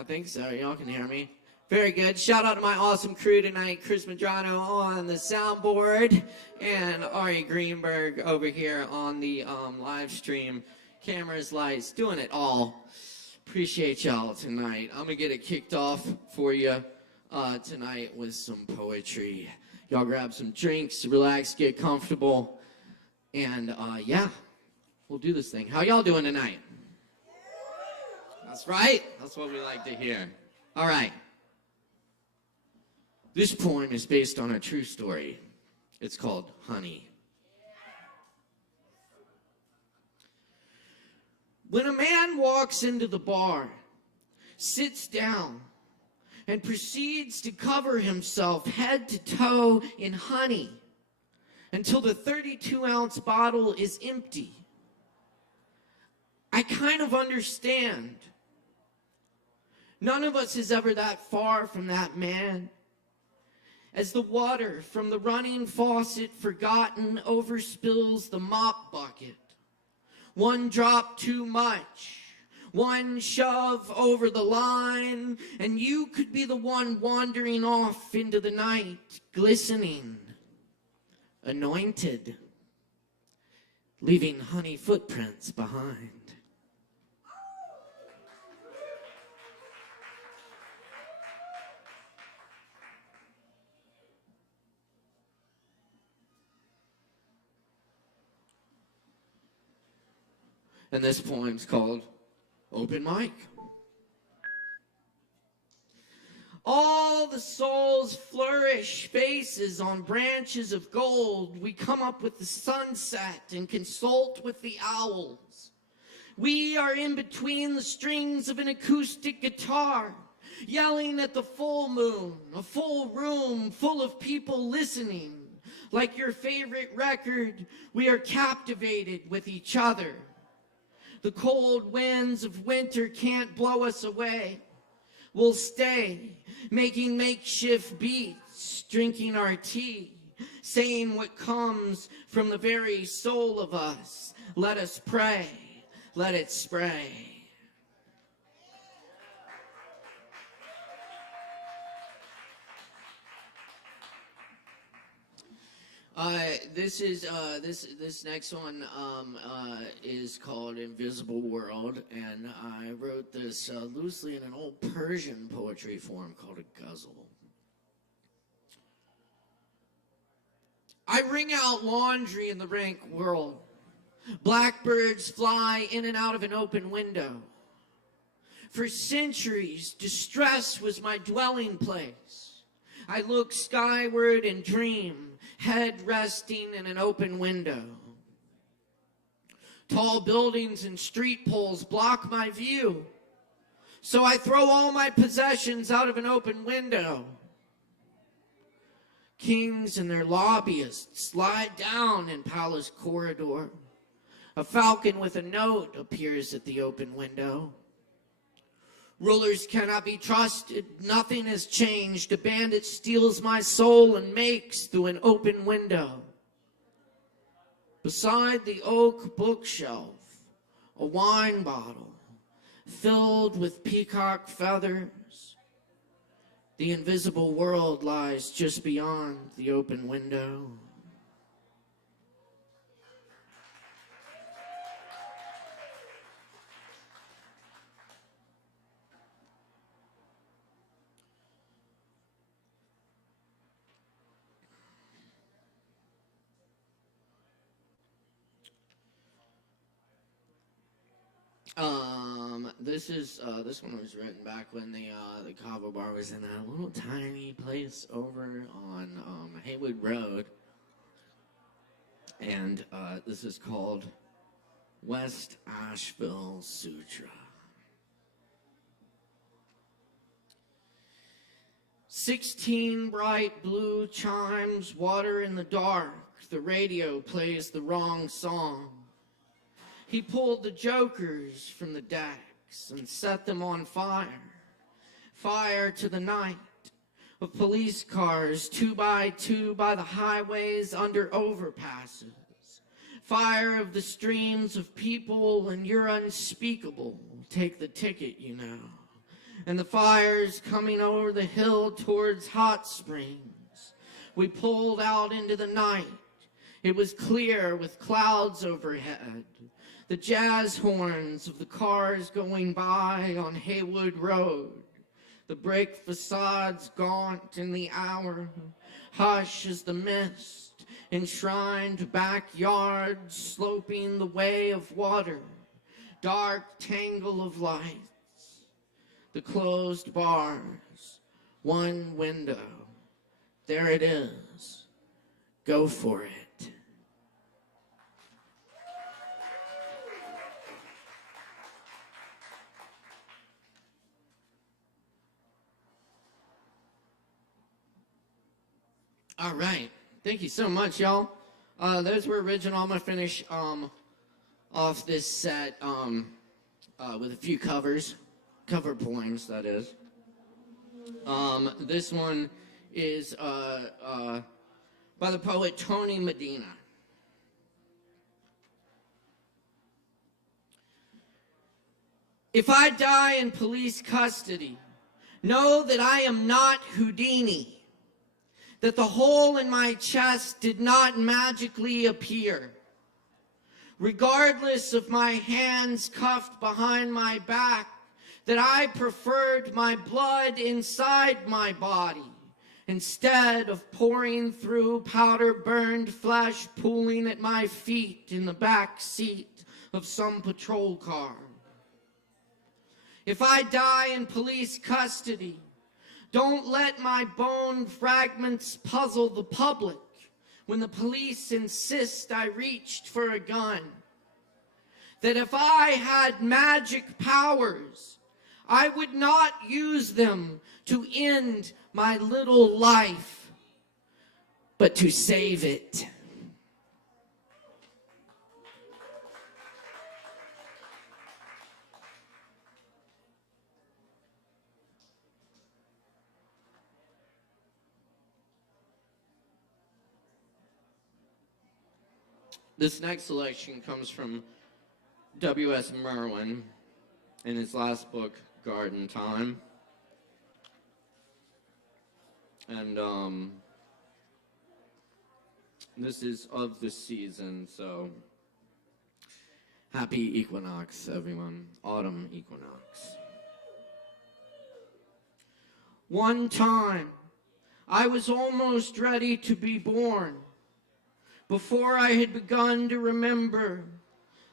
I think so. Y'all can hear me. Very good. Shout out to my awesome crew tonight. Chris Medrano on the soundboard and Ari Greenberg over here on the live stream. Cameras, lights, doing it all. Appreciate y'all tonight. I'm going to get it kicked off for you tonight with some poetry. Y'all grab some drinks, relax, get comfortable. And yeah, we'll do this thing. How y'all doing tonight? That's right. That's what we like to hear. All right. This poem is based on a true story. It's called Honey. When a man walks into the bar, sits down, and proceeds to cover himself head to toe in honey until the 32-ounce bottle is empty, I kind of understand. None of us is ever that far from that man. As the water from the running faucet forgotten overspills the mop bucket. One drop too much, one shove over the line, and you could be the one wandering off into the night, glistening, anointed, leaving honey footprints behind. And this poem's called Open Mic. All the souls flourish faces on branches of gold. We come up with the sunset and consult with the owls. We are in between the strings of an acoustic guitar, yelling at the full moon, a full room full of people listening. Like your favorite record, we are captivated with each other. The cold winds of winter can't blow us away. We'll stay, making makeshift beats, drinking our tea, saying what comes from the very soul of us. Let us pray, let it spray. This next one is called Invisible World, and I wrote this loosely in an old Persian poetry form called a ghazal. I wring out laundry in the rank world. Blackbirds fly in and out of an open window. For centuries, distress was my dwelling place. I look skyward and dream, head resting in an open window. Tall buildings and street poles block my view, so I throw all my possessions out of an open window. Kings and their lobbyists lie down in palace corridor. A falcon with a note appears at the open window. Rulers cannot be trusted. Nothing has changed. A bandit steals my soul and makes through an open window. Beside the oak bookshelf, a wine bottle filled with peacock feathers. The invisible world lies just beyond the open window. This one was written back when the Kava bar was in a little tiny place over on Haywood Road, and this is called West Asheville Sutra. 16 bright blue chimes, water in the dark. The radio plays the wrong song. He pulled the jokers from the decks and set them on fire. Fire to the night of police cars, 2 by 2 by the highways under overpasses. Fire of the streams of people, and you're unspeakable. Take the ticket, you know. and the fires coming over the hill towards Hot Springs. We pulled out into the night. It was clear with clouds overhead. The jazz horns of the cars going by on Haywood Road. The brick facades gaunt in the hour. Hush as the mist. Enshrined backyards sloping the way of water. Dark tangle of lights. The closed bars. One window. There it is. Go for it. All right. Thank you so much, y'all. Those were original. I'm going to finish off this set with a few covers. Cover poems, that is. This one is by the poet Tony Medina. If I die in police custody, know that I am not Houdini. That the hole in my chest did not magically appear. Regardless of my hands cuffed behind my back, that I preferred my blood inside my body, instead of pouring through powder-burned flesh pooling at my feet in the back seat of some patrol car. If I die in police custody, don't let my bone fragments puzzle the public when the police insist I reached for a gun. That if I had magic powers, I would not use them to end my little life, but to save it. This next selection comes from W.S. Merwin in his last book, Garden Time. And this is of the season, so happy equinox, everyone. Autumn equinox. One time, I was almost ready to be born. Before I had begun to remember,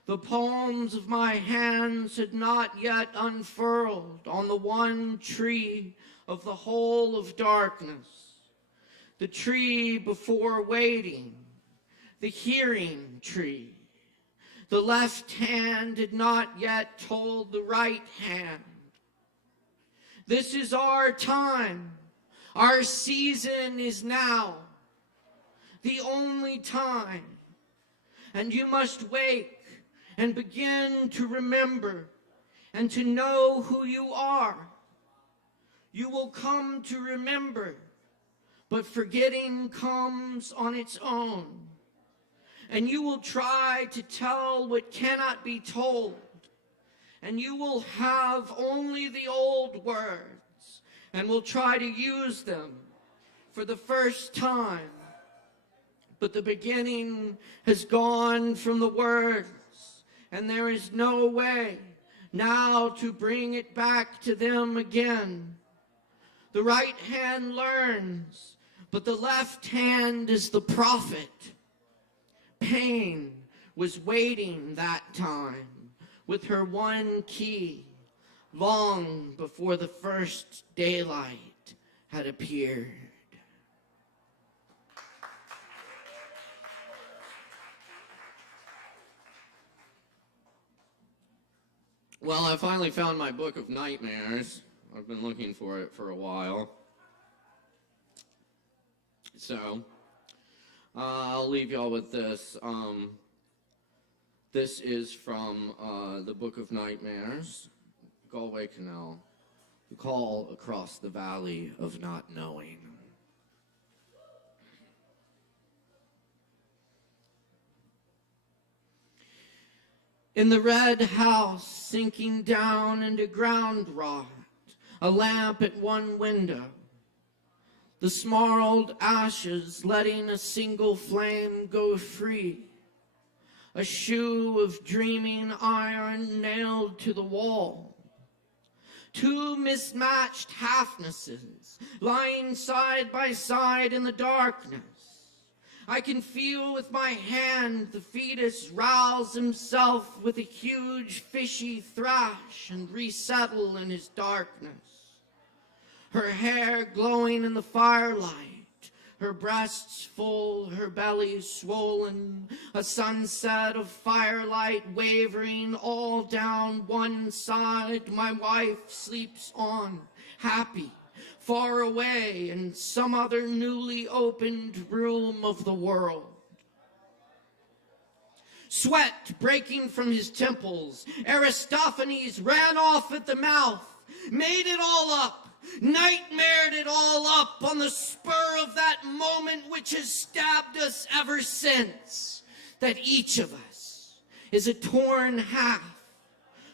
the palms of my hands had not yet unfurled on the one tree of the whole of darkness, the tree before waiting, the hearing tree. The left hand had not yet told the right hand. This is our time. Our season is now. The only time, and you must wake and begin to remember and to know who you are. You will come to remember, but forgetting comes on its own, and you will try to tell what cannot be told, and you will have only the old words and will try to use them for the first time. But the beginning has gone from the words, and there is no way now to bring it back to them again. The right hand learns, but the left hand is the prophet. Pain was waiting that time with her one key, long before the first daylight had appeared. Well, I finally found my book of nightmares. I've been looking for it for a while. So, I'll leave y'all with this. This is from the Book of Nightmares, Galway Canal, The Call Across the Valley of Not Knowing. In the red house sinking down into ground rot, a lamp at one window, the small ashes letting a single flame go free, a shoe of dreaming iron nailed to the wall, two mismatched halfnesses lying side by side in the darkness. I can feel with my hand the fetus rouse himself with a huge fishy thrash and resettle in his darkness. Her hair glowing in the firelight, her breasts full, her belly swollen, a sunset of firelight wavering all down one side. My wife sleeps on, happy, far away in some other newly opened room of the world. Sweat breaking from his temples, Aristophanes ran off at the mouth, made it all up, nightmared it all up on the spur of that moment which has stabbed us ever since, that each of us is a torn half,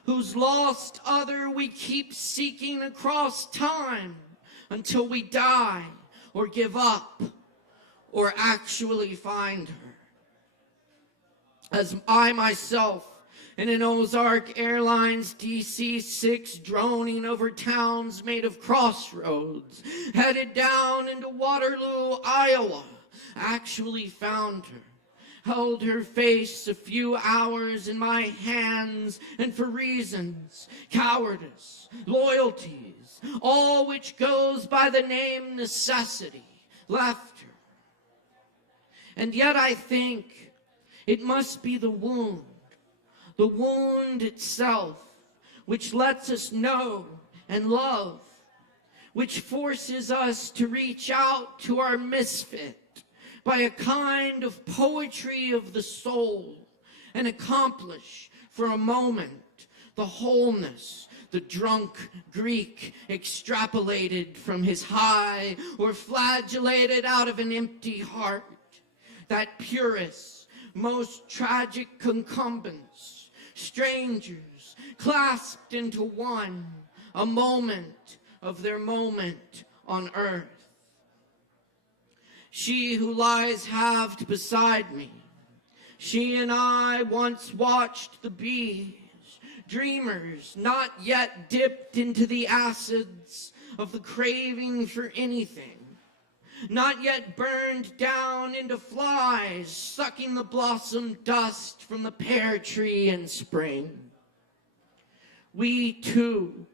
whose lost other we keep seeking across time, until we die or give up or actually find her. As I myself, in an Ozark Airlines DC-6 droning over towns made of crossroads, headed down into Waterloo, Iowa, actually found her, held her face a few hours in my hands, and for reasons, cowardice, loyalties, all which goes by the name necessity, left her. And yet I think it must be the wound itself, which lets us know and love, which forces us to reach out to our misfit by a kind of poetry of the soul and accomplish for a moment the wholeness the drunk Greek extrapolated from his high or flagellated out of an empty heart, that purest, most tragic concumbents, strangers clasped into one, a moment of their moment on earth. She who lies halved beside me, she and I once watched the bees, dreamers not yet dipped into the acids of the craving for anything, not yet burned down into flies, sucking the blossom dust from the pear tree in spring. We too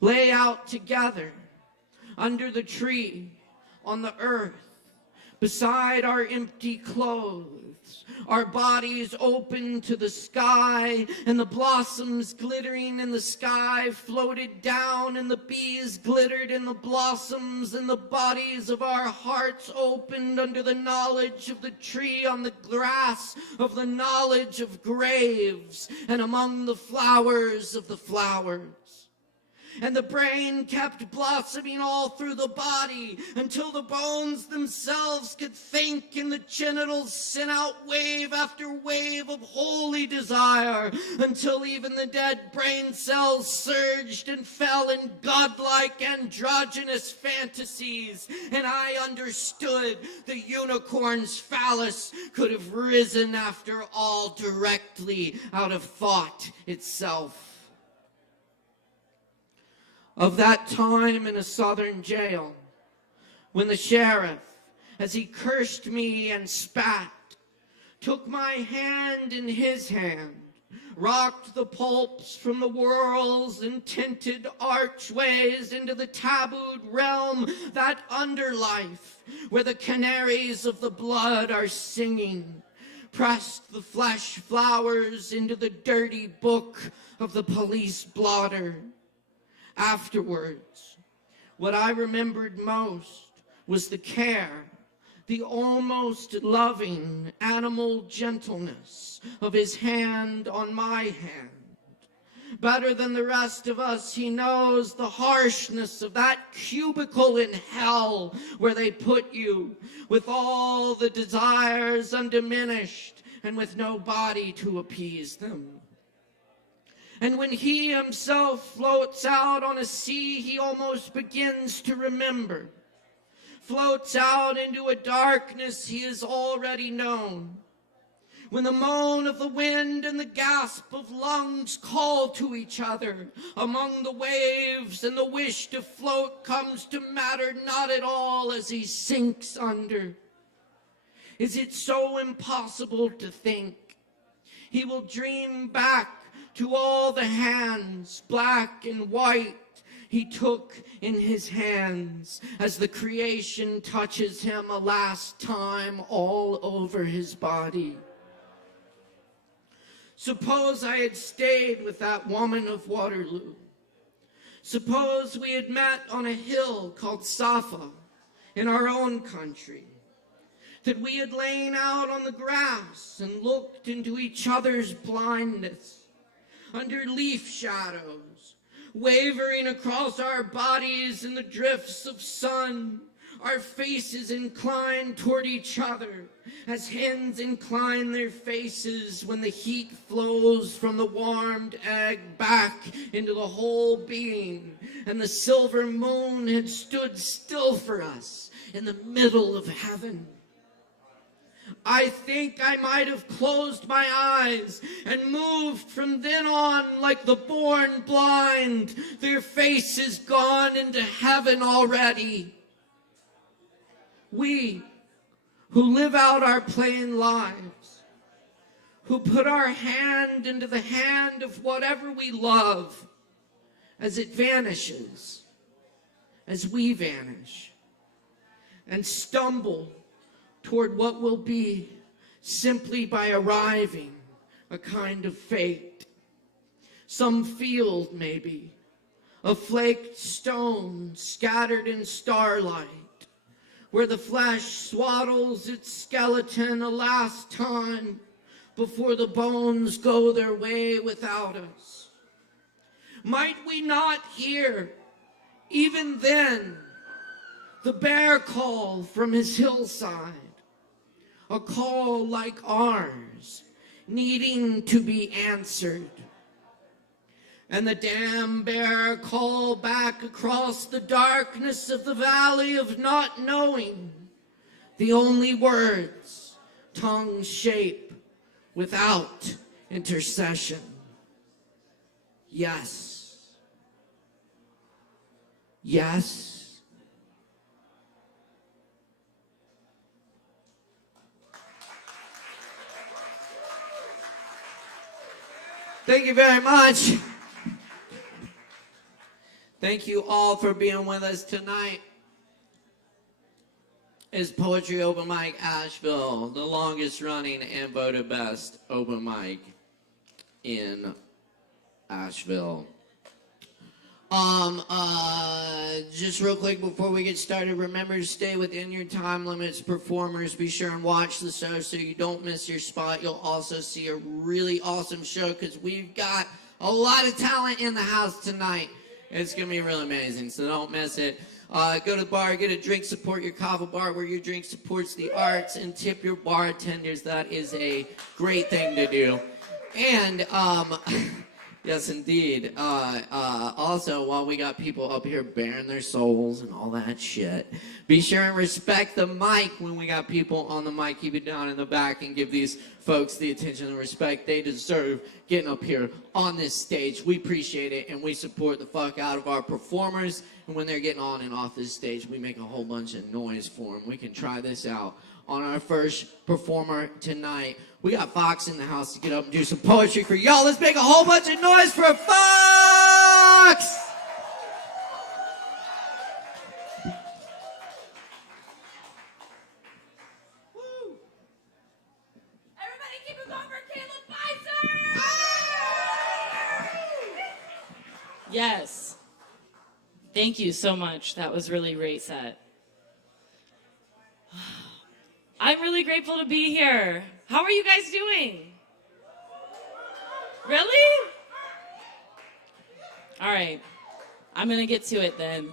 lay out together under the tree, on the earth, beside our empty clothes, our bodies open to the sky, and the blossoms glittering in the sky floated down, and the bees glittered in the blossoms, and the bodies of our hearts opened under the knowledge of the tree, on the grass of the knowledge of graves, and among the flowers of the flowers. And the brain kept blossoming all through the body until the bones themselves could think, and the genitals sent out wave after wave of holy desire, until even the dead brain cells surged and fell in godlike androgynous fantasies, and I understood the unicorn's phallus could have risen after all directly out of thought itself. Of that time in a southern jail, when the sheriff, as he cursed me and spat, took my hand in his hand, rocked the pulps from the whorls and tinted archways into the tabooed realm, that underlife where the canaries of the blood are singing, pressed the flesh flowers into the dirty book of the police blotter. Afterwards, what I remembered most was the care, the almost loving animal gentleness of his hand on my hand. Better than the rest of us, he knows the harshness of that cubicle in hell where they put you, with all the desires undiminished and with no body to appease them. And when he himself floats out on a sea he almost begins to remember, floats out into a darkness he has already known. When the moan of the wind and the gasp of lungs call to each other among the waves, and the wish to float comes to matter not at all as he sinks under. Is it so impossible to think he will dream back to all the hands, black and white, he took in his hands as the creation touches him a last time all over his body? Suppose I had stayed with that woman of Waterloo. Suppose we had met on a hill called Safa in our own country. That we had lain out on the grass and looked into each other's blindness, under leaf shadows, wavering across our bodies in the drifts of sun, our faces inclined toward each other, as hens incline their faces when the heat flows from the warmed egg back into the whole being, and the silver moon had stood still for us in the middle of heaven. I think I might have closed my eyes and moved from then on like the born blind, their faces gone into heaven already. We, who live out our plain lives, who put our hand into the hand of whatever we love as it vanishes, as we vanish, and stumble toward what will be simply by arriving, a kind of fate. Some field, maybe, a flaked stone scattered in starlight, where the flesh swaddles its skeleton a last time before the bones go their way without us. Might we not hear, even then, the bear call from his hillside, a call like ours, needing to be answered? And the damn bear call back across the darkness of the valley of not knowing, the only words tongues shape without intercession. Yes. Yes. Thank you very much. Thank you all for being with us tonight. It's Poetry Open Mic Asheville, the longest running and voted best open mic in Asheville. Just real quick before we get started, remember to stay within your time limits. Performers, be sure and watch the show so you don't miss your spot. You'll also see a really awesome show because we've got a lot of talent in the house tonight. It's going to be really amazing, so don't miss it. Go to the bar, get a drink, support your Kava bar where your drink supports the arts, and tip your bartenders. That is a great thing to do. And, yes, indeed. Also, while we got people up here bearing their souls and all that shit, be sure and respect the mic when we got people on the mic. Keep it down in the back and give these folks the attention and respect they deserve getting up here on this stage. We appreciate it, and we support the fuck out of our performers. And when they're getting on and off this stage, we make a whole bunch of noise for them. We can try this out on our first performer tonight. We got Fox in the house to get up and do some poetry for y'all. Let's make a whole bunch of noise for Fox! Woo! Everybody keep it going for Caleb Beissert! Yes. Thank you so much. That was really a great set. I'm really grateful to be here. How are you guys doing? Really? All right. I'm going to get to it then.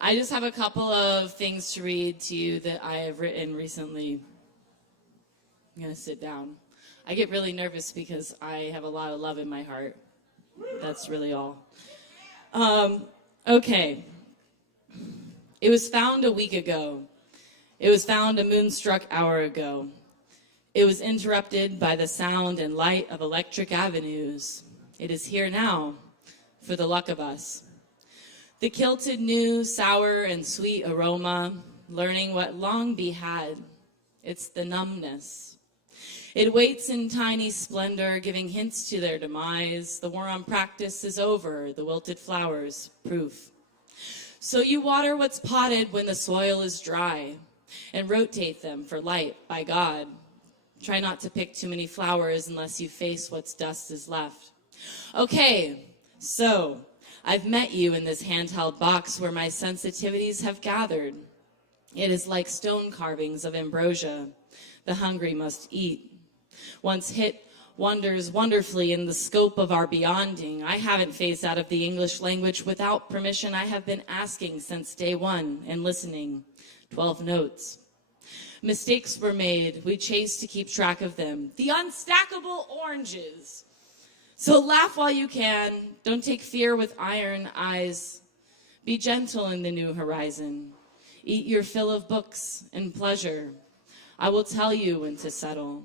I just have a couple of things to read to you that I have written recently. I'm going to sit down. I get really nervous because I have a lot of love in my heart. That's really all. Okay. It was found a week ago. It was found a moonstruck hour ago. It was interrupted by the sound and light of electric avenues. It is here now, for the luck of us. The kilted new, sour and sweet aroma, learning what long be had. It's the numbness. It waits in tiny splendor, giving hints to their demise. The war on practice is over, the wilted flowers, proof. So you water what's potted when the soil is dry, and rotate them for light by God. Try not to pick too many flowers unless you face what's dust is left. Okay, so I've met you in this handheld box where my sensitivities have gathered. It is like stone carvings of ambrosia. The hungry must eat. Once hit wonders wonderfully in the scope of our beyonding. I haven't phased out of the English language without permission. I have been asking since day one and listening. 12 notes. Mistakes were made. We chased to keep track of them. The unstackable oranges. So laugh while you can. Don't take fear with iron eyes. Be gentle in the new horizon. Eat your fill of books and pleasure. I will tell you when to settle.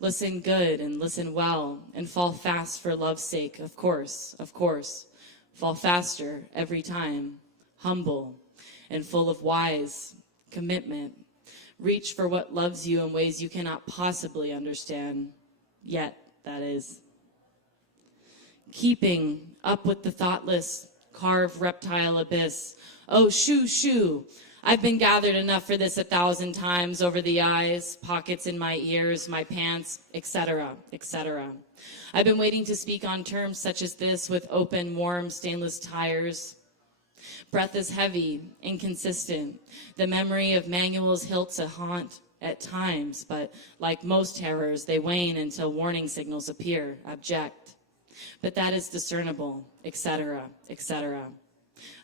Listen good and listen well, and fall fast for love's sake, of course, of course. Fall faster every time, humble and full of wise commitment. Reach for what loves you in ways you cannot possibly understand, yet, that is. Keeping up with the thoughtless, carved reptile abyss. Oh, shoo, shoo. I've been gathered enough for this 1,000 times over the eyes, pockets in my ears, my pants, etc., etc. I've been waiting to speak on terms such as this with open, warm, stainless tires. Breath is heavy, inconsistent. The memory of manuals hilts a haunt at times, but like most terrors, they wane until warning signals appear, abject. But that is discernible, etc., etc.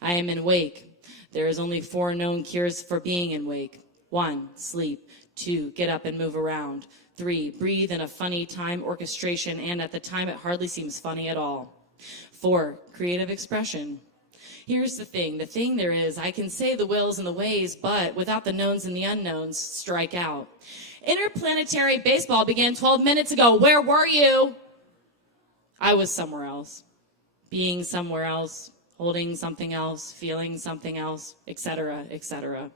I am in wake. There is only 4 known cures for being in wake. 1, sleep. 2, get up and move around. 3, breathe in a funny time orchestration, and at the time it hardly seems funny at all. 4, creative expression. Here's the thing there is, I can say the wills and the ways, but without the knowns and the unknowns, strike out. Interplanetary baseball began 12 minutes ago. Where were you? I was somewhere else, being somewhere else. Holding something else, feeling something else, etc., etc.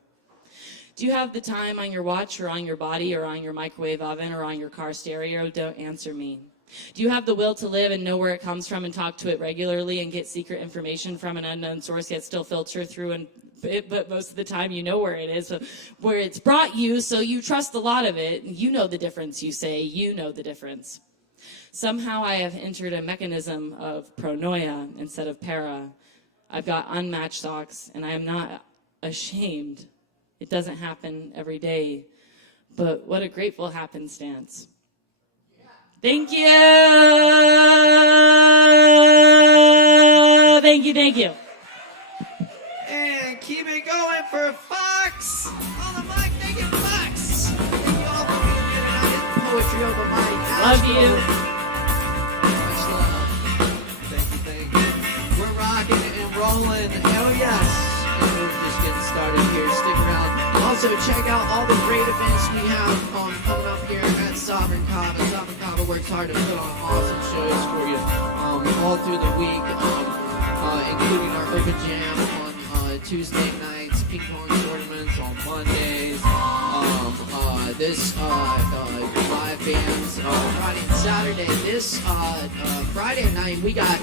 Do you have the time on your watch or on your body or on your microwave oven or on your car stereo? Don't answer me. Do you have the will to live and know where it comes from and talk to it regularly and get secret information from an unknown source yet still filter through but most of the time you know where it is, where it's brought you, so you trust a lot of it. You know the difference, you say. You know the difference. Somehow I have entered a mechanism of pronoia instead of para. I've got unmatched socks, and I am not ashamed. It doesn't happen every day, but what a grateful happenstance. Thank you. Thank you, thank you. And keep it going for Fox. On the mic, thank you, Fox. Thank you all for being here tonight. Poetry on the mic. Love you. Thank you. We're rocking and rolling. Oh, yes. And we're just getting started here. Stick around. Also, check out all the great events we have coming up here at Sovereign Kava. Sovereign Kava works hard to put on awesome shows for you all through the week, including our open jam on Tuesday nights, ping pong tournaments on Mondays, this live bands Friday and Saturday. This Friday night we got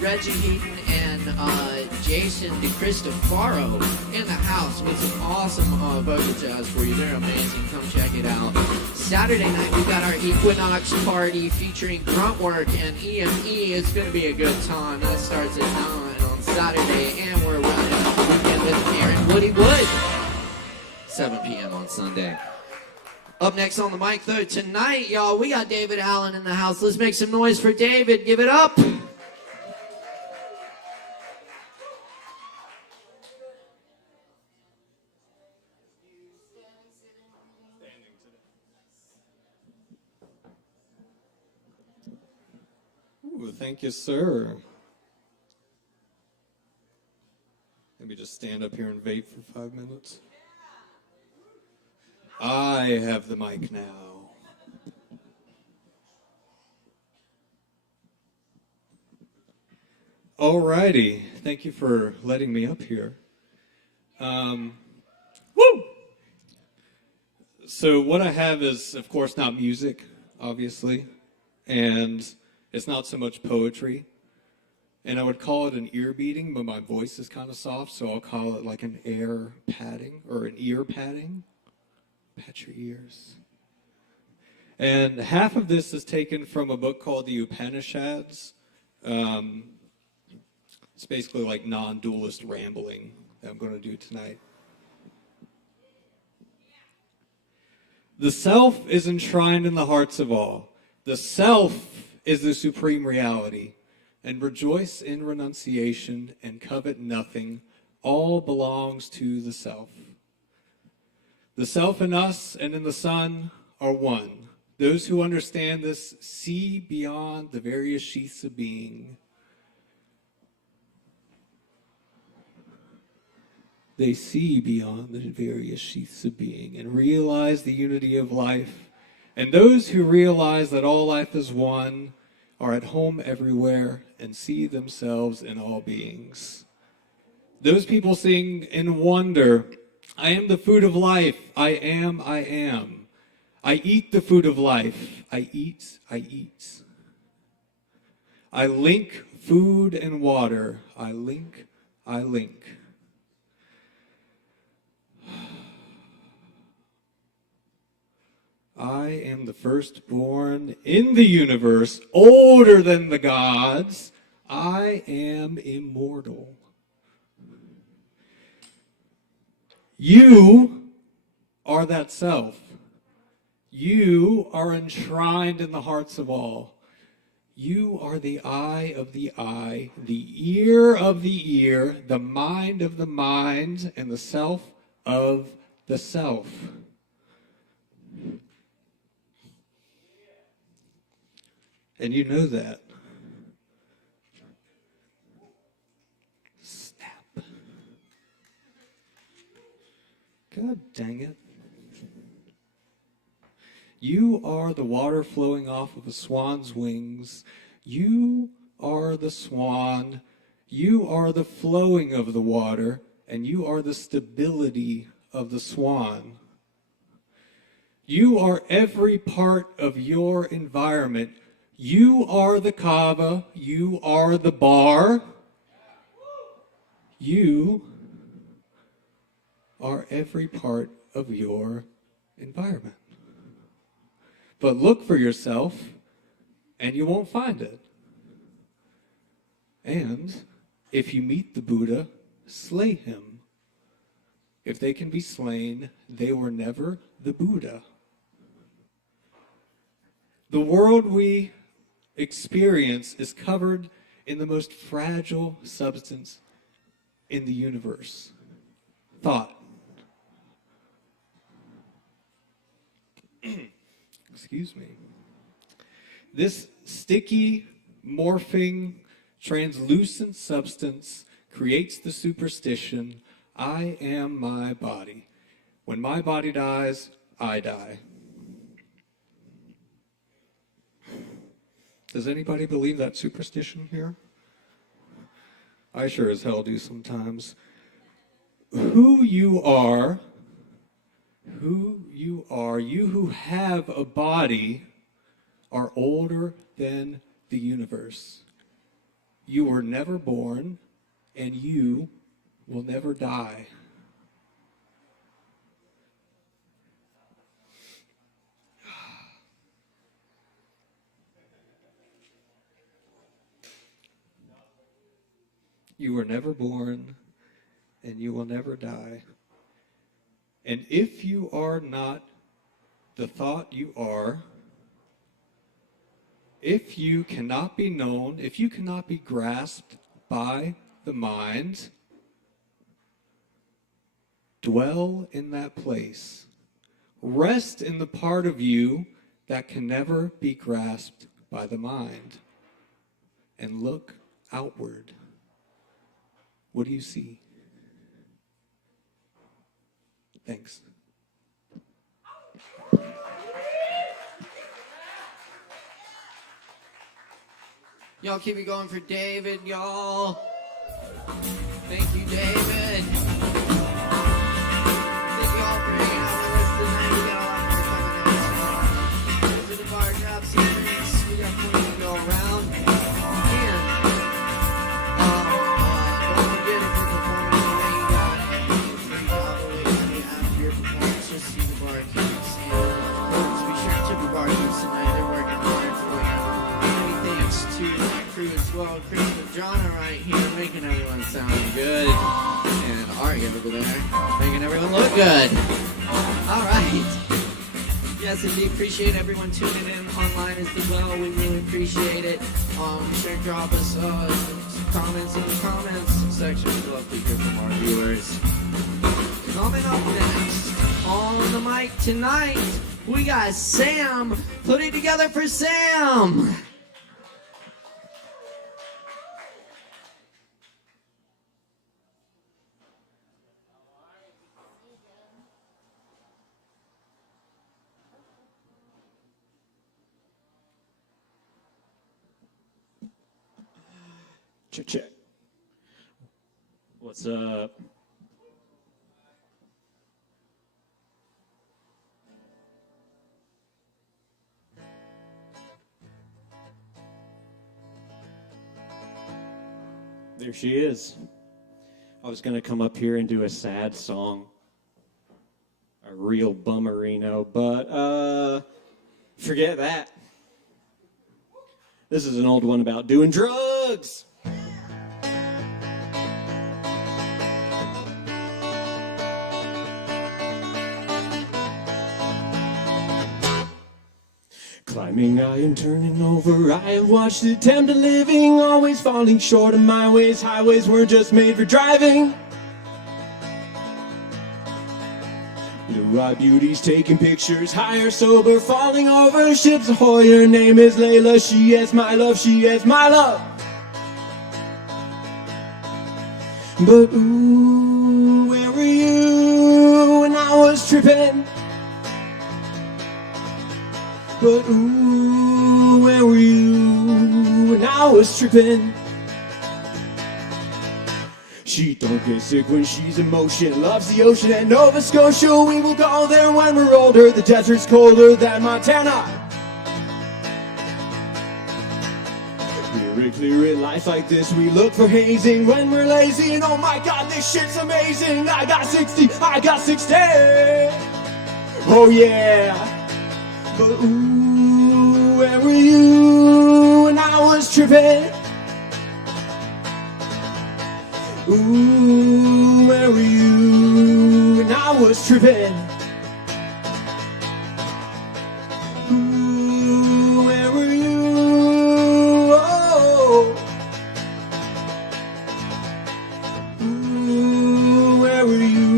Reggie Heaton and Jason DeCristofaro in the house with some awesome vocal jazz for you. They're amazing. Come check it out. Saturday night we got our Equinox party featuring Gruntwork and EME. It's going to be a good time. That starts at 9 on Saturday, and we're running the weekend with Aaron Woody Wood. 7 p.m. on Sunday. Up next on the mic, though, tonight, y'all, we got David Allen in the house. Let's make some noise for David. Give it up. Ooh, thank you, sir. Let me just stand up here and vape for 5 minutes. I have the mic now. Alrighty, thank you for letting me up here. Woo! So what I have is, of course, not music, obviously, and it's not so much poetry. And I would call it an ear beating, but my voice is kind of soft, so I'll call it like an air padding or an ear padding. Pat your ears. And half of this is taken from a book called the Upanishads. It's basically like non-dualist rambling that I'm going to do tonight. The self is enshrined in the hearts of all. The self is the supreme reality. And rejoice in renunciation and covet nothing. All belongs to the self. The self in us and in the sun are one. Those who understand this see beyond the various sheaths of being. They see beyond the various sheaths of being and realize the unity of life. And those who realize that all life is one are at home everywhere and see themselves in all beings. Those people sing in wonder, I am the food of life, I am, I am. I eat the food of life, I eat, I eat. I link food and water, I link, I link. I am the firstborn in the universe, older than the gods. I am immortal. You are that self. You are enshrined in the hearts of all. You are the eye of the eye, the ear of the ear, the mind of the mind, and the self of the self. And you know that. Snap. God dang it. You are the water flowing off of a swan's wings. You are the swan. You are the flowing of the water, and you are the stability of the swan. You are every part of your environment. You are the Kava. You are the bar. You are every part of your environment. But look for yourself, and you won't find it. And if you meet the Buddha, slay him. If they can be slain, they were never the Buddha. The world we experience is covered in the most fragile substance in the universe. Thought. Excuse me. This sticky, morphing, translucent substance creates the superstition, I am my body. When my body dies, I die. Does anybody believe that superstition here? I sure as hell do sometimes. Who you are, you who have a body, are older than the universe. You were never born, and you will never die. You were never born, and you will never die. And if you are not the thought you are, if you cannot be known, if you cannot be grasped by the mind, dwell in that place. Rest in the part of you that can never be grasped by the mind. and look outward, what do you see? Thanks. Y'all keep it going for David, y'all. Thank you, David. Thank you all for hanging out with us tonight. We got a lot more coming up. Those are the bar drop series. We got plenty to go around. And don't forget, if you're performing today, you got free Kava waiting after your performance. Just see the barkeeps. And of course, be sure to tip the barkeeps tonight. They're working hard for you. Many thanks to my crew as well. Chris and John right here, making everyone sound good. And Ari over there, making everyone look good. All right. Yes, indeed. Appreciate everyone tuning in online as well. We really appreciate it. Be sure to drop us some comments in the comments section. We'd love to hear from our viewers. Coming up next on the mic tonight, we got Sam. Put it together for Sam. Check. What's up? There she is. I was going to come up here and do a sad song. A real bummerino, but forget that. This is an old one about doing drugs. Climbing high and turning over, I have watched attempt at living, always falling short of my ways. Highways were just made for driving. Blue-eyed beauties taking pictures, high or sober, falling over ships ahoy. Her name is Layla, she is my love, she is my love. But ooh, where were you when I was tripping? But ooh, where were you when I was tripping? She don't get sick when she's in motion, loves the ocean and Nova Scotia. We will go there when we're older, the desert's colder than Montana. Very clear in life like this, we look for hazing when we're lazy. And oh my god, this shit's amazing. I got 60, I got 60. Oh yeah. But ooh, where were you when I was tripping? Ooh, where were you when I was tripping? Ooh, where were you? Oh. Ooh, where were you?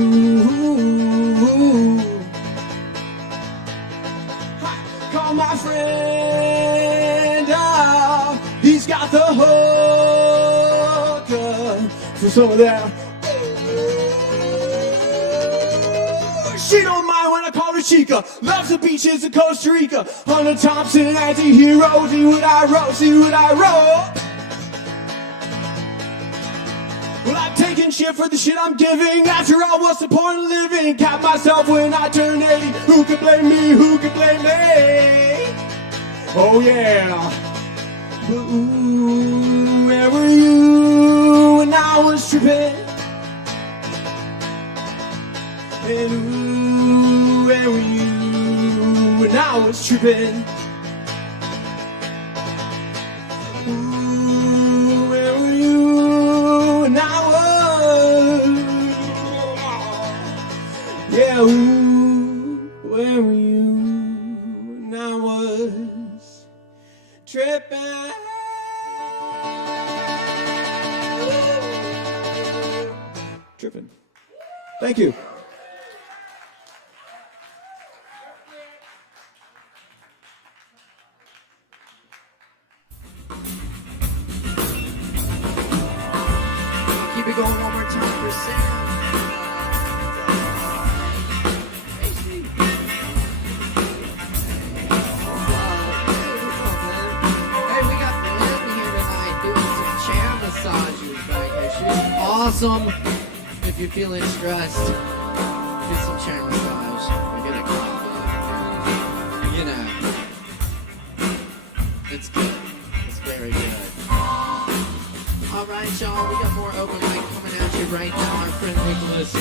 Call my friend up, he's got the hook for some of that. She don't mind when I call her Chica, loves the beaches of Costa Rica. Hunter Thompson, anti-hero, see what I wrote, see what I wrote. Well, I'm taking shit for the shit I'm giving. After all, what's the point of living? Cap myself when I turn 80. Who can blame me? Who can blame me? Oh yeah. But ooh, where were you when I was tripping? And ooh, where were you when I was tripping? Ooh, where were you when I was? Yeah, ooh, where were you when I was tripping? Tripping. Thank you. awesome. If you're feeling stressed, get some chair massage or get a Kava. You know, it's good. It's very good. All right, y'all, we got more open mic coming at you right now. Our friend Nicholas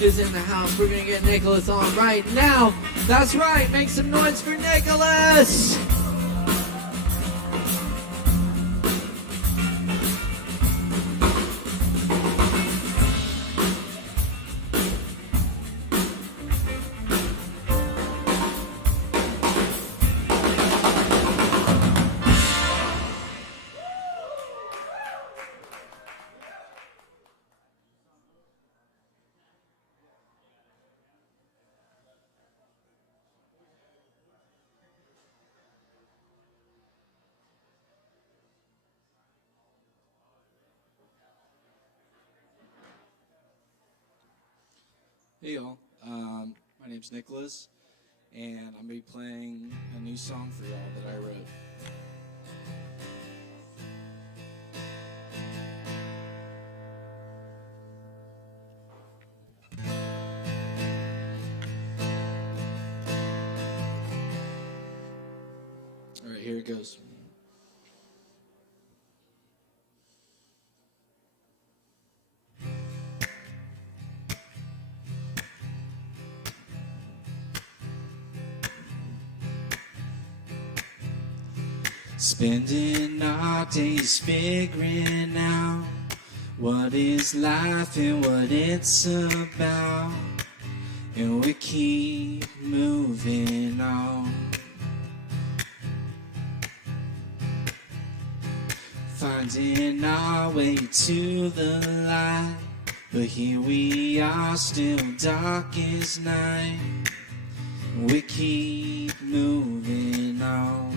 is in the house. We're gonna get Nicholas on right now. That's right. Make some noise for Nicholas. Hey y'all, my name's Nicholas, and I'm going to be playing a new song for y'all that I wrote. Alright, here it goes. Spending our days figuring out what is life and what it's about, and we keep moving on. Finding our way to the light, but here we are still dark as night. We keep moving on.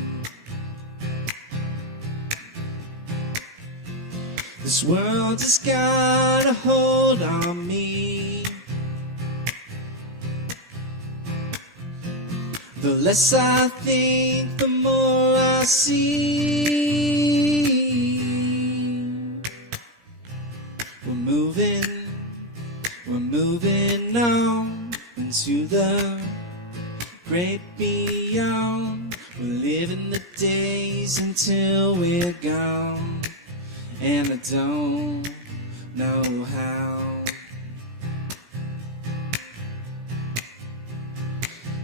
This world has got a hold on me. The less I think, the more I see. We're moving on into the great beyond. We're living the days until we're gone, and I don't know how.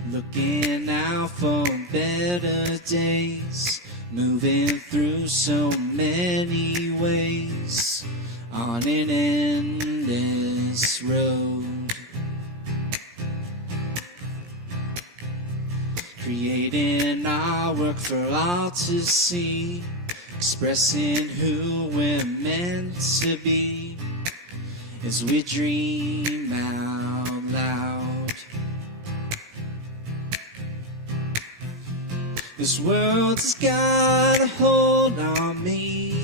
Looking out for better days, moving through so many ways, on an endless road. Creating our work for all to see, expressing who we're meant to be as we dream out loud. This world has got a hold on me.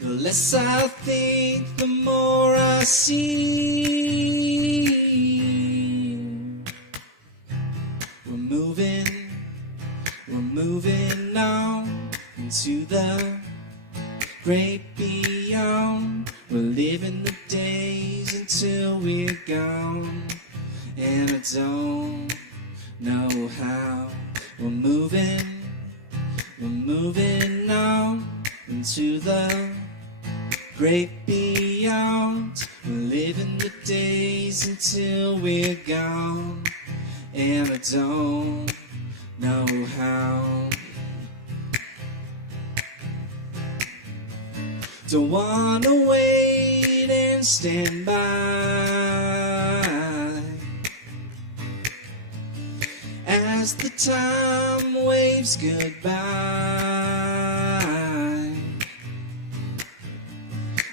The less I think, the more I see. We're moving on into the great beyond. We're living the days until we're gone, and I don't know how. We're moving on into the great beyond. We're living the days until we're gone, and I don't know how. Don't wanna wait and stand by as the time waves goodbye.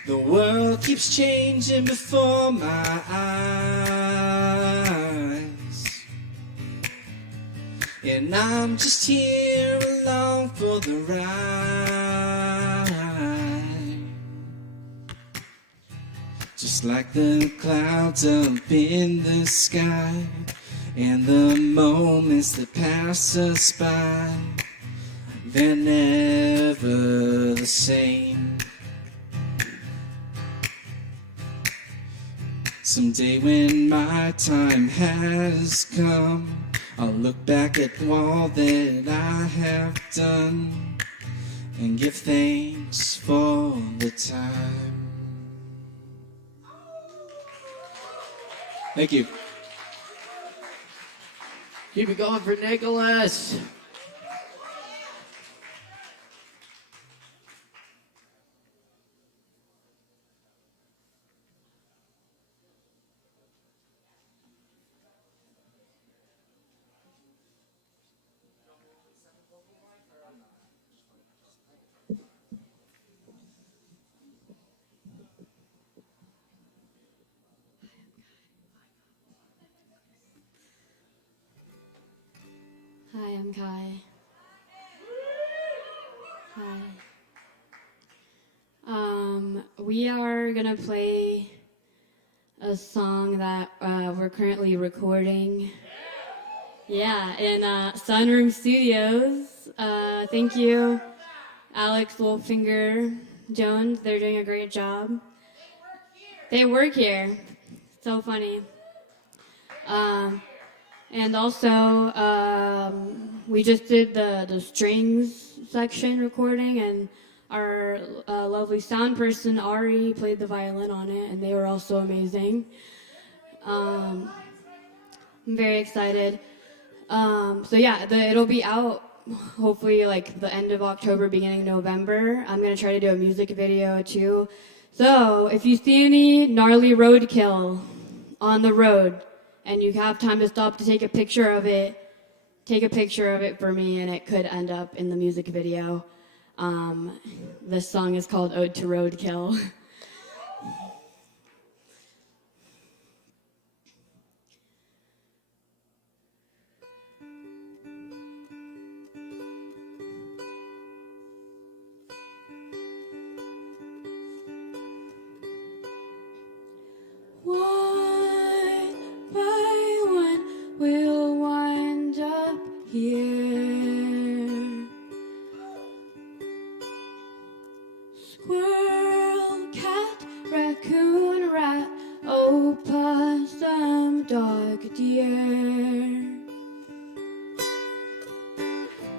The world keeps changing before my eyes, and I'm just here along for the ride. Just like the clouds up in the sky, and the moments that pass us by, they're never the same. Someday when my time has come, I'll look back at all that I have done and give thanks for the time. Thank you. Keep it going for Nicholas. Hi, I'm Kai. Hi. We are gonna play a song that we're currently recording. Yeah, in Sunroom Studios. Thank you, Alex Wolfinger Jones. They're doing a great job. They work here. So funny. And also, we just did the strings section recording, and our lovely sound person, Ari, played the violin on it, and they were also amazing. I'm very excited. So yeah, it'll be out hopefully like the end of October, beginning of November. I'm going to try to do a music video too. So if you see any gnarly roadkill on the road, and you have time to stop to take a picture of it, take a picture of it for me, and it could end up in the music video. This song is called Ode to Roadkill. We'll wind up here. Squirrel, cat, raccoon, rat, opossum, dog, deer.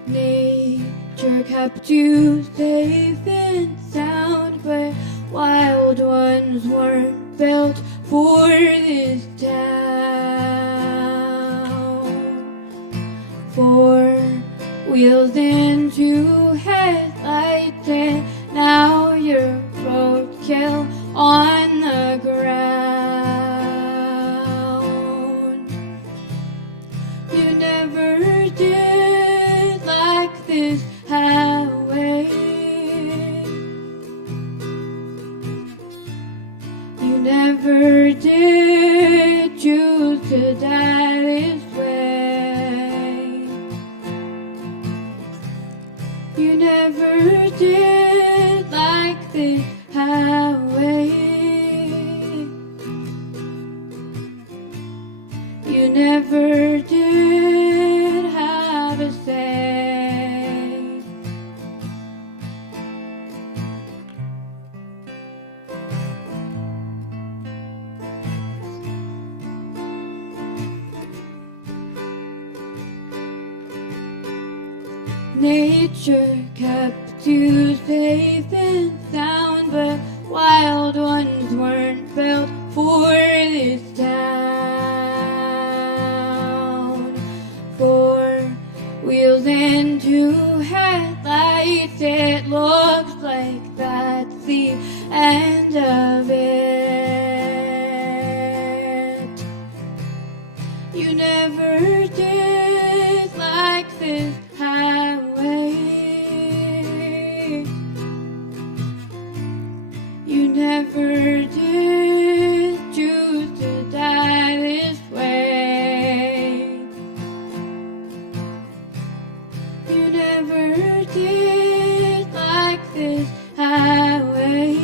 Nature kept you safe and sound, but wild ones weren't built for this town. 4 wheels and 2 headlights, and now you're roadkill on the ground. You never did like this highway. You never did choose to die this way. You never did like this highway. You never did have a say. Nature kept you safe and sound, but wild ones weren't built for this town. 4 wheels and 2 headlights, it looks like that's the end of it. You never did like this highway. You never did choose to die this way. You never did like this highway.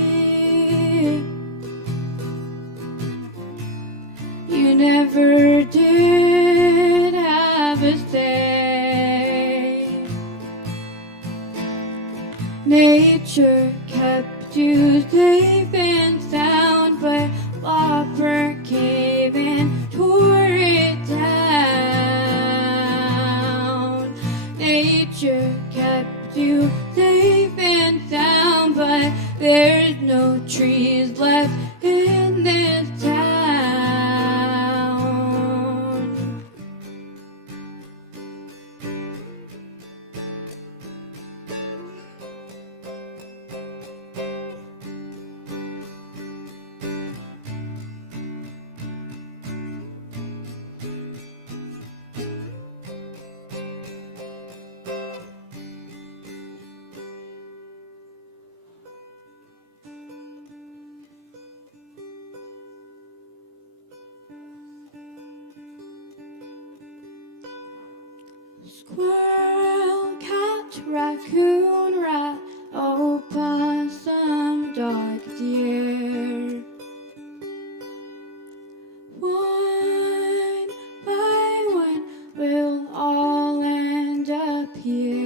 You never did have a say. Nature kept you safe and sound, but Whopper came and tore it down. Nature kept you safe and sound, but there's no trees left in this town. Squirrel, cat, raccoon, rat, opossum, dog, deer. One by one, we'll all end up here.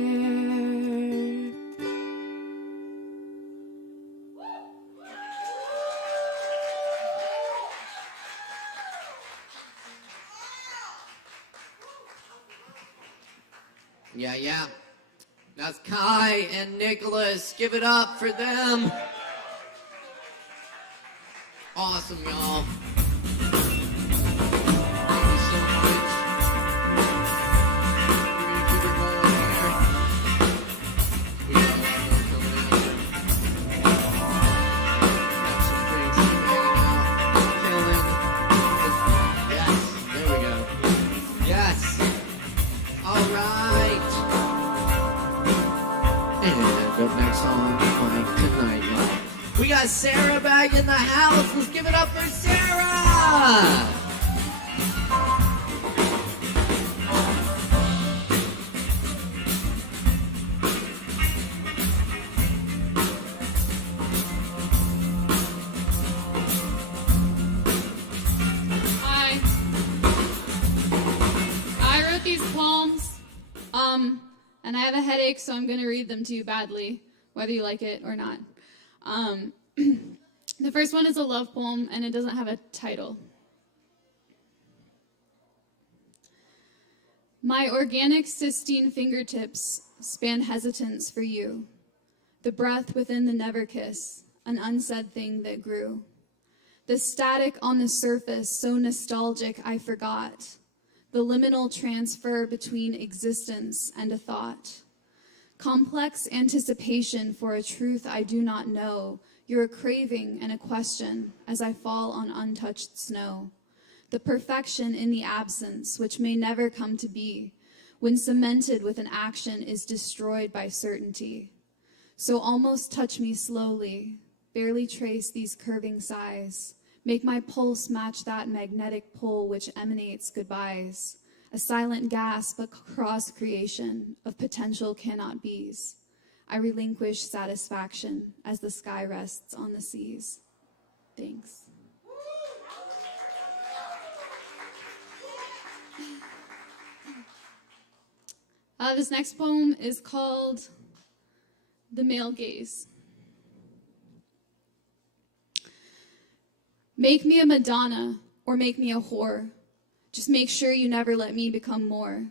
Yeah. That's Kai and Nicholas. Give it up for them. Awesome, y'all. Thank you so much. We're gonna keep it rolling here. We got a lot more coming out. Got some drinks hanging out. Killing. Yes, there we go. Yes. All right. And up next on my Good Night, y'all. We got Sarah back in the house. Let's give it up for Sarah. Hi. I wrote these poems, and I have a headache, so I'm going to read them to you badly, whether you like it or not. The first one is a love poem, and it doesn't have a title. My organic cystine fingertips span hesitance for you, the breath within the never kiss, an unsaid thing that grew. The static on the surface, so nostalgic I forgot, the liminal transfer between existence and a thought. Complex anticipation for a truth I do not know, you're a craving and a question as I fall on untouched snow. The perfection in the absence, which may never come to be, when cemented with an action is destroyed by certainty. So almost touch me slowly, barely trace these curving sighs, make my pulse match that magnetic pull which emanates goodbyes, a silent gasp across creation of potential cannot be's. I relinquish satisfaction as the sky rests on the seas. Thanks. This next poem is called The Male Gaze. Make me a Madonna or make me a whore. Just make sure you never let me become more.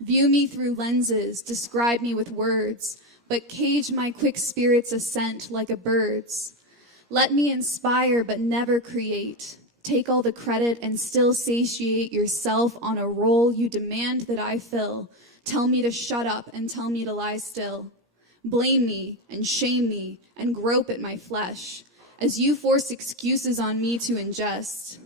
View me through lenses, describe me with words, but cage my quick spirit's ascent like a bird's. Let me inspire but never create. Take all the credit and still satiate yourself on a role you demand that I fill. Tell me to shut up and tell me to lie still. Blame me and shame me and grope at my flesh as you force excuses on me to ingest.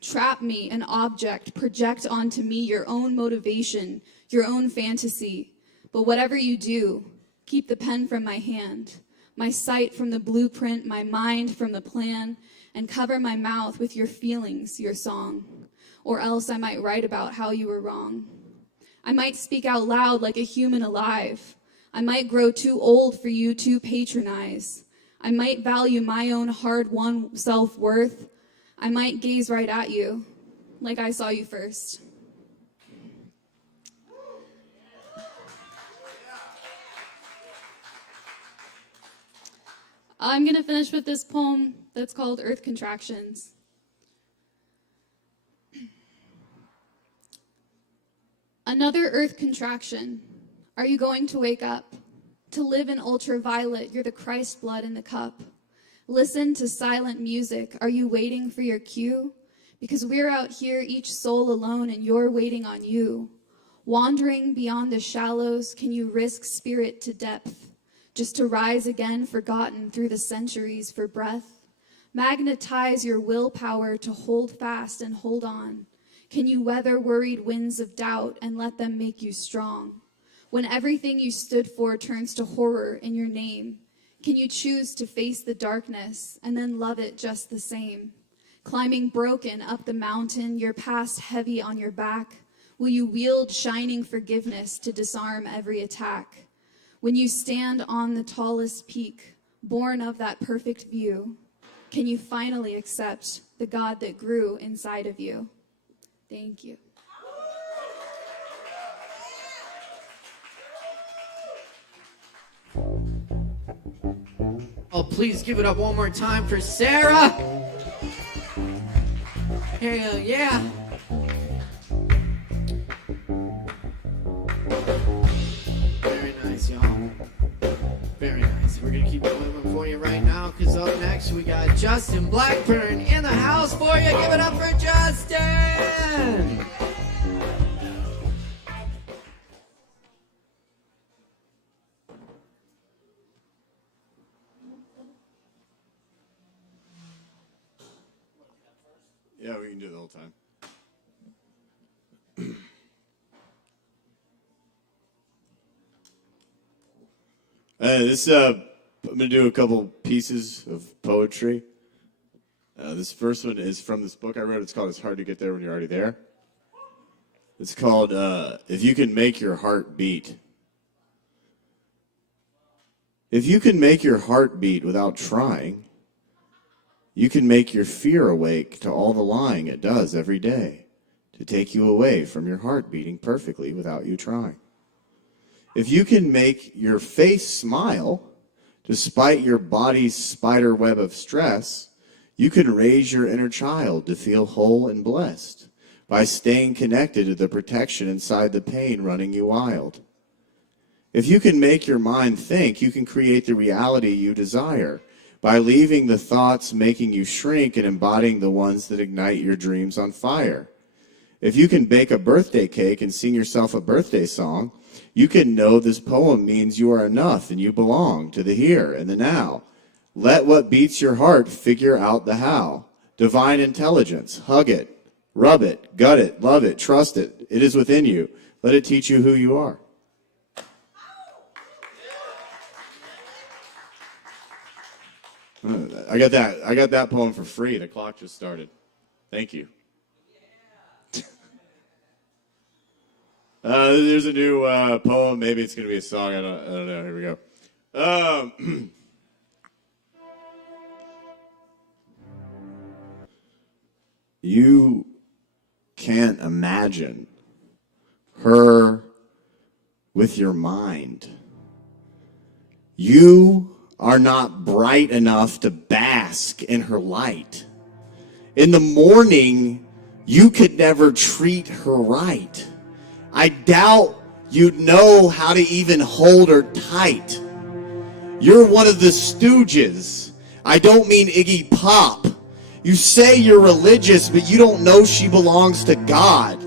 Trap me, an object, project onto me your own motivation, your own fantasy. But whatever you do, keep the pen from my hand, my sight from the blueprint, my mind from the plan, and cover my mouth with your feelings, your song. Or else I might write about how you were wrong. I might speak out loud like a human alive. I might grow too old for you to patronize. I might value my own hard-won self-worth. I might gaze right at you like I saw you first. I'm going to finish with this poem that's called Earth Contractions. Another earth contraction. Are you going to wake up? To live in ultraviolet, you're the Christ blood in the cup. Listen to silent music. Are you waiting for your cue? Because we're out here, each soul alone, and you're waiting on you. Wandering beyond the shallows, can you risk spirit to depth? Just to rise again, forgotten through the centuries for breath? Magnetize your willpower to hold fast and hold on. Can you weather worried winds of doubt and let them make you strong? When everything you stood for turns to horror in your name, can you choose to face the darkness and then love it just the same? Climbing broken up the mountain, your past heavy on your back, will you wield shining forgiveness to disarm every attack? When you stand on the tallest peak, born of that perfect view, can you finally accept the God that grew inside of you? Thank you. Oh, please give it up one more time for Sarah. Hell yeah. Very nice, y'all. Very nice. We're going to keep it moving for you right now, because up next we got Justin Blackburn in the house for you. Give it up for Justin. Yeah, we can do it the whole time. I'm going to do a couple pieces of poetry. This first one is from this book I wrote. It's called It's Hard to Get There When You're Already There. It's called If You Can Make Your Heart Beat. If you can make your heart beat without trying, you can make your fear awake to all the lying it does every day to take you away from your heart beating perfectly without you trying. If you can make your face smile despite your body's spider web of stress, you can raise your inner child to feel whole and blessed by staying connected to the protection inside the pain running you wild. If you can make your mind think, you can create the reality you desire by leaving the thoughts making you shrink and embodying the ones that ignite your dreams on fire. If you can bake a birthday cake and sing yourself a birthday song, you can know this poem means you are enough and you belong to the here and the now. Let what beats your heart figure out the how. Divine intelligence, hug it, rub it, gut it, love it, trust it. It is within you. Let it teach you who you are. I got that poem for free. The clock just started. Thank you. There's a new poem. Maybe it's going to be a song. I don't know. Here we go. You can't imagine her with your mind. You are not bright enough to bask in her light. In the morning, you could never treat her right. I doubt you'd know how to even hold her tight. You're one of the Stooges. I don't mean Iggy Pop. You say you're religious, but you don't know she belongs to God.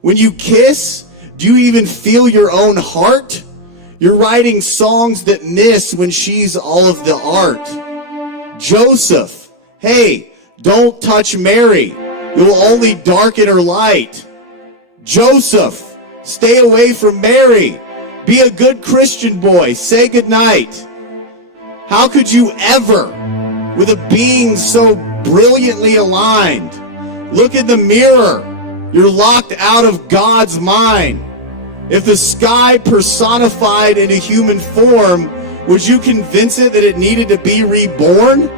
When you kiss, do you even feel your own heart? You're writing songs that miss when she's all of the art. Joseph, hey, don't touch Mary. You'll only darken her light. Joseph, stay away from Mary. Be a good Christian boy. Say goodnight. How could you ever, with a being so brilliantly aligned, look in the mirror? You're locked out of God's mind. If the sky personified in a human form, would you convince it that it needed to be reborn?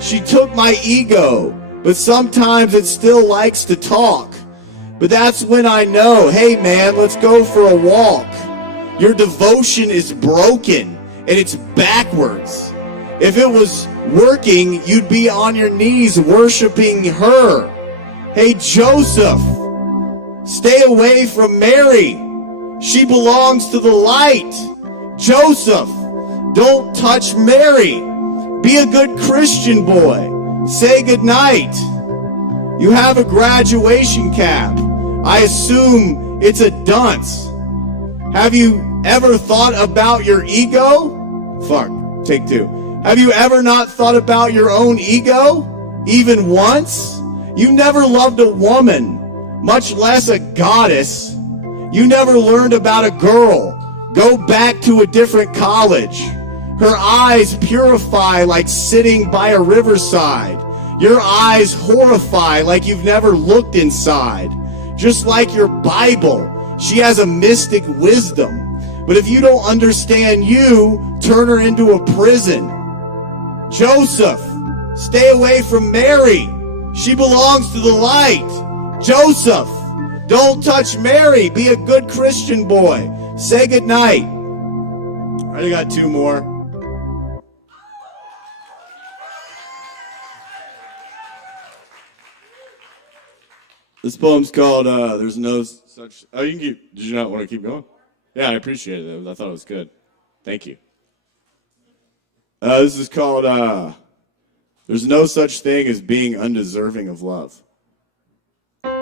She took my ego, but sometimes it still likes to talk. But that's when I know, hey man, let's go for a walk. Your devotion is broken and it's backwards. If it was working, you'd be on your knees worshiping her. Hey, Joseph, stay away from Mary. She belongs to the light. Joseph, don't touch Mary. Be a good Christian boy. Say goodnight. You have a graduation cap. I assume it's a dunce. Have you ever thought about your ego? Fuck, take two. Have you ever not thought about your own ego? Even once? You never loved a woman, much less a goddess. You never learned about a girl. Go back to a different college. Her eyes purify like sitting by a riverside. Your eyes horrify like you've never looked inside. Just like your Bible, she has a mystic wisdom. But if you don't understand you, turn her into a prison. Joseph, stay away from Mary. She belongs to the light. Joseph, don't touch Mary. Be a good Christian boy. Say goodnight. I already got two more. This poem's called There's No Such... Oh, you can keep... Did you not want to keep going? Yeah, I appreciate it. I thought it was good. Thank you. This is called There's No Such Thing as Being Undeserving of Love. That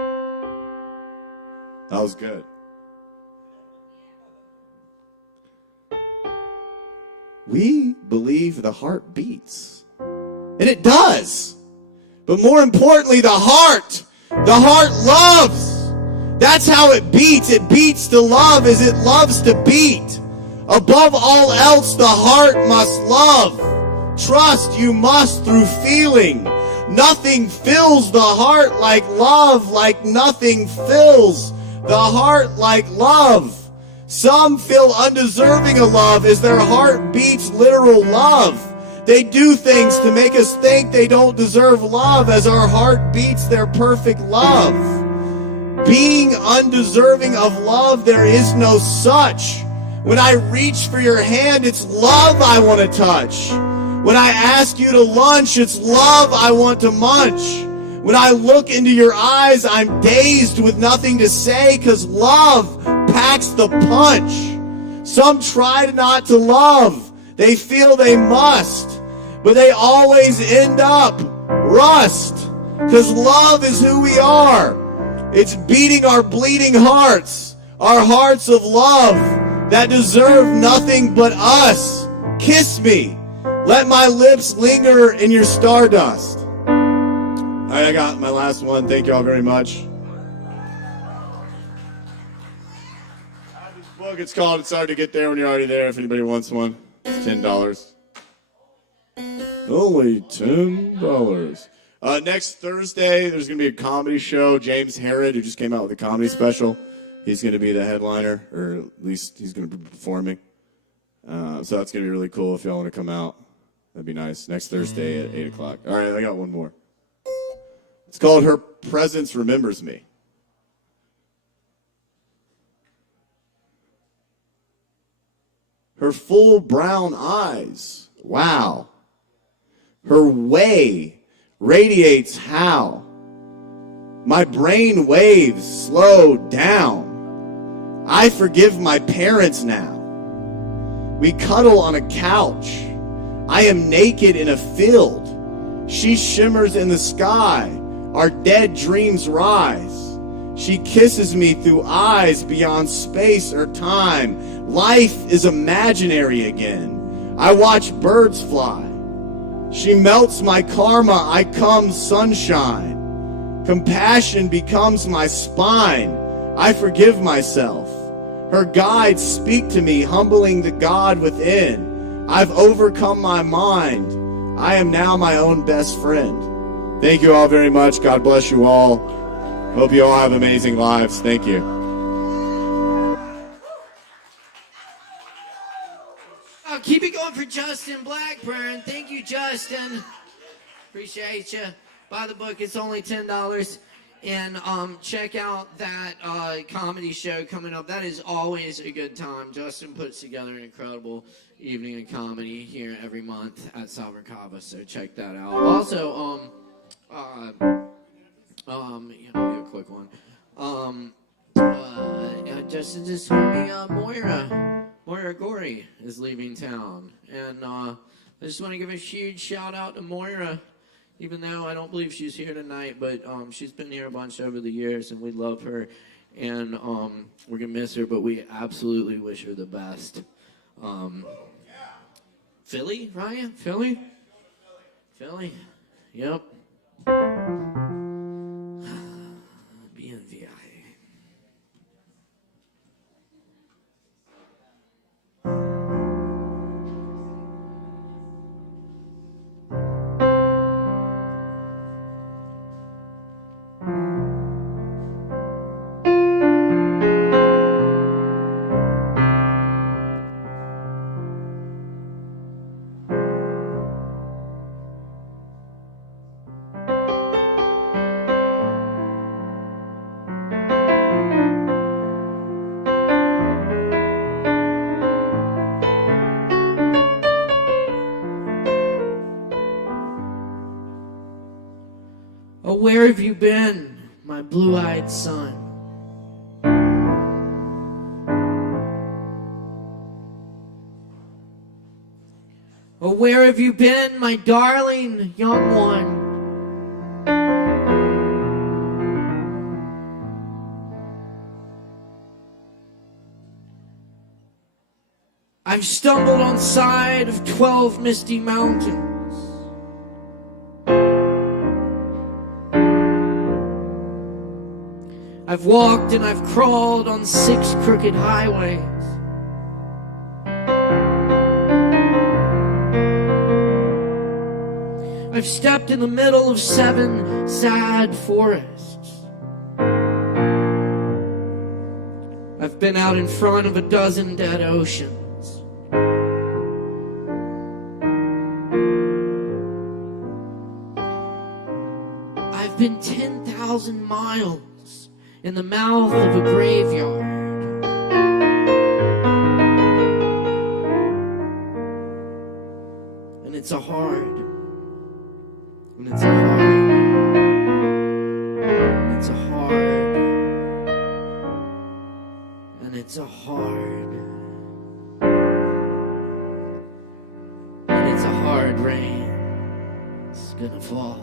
was good. We believe the heart beats. And it does. But more importantly, the heart loves. That's how it beats. It beats to love as it loves to beat. Above all else, the heart must love. Trust you must through feeling. Nothing fills the heart like love, like nothing fills the heart like love. Some feel undeserving of love as their heart beats literal love. They do things to make us think they don't deserve love as our heart beats their perfect love. Being undeserving of love, there is no such. When I reach for your hand, it's love I want to touch. When I ask you to lunch, it's love I want to munch. When I look into your eyes, I'm dazed with nothing to say because love packs the punch. Some try not to love. They feel they must, but they always end up rust because love is who we are. It's beating our bleeding hearts, our hearts of love that deserve nothing but us. Kiss me. Let my lips linger in your stardust. All right, I got my last one. Thank you all very much. I have this book. It's called It's Hard to Get There When You're Already There. If anybody wants one, it's $10. Only $10. Next Thursday, there's going to be a comedy show. James Herod, who just came out with a comedy special, he's going to be the headliner, or at least he's going to be performing. So that's going to be really cool if y'all want to come out. That'd be nice. Next Thursday at 8 o'clock. All right, I got one more. It's called Her Presence Remembers Me. Her full brown eyes, wow. Her way radiates how. My brain waves slow down. I forgive my parents now. We cuddle on a couch. I am naked in a field. She shimmers in the sky. Our dead dreams rise. She kisses me through eyes beyond space or time. Life is imaginary again. I watch birds fly. She melts my karma. I come sunshine. Compassion becomes my spine. I forgive myself. Her guides speak to me, humbling the God within. I've overcome my mind. I am now my own best friend. Thank you all very much. God bless you all. Hope you all have amazing lives. Thank you. Oh, keep it going for Justin Blackburn. Thank you, Justin. Appreciate you. Buy the book. It's only $10. And check out that comedy show coming up. That is always a good time. Justin puts together an incredible evening of comedy here every month at Sovereign Kava, so check that out. Also, be a quick one. Justin just told me Moira Gorey is leaving town, and I just want to give a huge shout out to Moira. Even though I don't believe she's here tonight, but she's been here a bunch over the years, and we love her, and we're going to miss her, but we absolutely wish her the best. Philly, Ryan? Philly? Philly? Yep. BNVI. Oh, where have you been, my blue-eyed son? Oh, where have you been, my darling young one? I've stumbled on side of 12 misty mountains. I've walked and I've crawled on 6 crooked highways. I've stepped in the middle of 7 sad forests. I've been out in front of a dozen dead oceans. I've been 10,000 miles in the mouth of a graveyard. And it's a hard, and it's a hard, and it's a hard, and it's a hard, and it's a hard rain. It's gonna fall.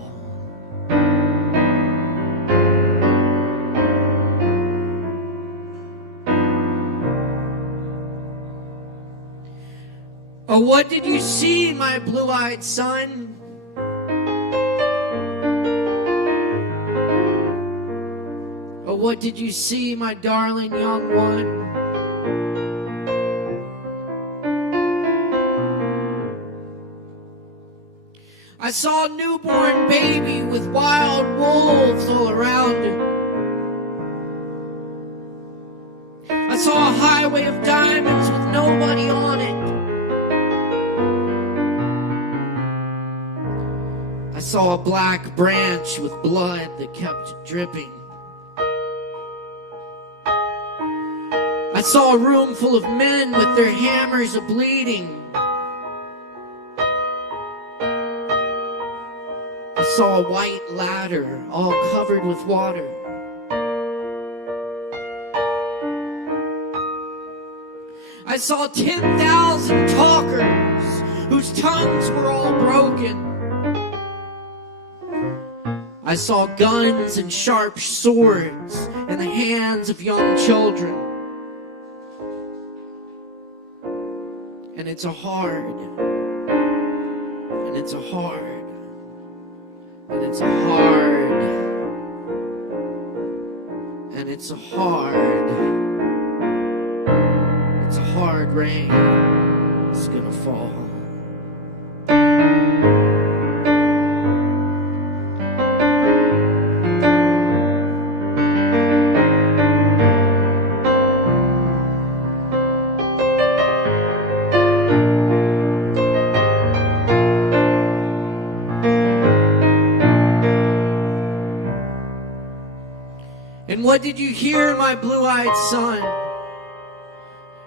Oh, what did you see, my blue-eyed son? Oh, what did you see, my darling young one? I saw a newborn baby with wild wolves all around it. I saw a highway of diamonds with nobody on it. I saw a black branch with blood that kept dripping. I saw a room full of men with their hammers a-bleeding. I saw a white ladder all covered with water. I saw 10,000 talkers whose tongues were all broken. I saw guns and sharp swords in the hands of young children. And it's a hard, and it's a hard, and it's a hard, and it's a hard, it's a hard rain. It's gonna fall. what did you hear, my blue-eyed son?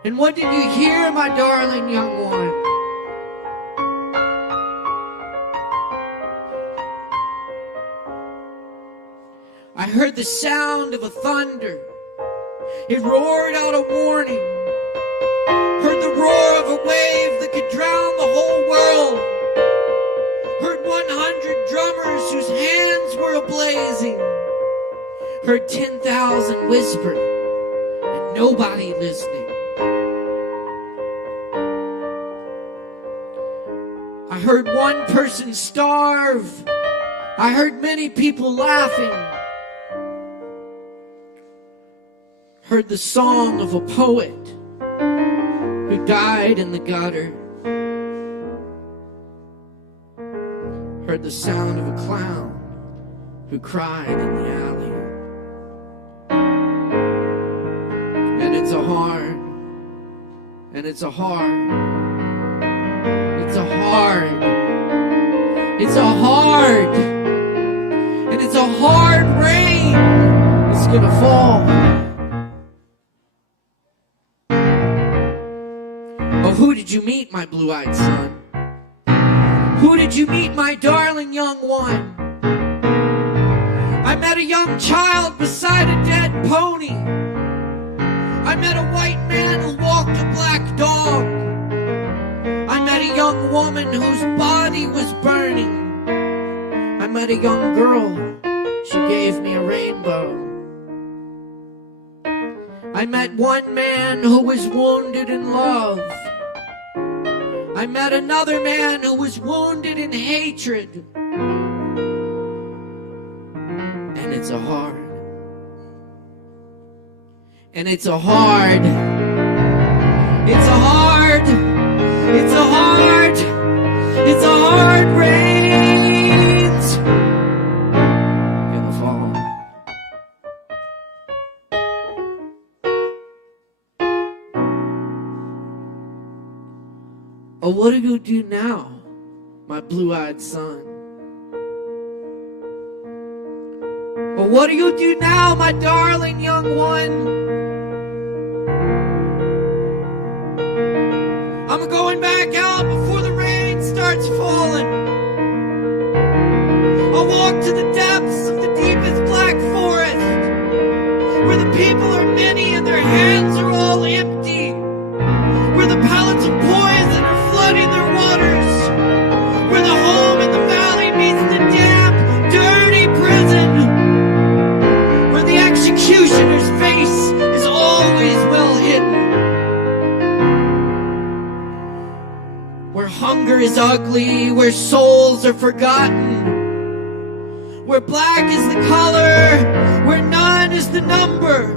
And what did you hear, my darling young one? I heard the sound of a thunder. It roared out a warning. Heard the roar of a wave that could drown the whole world. Heard 100 drummers whose hands were ablazing. Heard 10,000 whisper and nobody listening. I heard one person starve. I heard many people laughing. Heard the song of a poet who died in the gutter. Heard the sound of a clown who cried in the alley. And it's a hard, and it's a hard, it's a hard, it's a hard, and it's a hard rain that's gonna fall. Oh, who did you meet, my blue-eyed son? Who did you meet, my darling young one? I met a young child beside a dead pony. I met a white man who walked a black dog. I met a young woman whose body was burning. I met a young girl. She gave me a rainbow. I met one man who was wounded in love. I met another man who was wounded in hatred. And it's a hard. And it's a hard. It's a hard. It's a hard. It's a hard rain's gonna fall. Oh, what do you do now, my blue-eyed son? Oh, what do you do now, my darling young one? I'm going back out before the rain starts falling. I'll walk to the depths of the deepest black forest, where the people are many and their hands are all empty, where the pellets of poison are flooding their waters, where the home in the valley meets the damp, dirty prison, where the executioner's face is always well hidden, where hunger is ugly, where souls are forgotten, where black is the color, where none is the number.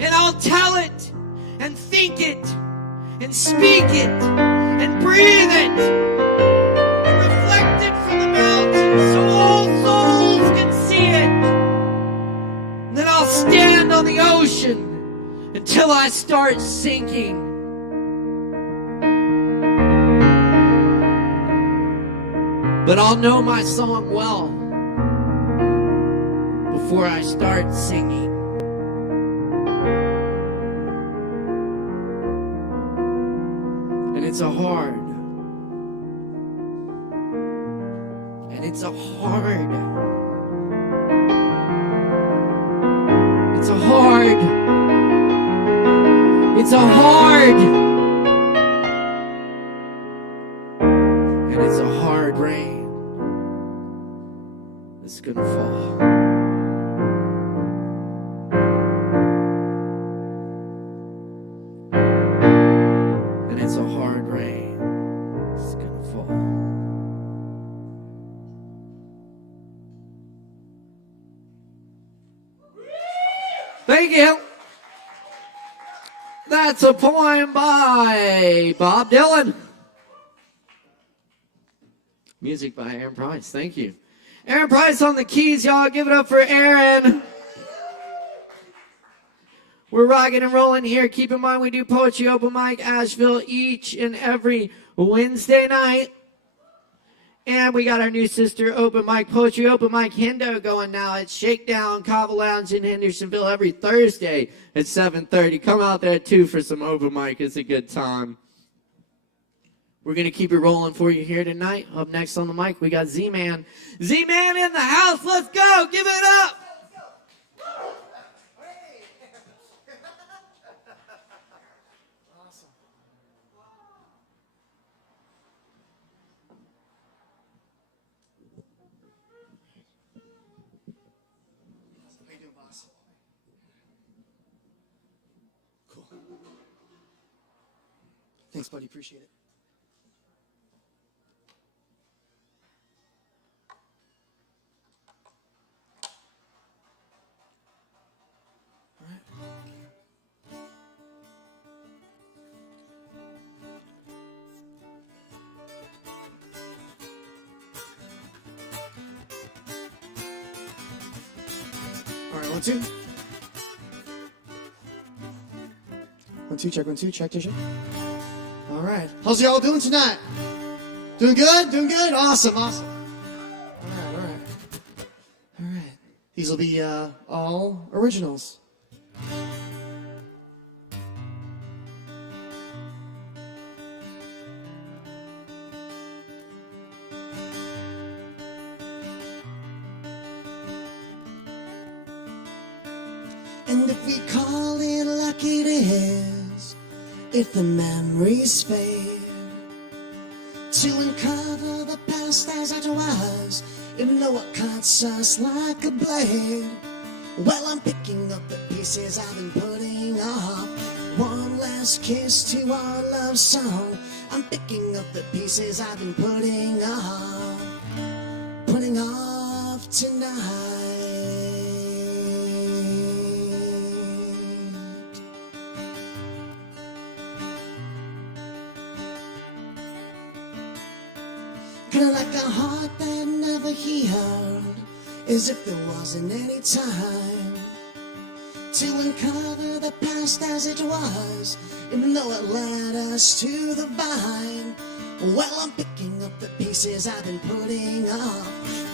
And I'll tell it, and think it, and speak it, and breathe it, and reflect it from the mountains so all souls can see it. And then I'll stand on the ocean until I start sinking. But I'll know my song well before I start singing. And it's a hard. And it's a hard. It's a hard. It's a hard. And it's a hard rain. It's gonna fall. And it's a hard rain. It's gonna fall. Thank you. That's a poem by Bob Dylan. Music by Aaron Price. Thank you. Aaron Price on the keys, y'all. Give it up for Aaron. We're rocking and rolling here. Keep in mind we do Poetry Open Mic Asheville each and every Wednesday night. And we got our new sister open mic, poetry open mic Hendo going now at Shakedown Kava Lounge in Hendersonville every Thursday at 7:30. Come out there too for some open mic. It's a good time. We're going to keep it rolling for you here tonight. Up next on the mic, we got Z-Man. Z-Man in the house. Let's go. Give it up. Thanks, buddy. Appreciate it. All right, 1, 2. 1, 2, check, 1, 2, check, check. All right. How's y'all doing tonight? Doing good? Doing good? Awesome, awesome. All right. All right. These will be all originals. And if we call it like it is, if the memories fade, to uncover the past as it was, even though it cuts us like a blade. Well, I'm picking up the pieces I've been putting off. One last kiss to our love song. I'm picking up the pieces I've been putting off tonight. Kinda like a heart that never healed, as if there wasn't any time to uncover the past as it was, even though it led us to the vine. Well, I'm picking up the pieces I've been putting off.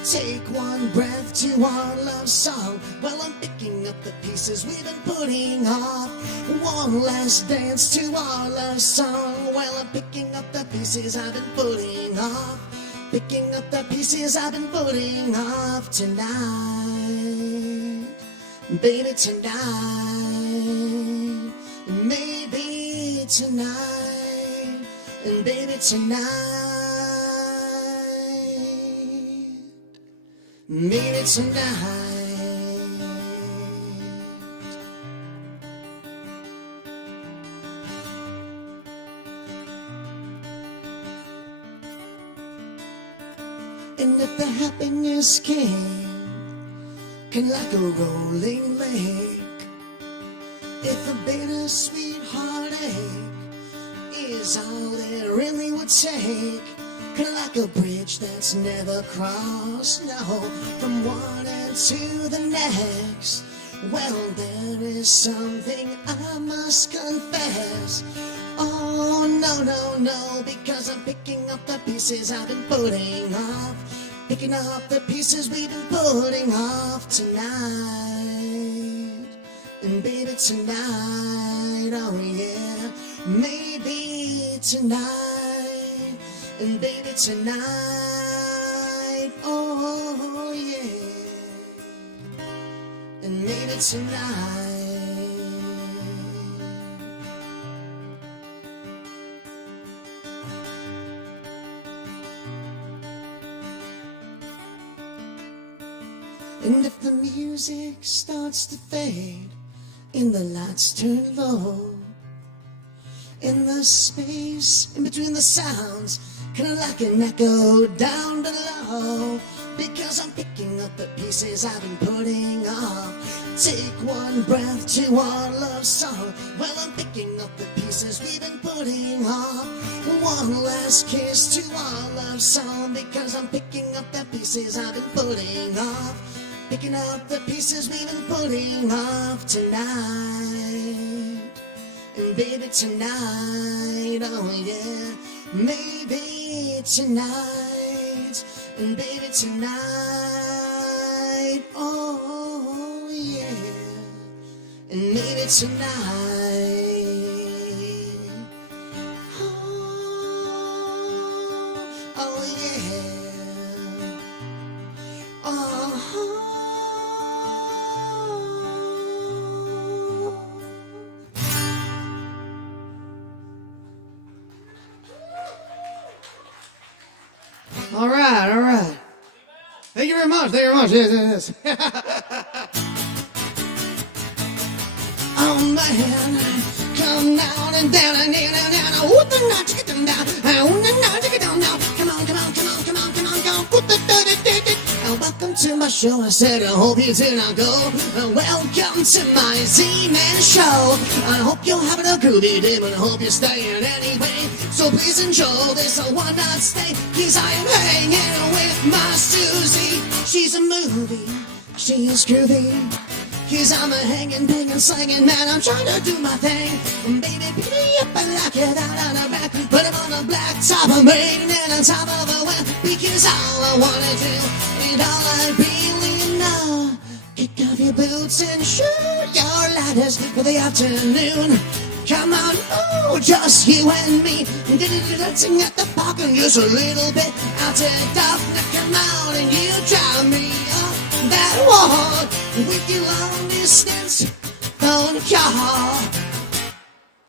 Take one breath to our love song. Well, I'm picking up the pieces we've been putting off. One last dance to our love song. Well, I'm picking up the pieces I've been putting off. Picking up the pieces I've been putting off tonight. Baby, tonight. Maybe tonight. And baby, tonight. Maybe tonight. And if the happiness came like a rolling lake, if the bittersweet heartache is all it really would take, like a bridge that's never crossed, no, from one end to the next. Well, there is something I must confess. Oh, no, no, no, because I'm picking up the pieces I've been putting off. Picking up the pieces we've been putting off tonight. And baby, tonight, oh yeah, maybe tonight. And baby, tonight, oh yeah. And maybe tonight. And if the music starts to fade and the lights turn low, in the space in between the sounds, kinda like an echo down below, because I'm picking up the pieces I've been putting off. Take one breath to our love song. Well, I'm picking up the pieces we've been putting off. One last kiss to our love song, because I'm picking up the pieces I've been putting off. Picking up the pieces we've been putting off tonight. And baby, tonight, oh yeah, maybe tonight. And baby, tonight, oh yeah. And maybe tonight, oh yeah. All right, all right. Thank you very much. Thank you very much. Yes, yes, yes. Oh man, come down and down and down and down. Oh, the night you get down, down. Oh, the night you get down, down. Come on, come on, come on, come on, come on, come on. Welcome to my show. I said I hope you did not go. Welcome to my Z-Man show. I hope you're having a groovy day, but I hope you're staying anyway. So please enjoy this one-night stay, 'cause I am hanging with my Susie. She's a movie, she is groovy. 'Cause I'm a hanging, banging, slanging man. I'm trying to do my thing. Baby, pick me up and lock it out on the back. Put him on the black top of me and on top of the web. Because all I wanna do and all I really know, kick off your boots and shoot your ladders for the afternoon. Come on, oh, just you and me. Dancing at the park and just a little bit out to dark. Now come out and you drive me up that wall with your long distance phone call.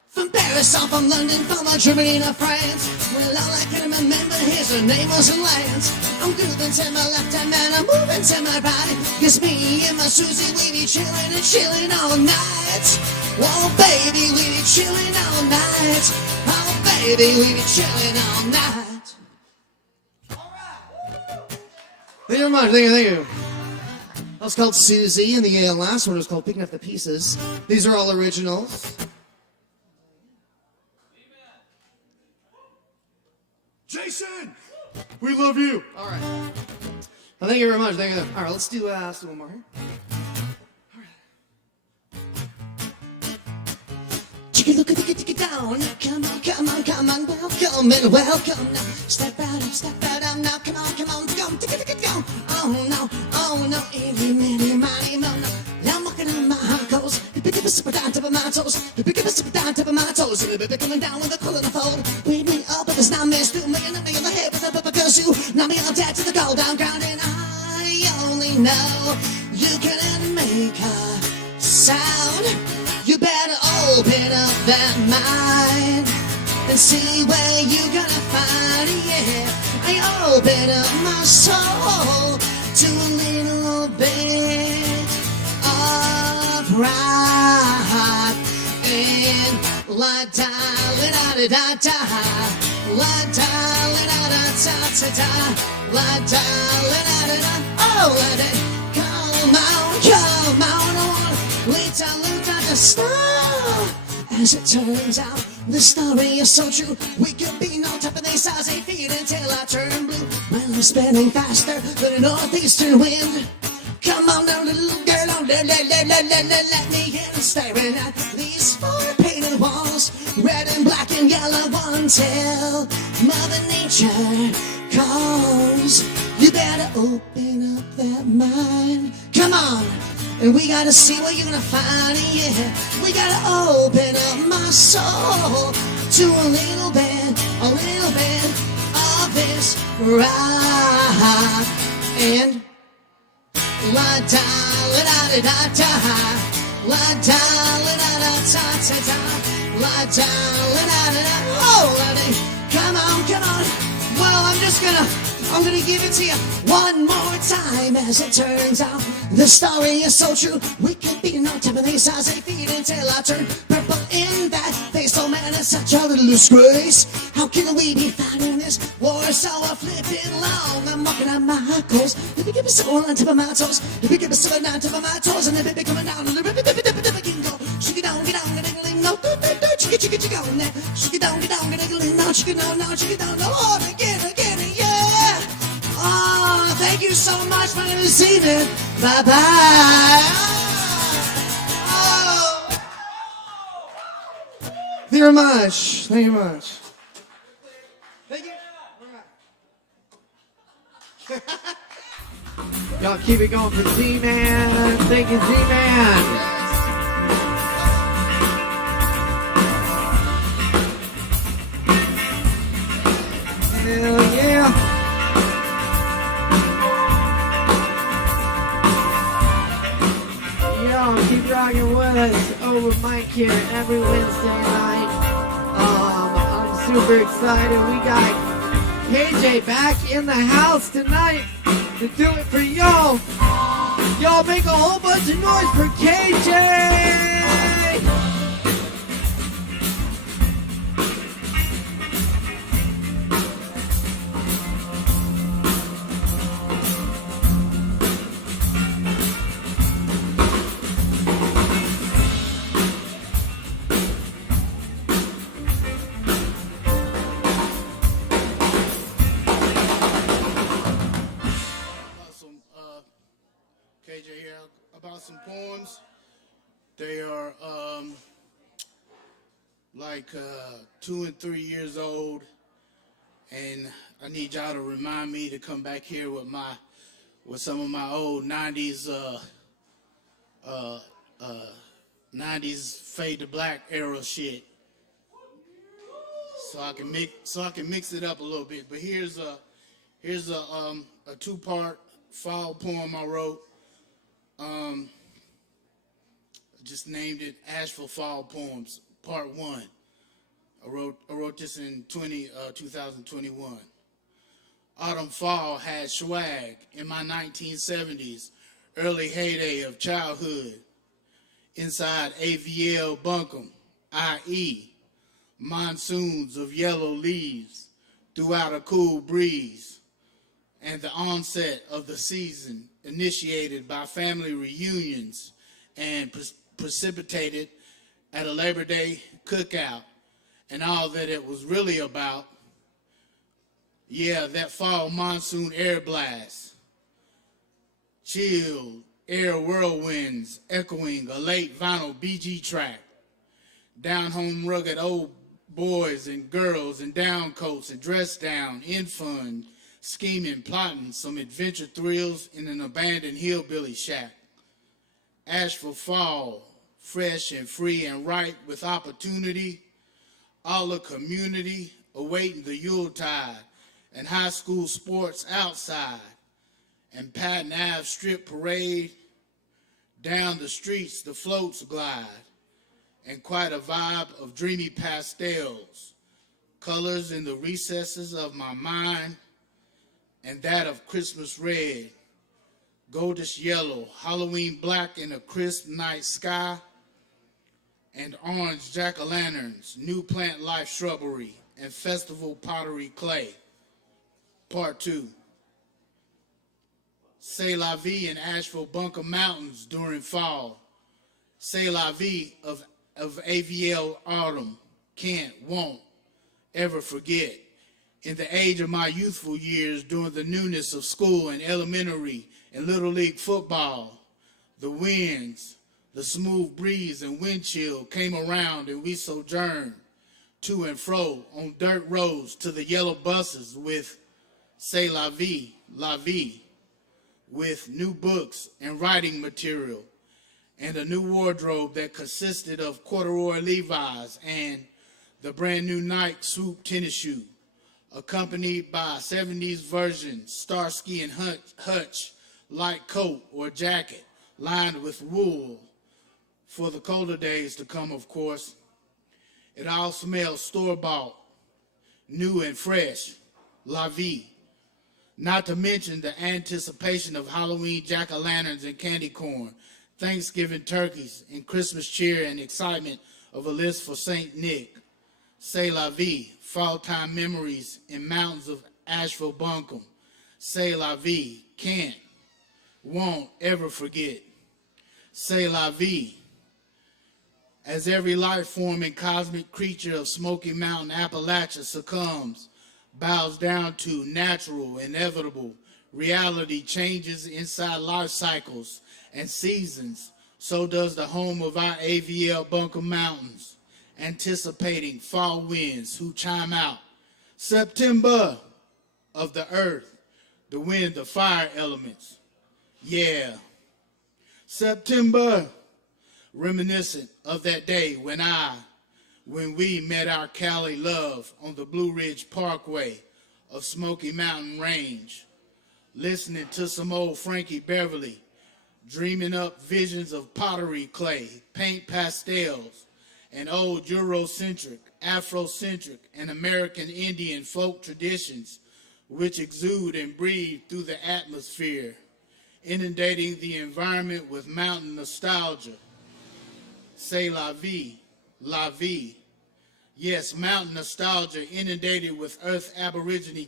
From Paris or from London, from Germany to France. Well, all I can remember is her name wasn't Lance. I'm grooving to my left hand man, I'm moving to my right. 'Cause me and my Susie, we be chilling and chilling all night. Oh baby, we be chilling all night. Oh baby, we be chilling all night. Thank you very much. Thank you, thank you. That was called Susie, and the last one was called Picking Up the Pieces. These are all originals. Jason, we love you. All right. Well, thank you very much. Thank you. All right, let's do one more here. Look at it down. Come on, come on, come on. Welcome and welcome now. Step out now. Come on, come on. Go, go. Oh no. Any, many, money, no. Now I'm walking on my ankles. You pick up a sip down top of my toes. You pick up a sip down top of my toes. And the baby coming down with the cool in the fold. Wake me up, but it's not me. Still me and me in the head with the papa because you knock me all dead to the cold down ground. And I only know you can make a sound. You better open up that mind and see where you're gonna find it. Yeah, I open up my soul to a little bit of rock and la da la da da da la da la da da da da la da la da da. Oh, la da, come on, little the star. As it turns out, the story is so true. We could be no top of the size 8 feet until I turn blue. Well, I'm spinning faster than a northeastern wind. Come on now, little girl, let me in. Staring at these 4 painted walls, red and black and yellow, until Mother Nature calls. You better open up that mind. Come on. And we gotta see what you're gonna find, yeah. We gotta open up my soul to a little bit of this rock. And la da la da da da la da la da da da da la da la da da da. Oh, la da. Come on. Well, I'm gonna give it to you one more time. As it turns out, the story is so true. We could be no top of these size 8 feet until I turn purple in that face. Oh man, it's such a little disgrace. How can we be fighting this war so flipping long? I'm walking on my course. Let me give me some more on top of my toes. Let me give me some on top of my toes. And the baby coming down. And the baby can go. Shake it down, get down, get down, no, chicky, go on there. Shake it down, get down, get down, no, chicky, no, chicky, down, no, oh, again, yeah. Oh, thank you so much for this evening. Bye-bye. Oh. Thank you very much. Thank you very much. Thank you. Yeah, keep it going for Z-Man. Thank you, Z-Man. Hell yeah. Yo, keep rocking with us over mic here every Wednesday night. I'm super excited. We got KJ back in the house tonight to do it for y'all. Y'all make a whole bunch of noise for KJ! KJ here about some poems. They are like 2 and 3 years old, and I need y'all to remind me to come back here with some of my old 90s 90s fade to black era shit, so I can mix it up a little bit. But here's a 2-part fall poem I wrote. Just named it ASHEVILLE Fall Poems, Part 1. I wrote this in 2021. Autumn fall had swag in my 1970s, early heyday of childhood. Inside ASHEViLLE bunkum, i.e., monsoons of yellow leaves throughout a cool breeze, and the onset of the season initiated by family reunions and precipitated at a Labor Day cookout, and all that it was really about. Yeah, that fall monsoon air blast, chilled air whirlwinds echoing a late vinyl BG track, down home rugged old boys and girls in down coats and dressed down in fun, scheming, plotting some adventure thrills in an abandoned hillbilly shack. ASHEVILLE fall, fresh and free and ripe with opportunity. All the community awaiting the Yuletide and high school sports outside. And Patton Ave strip parade. Down the streets the floats glide. And quite a vibe of dreamy pastels. Colors in the recesses of my mind. And that of Christmas red, goldish yellow, Halloween black in a crisp night sky, and orange jack-o'-lanterns, new plant life shrubbery, and festival pottery clay. Part 2. C'est la vie in ASHEViLLE Bunker Mountains during fall. C'est la vie of ASHEViLLE autumn, can't, won't ever forget. In the age of my youthful years, during the newness of school and elementary and little league football, the winds, the smooth breeze and wind chill came around, and we sojourned to and fro on dirt roads to the yellow buses with C'est la vie, with new books and writing material and a new wardrobe that consisted of corduroy Levi's and the brand new Nike swoop tennis shoe, accompanied by a 70s version Starsky and Hutch light coat or jacket lined with wool for the colder days to come, of course. It all smells store-bought, new and fresh, la vie. Not to mention the anticipation of Halloween jack-o'-lanterns and candy corn, Thanksgiving turkeys, and Christmas cheer and excitement of a list for St. Nick. C'est la vie, fall time memories in mountains of ASHEViLLE bunkum. C'est la vie, can't, won't ever forget. C'est la vie. As every life form and cosmic creature of Smoky Mountain Appalachia succumbs, bows down to natural, inevitable reality changes inside life cycles and seasons, so does the home of our ASHEViLLE bunker mountains, anticipating fall winds who chime out. September of the earth, the wind, the fire elements. Yeah. September, reminiscent of that day when we met our Cali love on the Blue Ridge Parkway of Smoky Mountain Range, listening to some old Frankie Beverly, dreaming up visions of pottery clay, paint pastels, and old Eurocentric, Afrocentric, and American Indian folk traditions which exude and breathe through the atmosphere, inundating the environment with mountain nostalgia. C'est la vie, la vie. Yes, mountain nostalgia inundated with earth aborigine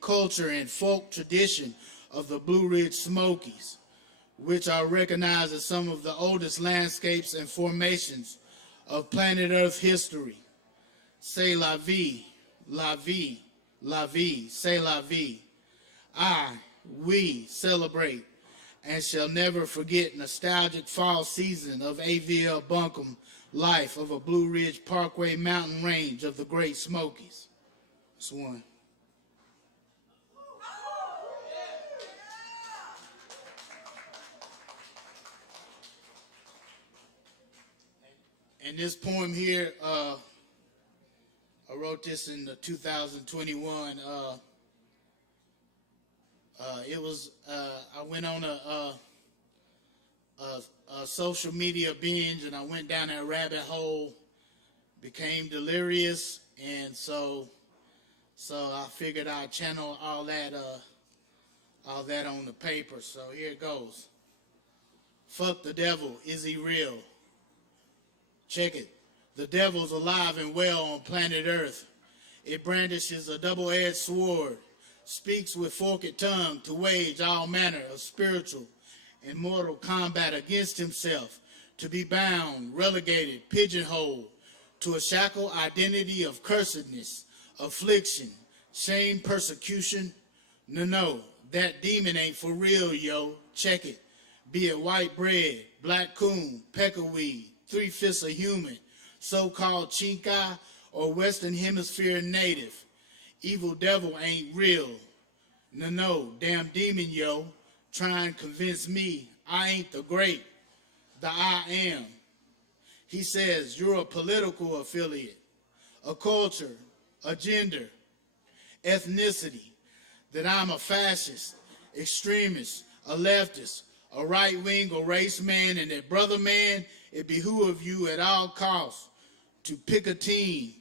culture and folk tradition of the Blue Ridge Smokies, which are recognized as some of the oldest landscapes and formations of planet Earth history. C'est la vie, la vie, la vie, c'est la vie. We celebrate and shall never forget nostalgic fall season of AVL Buncombe life of a Blue Ridge Parkway mountain range of the Great Smokies. That's one. And this poem here, I wrote this in 2021. I went on a social media binge, and I went down that rabbit hole, became delirious, and so I figured I'd channel all that on the paper. So here it goes. Fuck the devil, is he real? Check it. The devil's alive and well on planet Earth. It brandishes a double-edged sword, speaks with forked tongue to wage all manner of spiritual and mortal combat against himself, to be bound, relegated, pigeonholed to a shackle identity of cursedness, affliction, shame, persecution. No, that demon ain't for real, yo. Check it. Be it white bread, black coon, peckerweed, 3/5 a human, so-called Chinka or Western Hemisphere native. Evil devil ain't real. No, damn demon, yo. Try and convince me I ain't the great, the I am. He says you're a political affiliate, a culture, a gender, ethnicity, that I'm a fascist, extremist, a leftist, a right-wing or race man, and that, brother man, it behoove you at all costs to pick a team,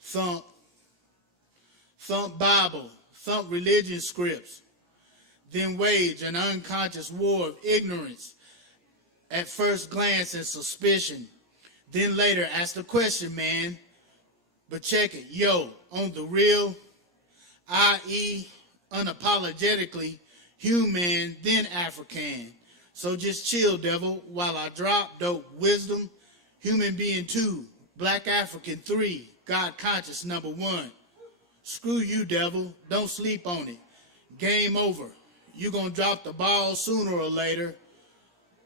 thump Bible, thump religion scripts, then wage an unconscious war of ignorance at first glance and suspicion, then later ask the question, man. But check it, yo, on the real, i.e. unapologetically human, then African. So just chill, devil, while I drop dope wisdom, human being 2, black African 3, God conscious number 1. Screw you, devil, don't sleep on it. Game over. You gonna drop the ball sooner or later.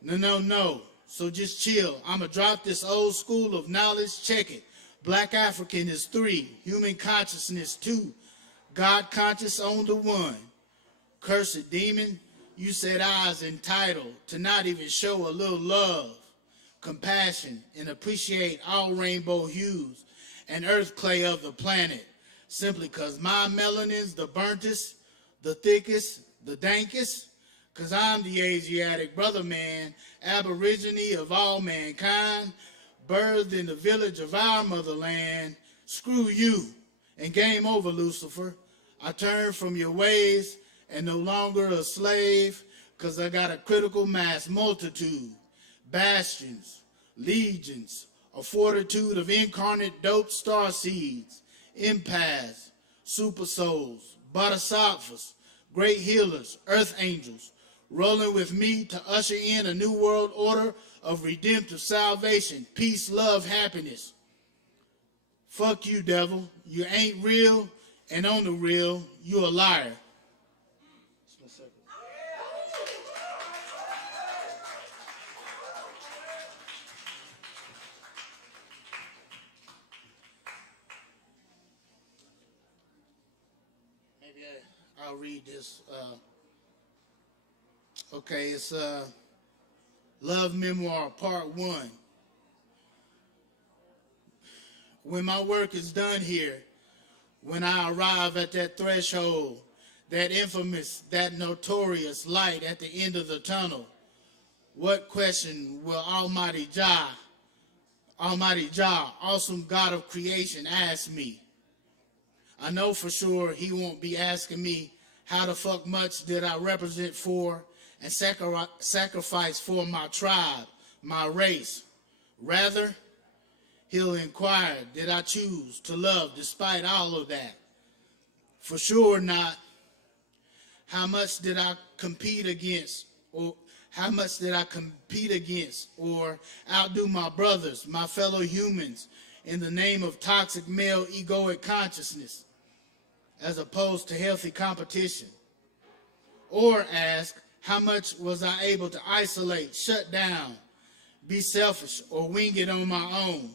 No. So just chill. I'ma drop this old school of knowledge. Check it. Black African is 3, human consciousness 2, God conscious on the 1. Cursed demon, you said I was entitled to not even show a little love, compassion, and appreciate all rainbow hues and earth clay of the planet, simply because my melanin's the burntest, the thickest, the dankest, because I'm the Asiatic brother man, aborigine of all mankind, birthed in the village of our motherland. Screw you, and game over, Lucifer. I turn from your ways and no longer a slave, because I got a critical mass multitude, bastions, legions, a fortitude of incarnate dope star seeds, empaths, super souls, bodhisattvas, great healers, earth angels, rolling with me to usher in a new world order of redemptive salvation, peace, love, happiness. Fuck you, devil. You ain't real, and on the real, you a liar. Maybe I'll read this Okay, it's Love Memoir Part 1. When my work is done here, when I arrive at that threshold, that infamous, that notorious light at the end of the tunnel, what question will Almighty Jah, awesome God of creation, ask me? I know for sure he won't be asking me how the fuck much did I represent for and sacrifice for my tribe, my race. Rather, he'll inquire, did I choose to love despite all of that? For sure not. How much did I compete against, or outdo my brothers, my fellow humans, in the name of toxic male egoic consciousness, as opposed to healthy competition? Or ask, how much was I able to isolate, shut down, be selfish, or wing it on my own?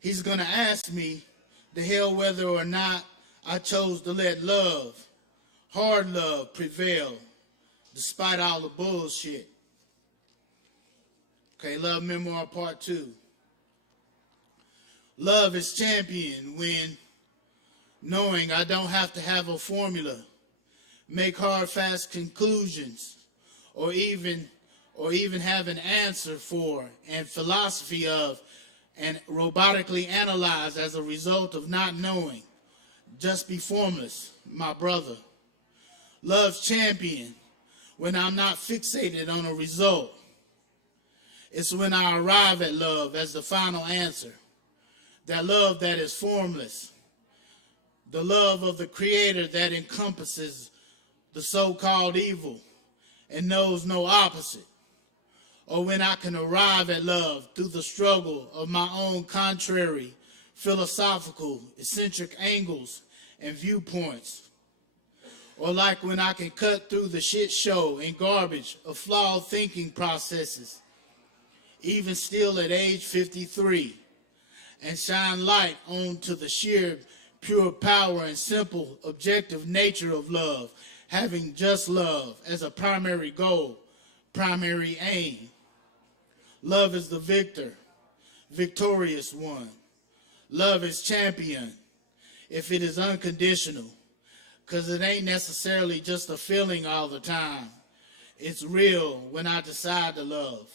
He's going to ask me the hell whether or not I chose to let love, hard love, prevail despite all the bullshit. Okay, Love Memoir Part 2. Love is champion when knowing I don't have to have a formula, make hard, fast conclusions, or even have an answer for and philosophy of and robotically analyze as a result of not knowing. Just be formless, my brother. Love's champion when I'm not fixated on a result. It's when I arrive at love as the final answer. That love that is formless. The love of the Creator that encompasses the so-called evil and knows no opposite. Or when I can arrive at love through the struggle of my own contrary, philosophical, eccentric angles and viewpoints. Or like when I can cut through the shit show and garbage of flawed thinking processes, even still at age 53, and shine light onto the sheer, pure power and simple, objective nature of love, having just love as a primary goal, primary aim. Love is the victor, victorious one. Love is champion if it is unconditional, because it ain't necessarily just a feeling all the time. It's real when I decide to love.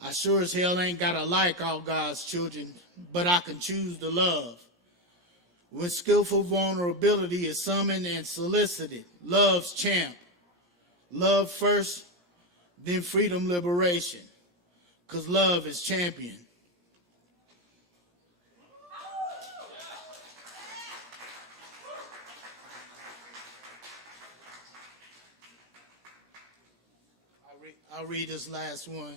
I sure as hell ain't gotta like all God's children, but I can choose to love. When skillful vulnerability is summoned and solicited, love's champ. Love first, then freedom, liberation, because love is champion. I'll read this last one.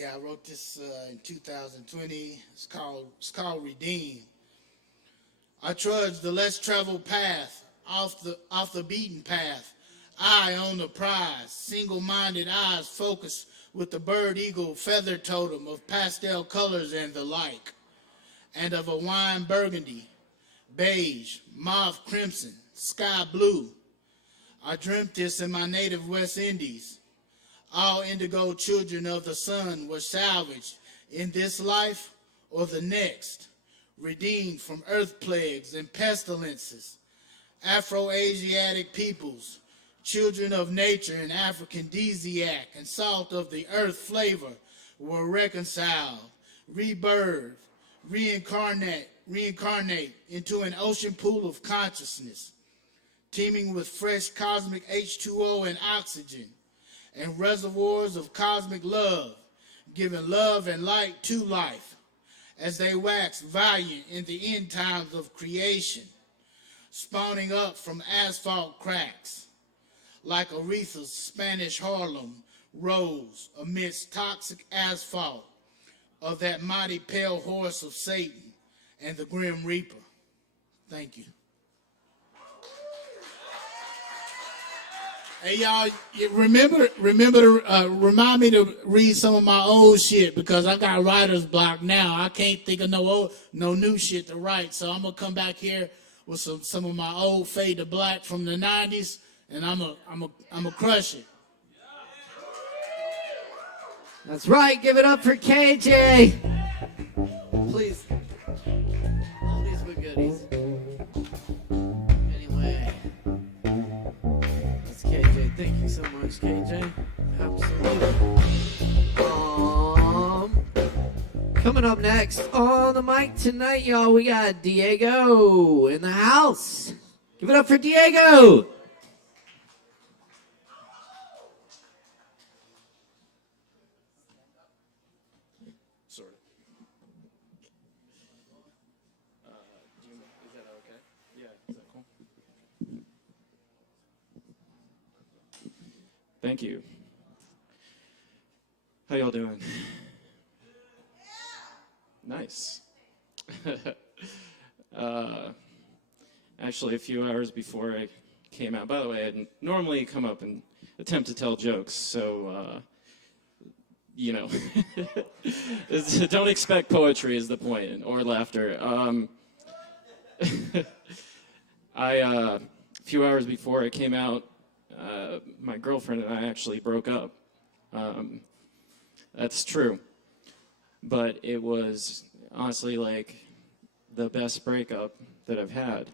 I wrote this in 2020. It's called Redeem. I trudge the less traveled path, off the beaten path. Eye on the prize, single-minded eyes focused with the bird eagle feather totem of pastel colors and the like, and of a wine burgundy, beige, mauve crimson, sky blue. I dreamt this in my native West Indies. All indigo children of the sun were salvaged in this life or the next, redeemed from earth plagues and pestilences. Afro-Asiatic peoples, children of nature and aphrodisiac and salt of the earth flavor, were reconciled, rebirthed, reincarnate into an ocean pool of consciousness, teeming with fresh cosmic H2O and oxygen, and reservoirs of cosmic love, giving love and light to life, as they wax valiant in the end times of creation, spawning up from asphalt cracks, like Aretha's Spanish Harlem rose amidst toxic asphalt of that mighty pale horse of Satan and the Grim Reaper. Thank you. Hey y'all, remember to remind me to read some of my old shit, because I got writer's block now. I can't think of no new shit to write, so I'm gonna come back here with some of my old Fade to Black from the 90s, and I'm a crush it. That's right. Give it up for KJ. Please. All these were goodies. Anyway, that's KJ. Thank you so much, KJ. Absolutely. Coming up next on the mic tonight, y'all, we got Diego in the house. Give it up for Diego. Sort of. Is that okay? Yeah, is that cool? Thank you. How y'all doing? Nice. Actually, a few hours before I came out, by the way, I'd normally come up and attempt to tell jokes, so, you know, don't expect poetry is the point, or laughter. A few hours before I came out, my girlfriend and I actually broke up. That's true. But it was honestly like the best breakup that I've had.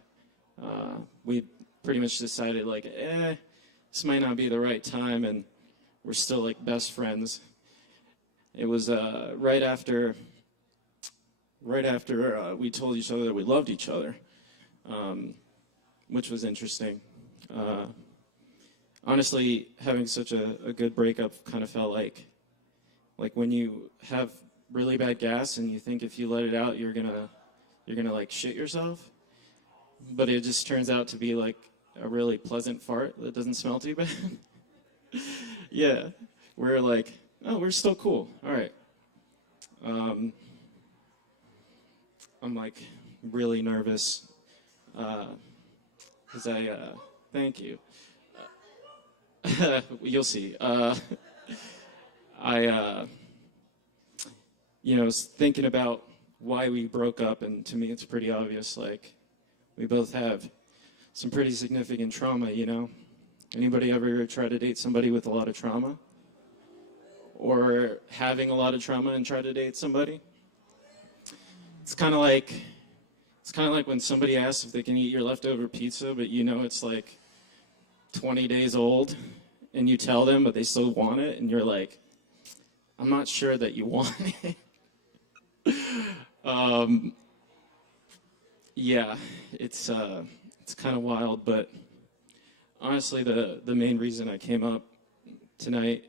We pretty much decided like, this might not be the right time, and we're still like best friends. It was right after we told each other that we loved each other, which was interesting. Honestly, having such a good breakup kind of felt like when you have really bad gas and you think if you let it out you're gonna like shit yourself, but it just turns out to be like a really pleasant fart that doesn't smell too bad. Yeah, we're like, oh, we're still cool, all right. I'm like really nervous because thank you. You'll see. You know, was thinking about why we broke up, and to me it's pretty obvious, like, we both have some pretty significant trauma, you know? Anybody ever try to date somebody with a lot of trauma? Or having a lot of trauma and try to date somebody? It's kind of like when somebody asks if they can eat your leftover pizza, but you know it's like 20 days old, and you tell them, but they still want it, and you're like, I'm not sure that you want it. Yeah, it's kind of wild, but honestly, the main reason I came up tonight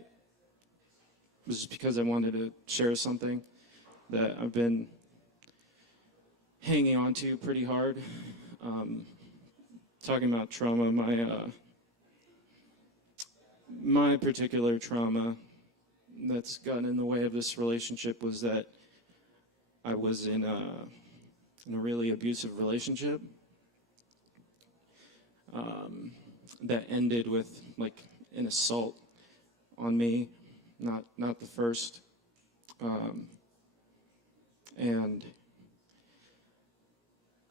was just because I wanted to share something that I've been hanging on to pretty hard. Talking about trauma, my particular trauma that's gotten in the way of this relationship was that I was in a really abusive relationship that ended with like an assault on me, not the first, and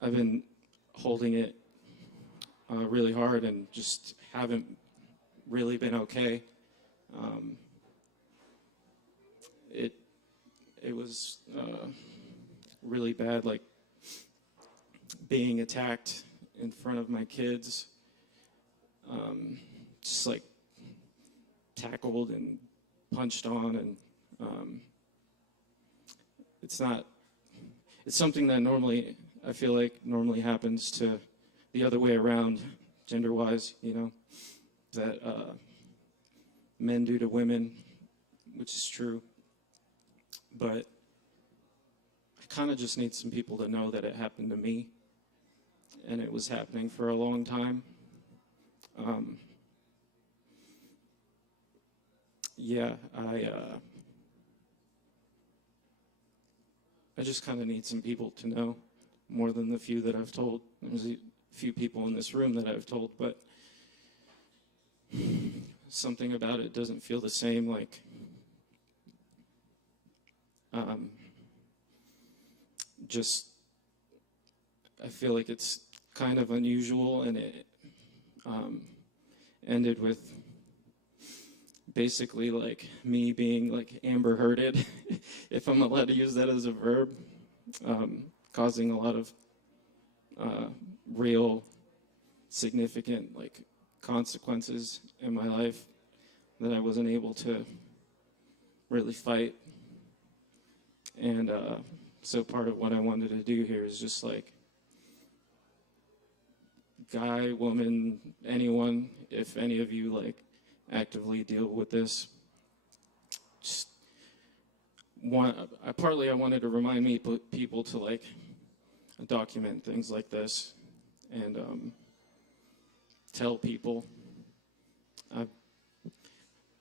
I've been holding it really hard and just haven't really been okay. It was really bad, like being attacked in front of my kids, just like tackled and punched on, and it's something that normally, I feel like normally happens to the other way around, gender-wise, you know, that men do to women, which is true. But I kind of just need some people to know that it happened to me, and it was happening for a long time. Yeah, I just kind of need some people to know, more than the few that I've told. There's a few people in this room that I've told, but something about it doesn't feel the same. Like, just, I feel like it's kind of unusual, and it ended with basically like me being like Amber Hearded, if I'm allowed to use that as a verb, causing a lot of real significant like consequences in my life that I wasn't able to really fight. And so part of what I wanted to do here is just like guy, woman, anyone, if any of you like actively deal with this, just partly I wanted to remind people to like document things like this and tell people. I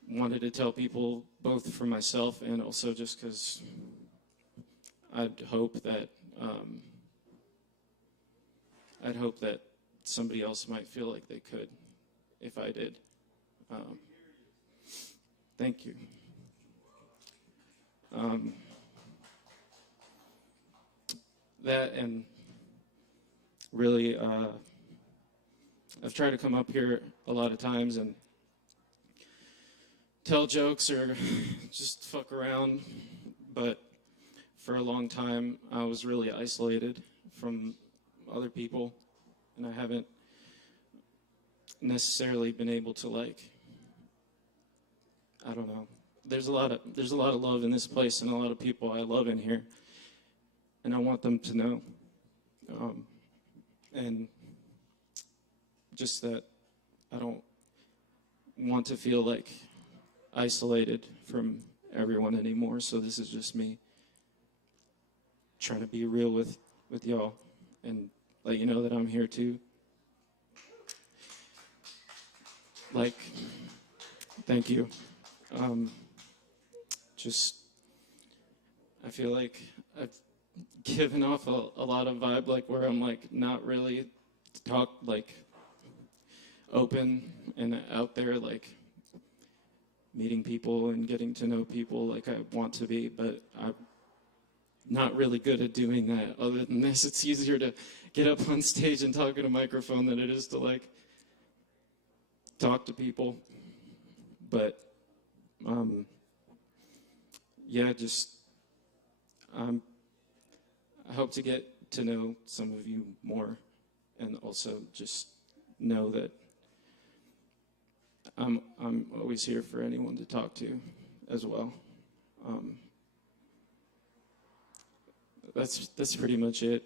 wanted to tell people both for myself and also just because I'd hope that somebody else might feel like they could if I did. Thank you. That and really, I've tried to come up here a lot of times and tell jokes or just fuck around, but for a long time I was really isolated from other people, and I haven't necessarily been able to like, I don't know. There's a lot of love in this place and a lot of people I love in here, and I want them to know, and just that I don't want to feel like isolated from everyone anymore. So this is just me trying to be real with y'all and let you know that I'm here too. Like, thank you. Just, I feel like I've given off a lot of vibe, like where I'm like not really like open and out there, like meeting people and getting to know people like I want to be, but I'm not really good at doing that. Other than this, it's easier to get up on stage and talk in a microphone than it is to like talk to people. But yeah, just I hope to get to know some of you more, and also just know that I'm always here for anyone to talk to as well. That's pretty much it.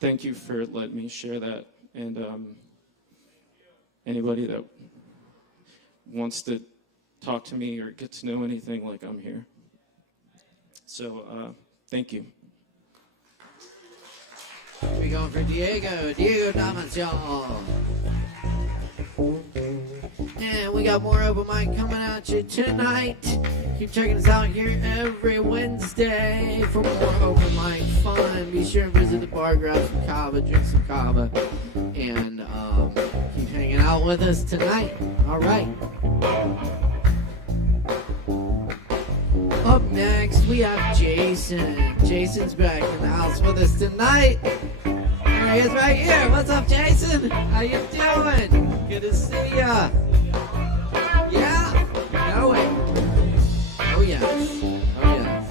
Thank you for letting me share that, and anybody that wants to talk to me or get to know anything, like I'm here. So thank you. We're going for Diego Damas, y'all. And we got more open mic coming at you tonight. Keep checking us out here every Wednesday for more open mic fun. Be sure to visit the bar, grab some Kava, drink some Kava, and keep hanging out with us tonight. All right. Up next, we have Jason. Jason's back in the house with us tonight. There he is right here. What's up, Jason? How you doing? Good to see ya. Yeah? No way. Oh, yes. Oh, yes.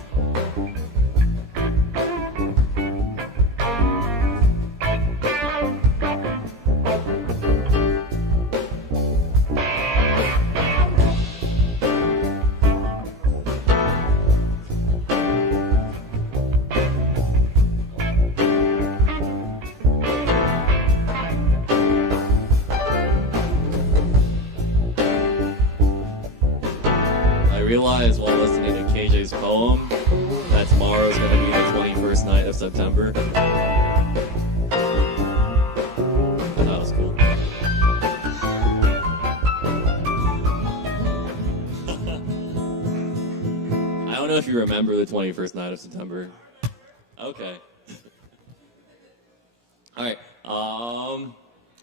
Realized while listening to KJ's poem that tomorrow is going to be the 21st night of September. I thought it was cool. I don't know if you remember the 21st night of September. Okay. Alright, I'm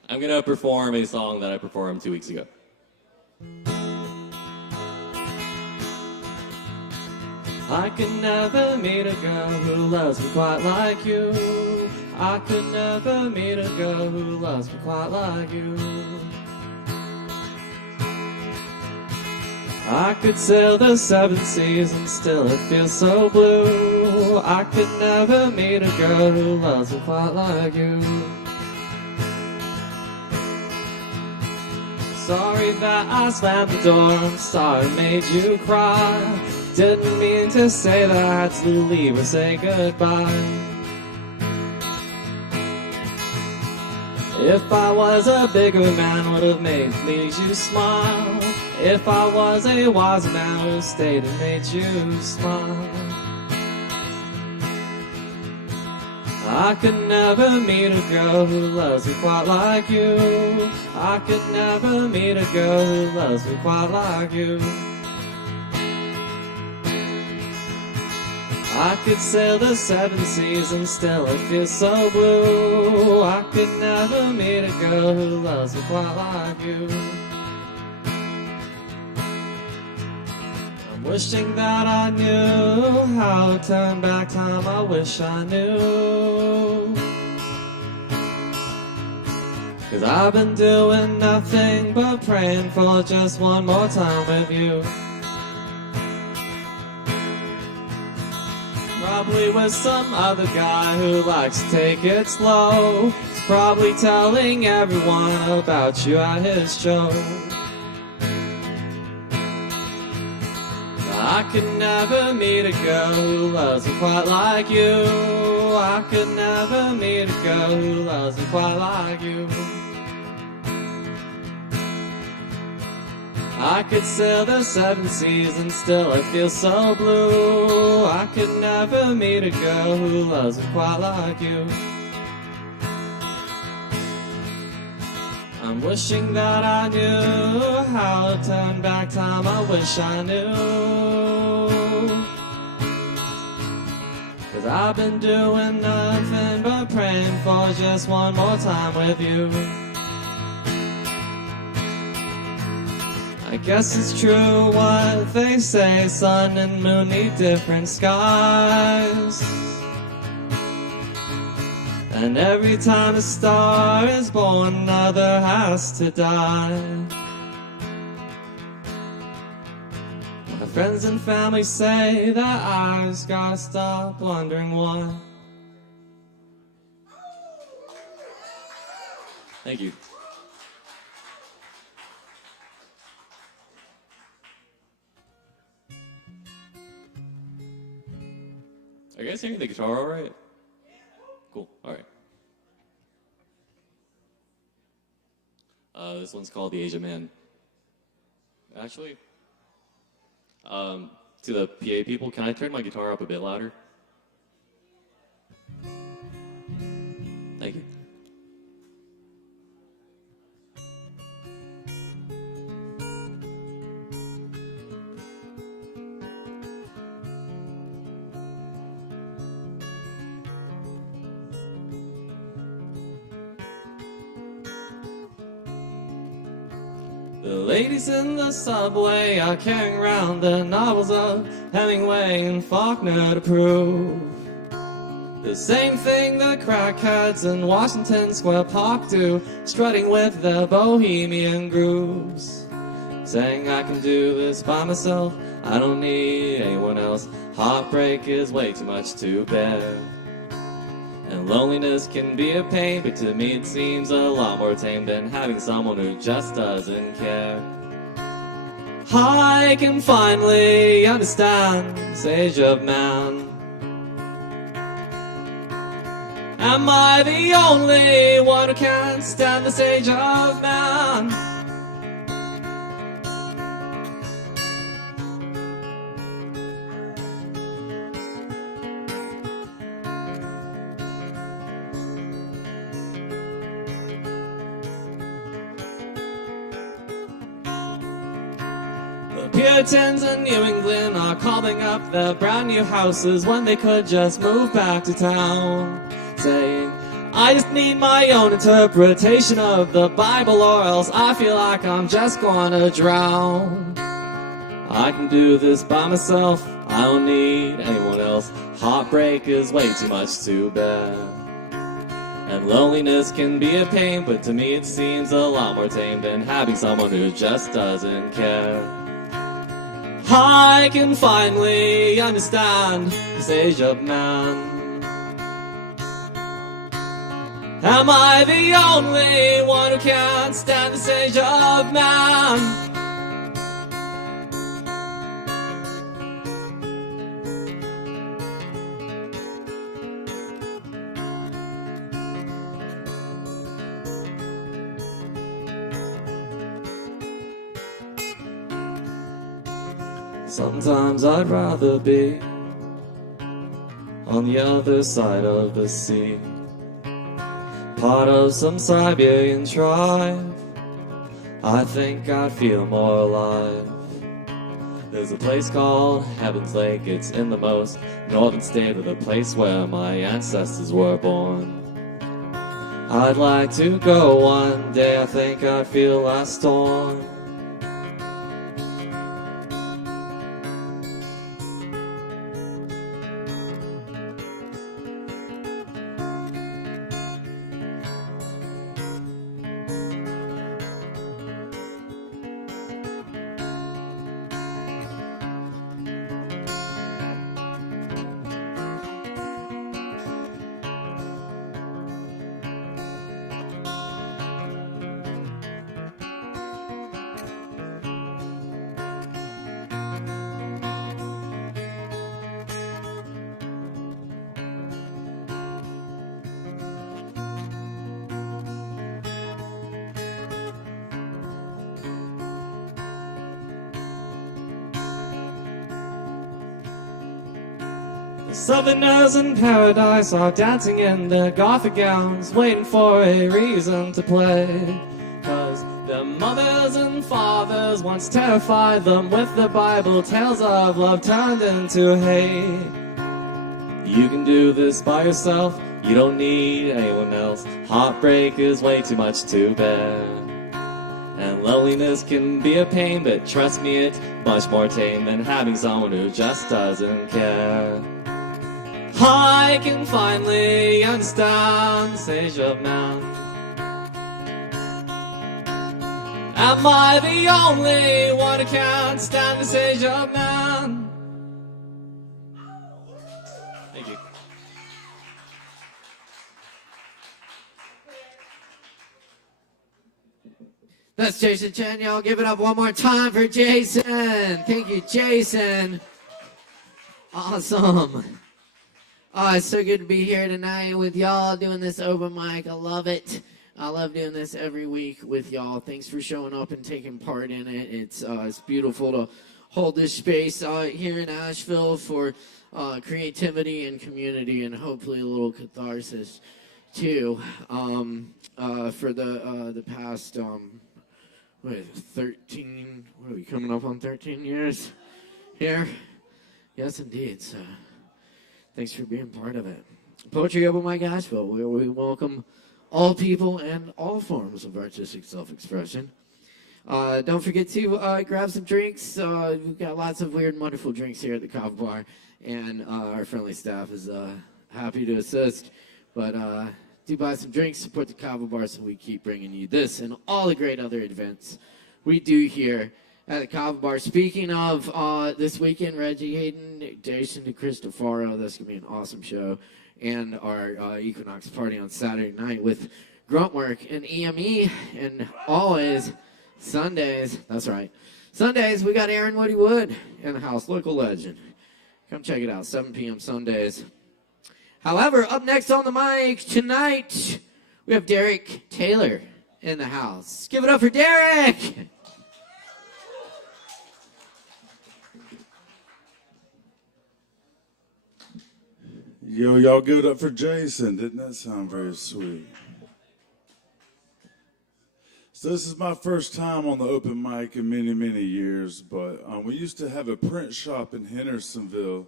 going to perform a song that I performed 2 weeks ago. I could never meet a girl who loves me quite like you. I could never meet a girl who loves me quite like you. I could sail the 7 seas and still it feels so blue. I could never meet a girl who loves me quite like you. Sorry that I slammed the door, I'm sorry I made you cry. Didn't mean to say that I had to leave or say goodbye. If I was a bigger man, would have made you smile. If I was a wiser man, would have stayed and made you smile. I could never meet a girl who loves me quite like you. I could never meet a girl who loves me quite like you. I could sail the 7 seas and still it feels so blue. I could never meet a girl who loves me quite like you. I'm wishing that I knew how to turn back time. I wish I knew. 'Cause I've been doing nothing but praying for just one more time with you. Probably with some other guy who likes to take it slow. He's probably telling everyone about you at his show. I could never meet a girl who loves me quite like you. I could never meet a girl who loves me quite like you. I could sail the 7 seas and still I feel so blue. I could never meet a girl who loves me quite like you. I'm wishing that I knew how to turn back time. I wish I knew. 'Cause I've been doing nothing but praying for just one more time with you. I guess it's true what they say, sun and moon need different skies. And every time a star is born, another has to die. My friends and family say that I just gotta stop wondering why. Thank you. Are you guys hearing the guitar all right? Cool, all right. This one's called The Asian Man. Actually, to the PA people, can I turn my guitar up a bit louder? Thank you. The ladies in the subway are carrying around the novels of Hemingway and Faulkner to prove the same thing the crackheads in Washington Square Park do, strutting with their bohemian grooves, saying I can do this by myself, I don't need anyone else. Heartbreak is way too much to bear, and loneliness can be a pain, but to me it seems a lot more tame than having someone who just doesn't care. I can finally understand this age of man. Am I the only one who can't stand this age of man? The Puritans in New England are calling up their brand new houses when they could just move back to town, saying, I just need my own interpretation of the Bible, or else I feel like I'm just gonna drown. I can do this by myself, I don't need anyone else. Heartbreak is way too much to bear. And loneliness can be a pain, but to me it seems a lot more tame than having someone who just doesn't care. I can finally understand the stage of man. Am I the only one who can't stand the stage of man? Sometimes I'd rather be on the other side of the sea, part of some Siberian tribe. I think I'd feel more alive. There's a place called Heaven's Lake. It's in the most northern state of the place where my ancestors were born. I'd like to go one day. I think I'd feel less torn. Southerners in paradise are dancing in their gothic gowns, waiting for a reason to play. 'Cause their mothers and fathers once terrified them with the Bible, tales of love turned into hate. You can do this by yourself, you don't need anyone else. Heartbreak is way too much to bear. And loneliness can be a pain, but trust me, it's much more tame than having someone who just doesn't care. I can finally understand the stage of man. Am I the only one who can't stand the stage of man? Thank you. That's Jason Chen. Y'all give it up one more time for Jason. Thank you, Jason. Awesome. Oh, it's so good to be here tonight with y'all doing this open mic. I love it. I love doing this every week with y'all. Thanks for showing up and taking part in it. It's beautiful to hold this space here in Asheville for creativity and community, and hopefully a little catharsis too. For the past 13. What are we coming up on? 13 years here. Yes, indeed. So. Thanks for being part of it. Poetry Open Mic Asheville, where we welcome all people and all forms of artistic self-expression. Don't forget to grab some drinks. We've got lots of weird and wonderful drinks here at the Kava Bar, and our friendly staff is happy to assist. But do buy some drinks, support the Kava Bar, so we keep bringing you this and all the great other events we do here at the Kava Bar. Speaking of this weekend, Reggie Hayden, Jason DeCristofaro, that's going to be an awesome show. And our Equinox party on Saturday night with Gruntwork and EME. And always, Sundays, that's right. Sundays, we got Aaron Woody Wood in the house, local legend. Come check it out, 7 p.m. Sundays. However, up next on the mic tonight, we have Derek Taylor in the house. Give it up for Derek! Yo, y'all give it up for Jason. Didn't that sound very sweet? So this is my first time on the open mic in many, many years, but we used to have a print shop in Hendersonville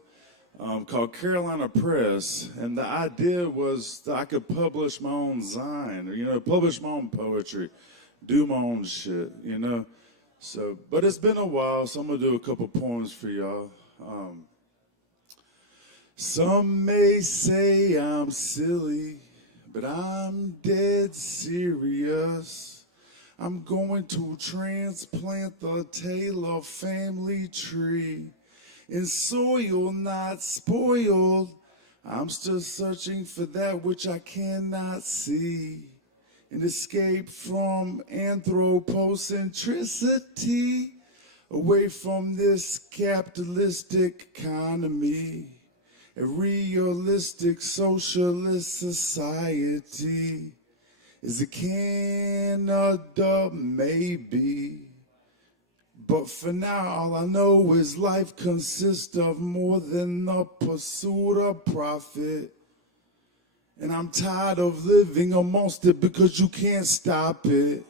called Carolina Press, and the idea was that I could publish my own zine, or, publish my own poetry, do my own shit, So, but it's been a while, so I'm going to do a couple poems for y'all. Some may say I'm silly, but I'm dead serious. I'm going to transplant the Taylor family tree in soil not spoiled. I'm still searching for that which I cannot see and escape from anthropocentricity, away from this capitalistic economy. A realistic socialist society is a Canada, maybe. But for now, all I know is life consists of more than the pursuit of profit. And I'm tired of living amongst it because you can't stop it.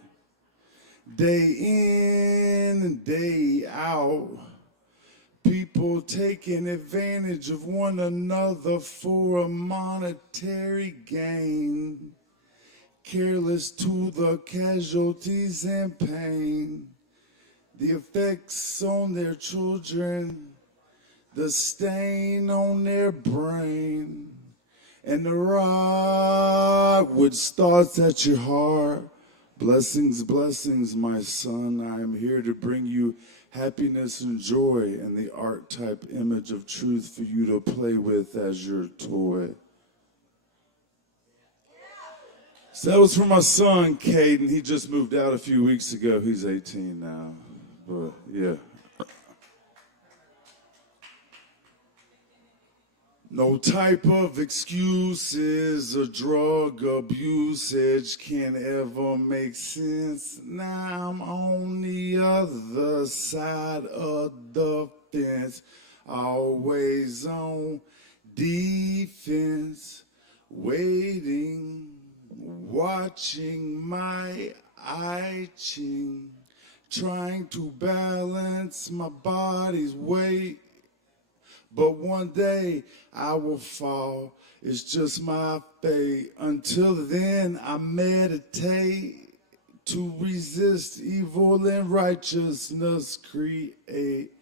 Day in and day out. People taking advantage of one another for a monetary gain, careless to the casualties and pain, the effects on their children, the stain on their brain, and the rock which starts at your heart. Blessings, blessings, my son. I am here to bring you happiness and joy and the archetype image of truth for you to play with as your toy. So that was for my son, Caden. He just moved out a few weeks ago. He's 18 now. But yeah. No type of excuses or drug abusage can ever make sense. Now I'm on the other side of the fence, always on defense, waiting, watching my itching, trying to balance my body's weight. But one day I will fall, it's just my fate. Until then I meditate to resist evil and righteousness create.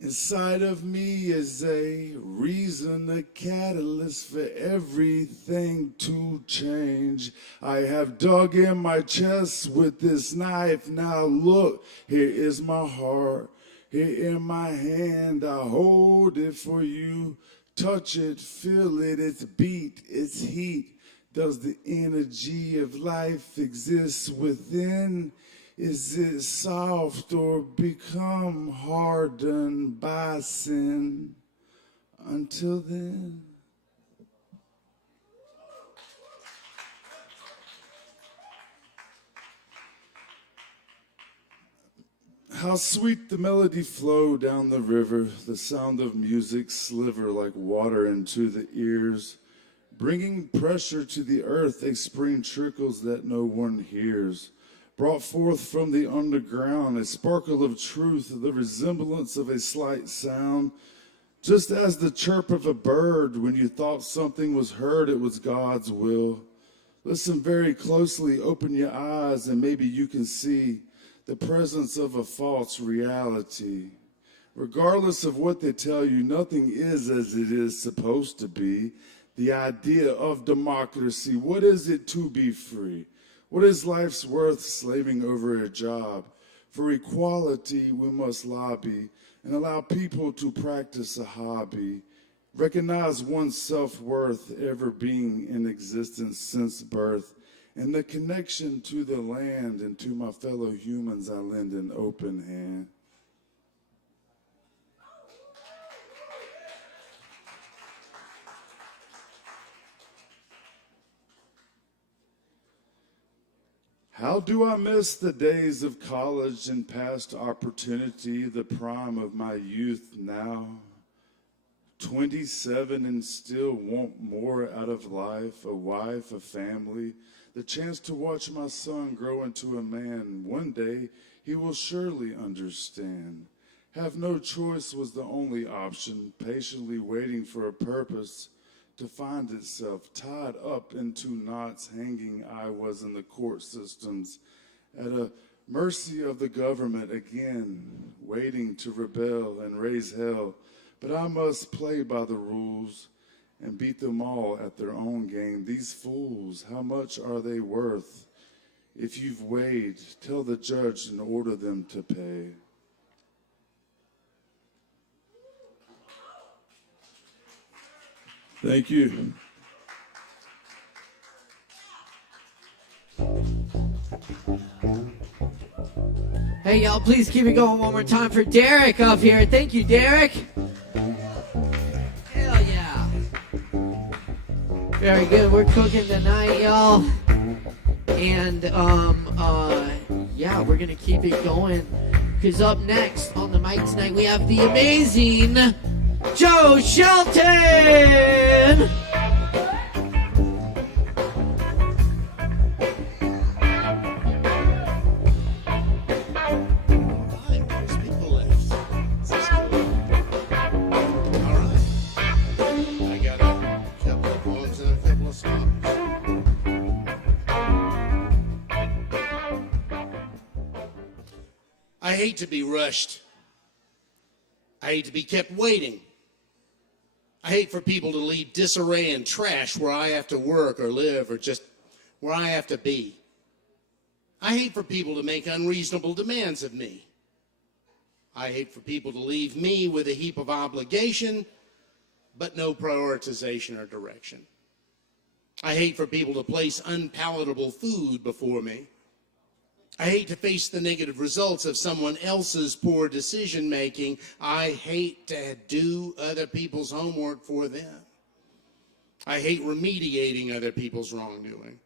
Inside of me is a reason, a catalyst for everything to change. I have dug in my chest with this knife. Now look, here is my heart. Here in my hand, I hold it for you. Touch it, feel it, its beat, its heat. Does the energy of life exist within? Is it soft or become hardened by sin? Until then. How sweet the melody flow down the river, the sound of music sliver like water into the ears, bringing pressure to the earth, a spring trickles that no one hears. Brought forth from the underground, a sparkle of truth, the resemblance of a slight sound. Just as the chirp of a bird, when you thought something was heard, it was God's will. Listen very closely, open your eyes, and maybe you can see the presence of a false reality. Regardless of what they tell you, nothing is as it is supposed to be. The idea of democracy, what is it to be free? What is life's worth slaving over a job? For equality, we must lobby and allow people to practice a hobby. Recognize one's self-worth ever being in existence since birth. And the connection to the land and to my fellow humans, I lend an open hand. How do I miss the days of college and past opportunity, the prime of my youth now? 27 and still want more out of life, a wife, a family, the chance to watch my son grow into a man. One day he will surely understand. Have no choice was the only option, patiently waiting for a purpose to find itself tied up into knots hanging. I was in the court systems at a Mercy of the government again, waiting to rebel and raise hell. But I must play by the rules and beat them all at their own game. These fools, how much are they worth? If you've weighed, tell the judge and order them to pay. Thank you. Hey, y'all, please keep it going one more time for Derek up here. Thank you, Derek. Hell yeah. Very good. We're cooking tonight, y'all. And, yeah, we're going to keep it going. Because up next on the mic tonight, we have the amazing Joe Shelton. I hate to be rushed. I hate to be kept waiting. I hate for people to leave disarray and trash where I have to work or live or just where I have to be. I hate for people to make unreasonable demands of me. I hate for people to leave me with a heap of obligation, but no prioritization or direction. I hate for people to place unpalatable food before me. I hate to face the negative results of someone else's poor decision-making. I hate to do other people's homework for them. I hate remediating other people's wrongdoing.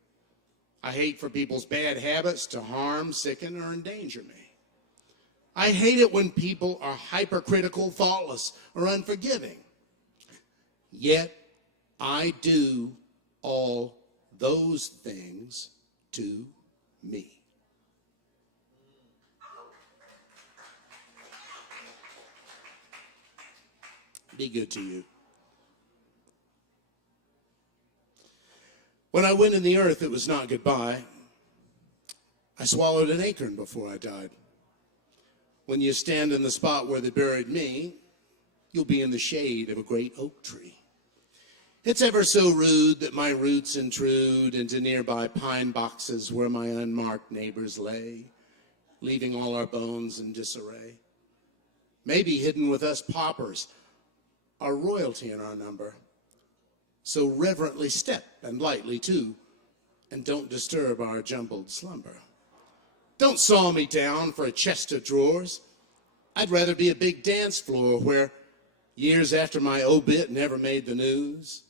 I hate for people's bad habits to harm, sicken, or endanger me. I hate it when people are hypercritical, thoughtless, or unforgiving. Yet, I do all those things to me. Be good to you. When I went in the earth, it was not goodbye. I swallowed an acorn before I died. When you stand in the spot where they buried me, you'll be in the shade of a great oak tree. It's ever so rude that my roots intrude into nearby pine boxes where my unmarked neighbors lay, leaving all our bones in disarray. Maybe hidden with us paupers, our royalty in our number. So reverently step, and lightly too, and don't disturb our jumbled slumber. Don't saw me down for a chest of drawers. I'd rather be a big dance floor where, years after my obit never made the news,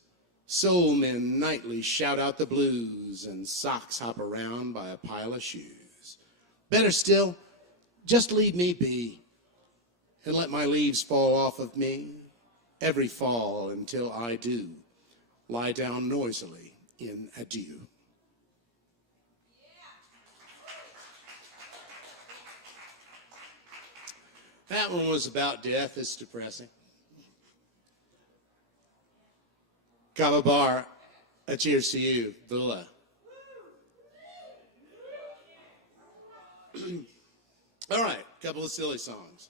soul men nightly shout out the blues and socks hop around by a pile of shoes. Better still, just leave me be and let my leaves fall off of me every fall until I do lie down noisily in adieu. That one was about death. It's depressing. Kava bar, a cheers to you, Villa. All right, couple of silly songs.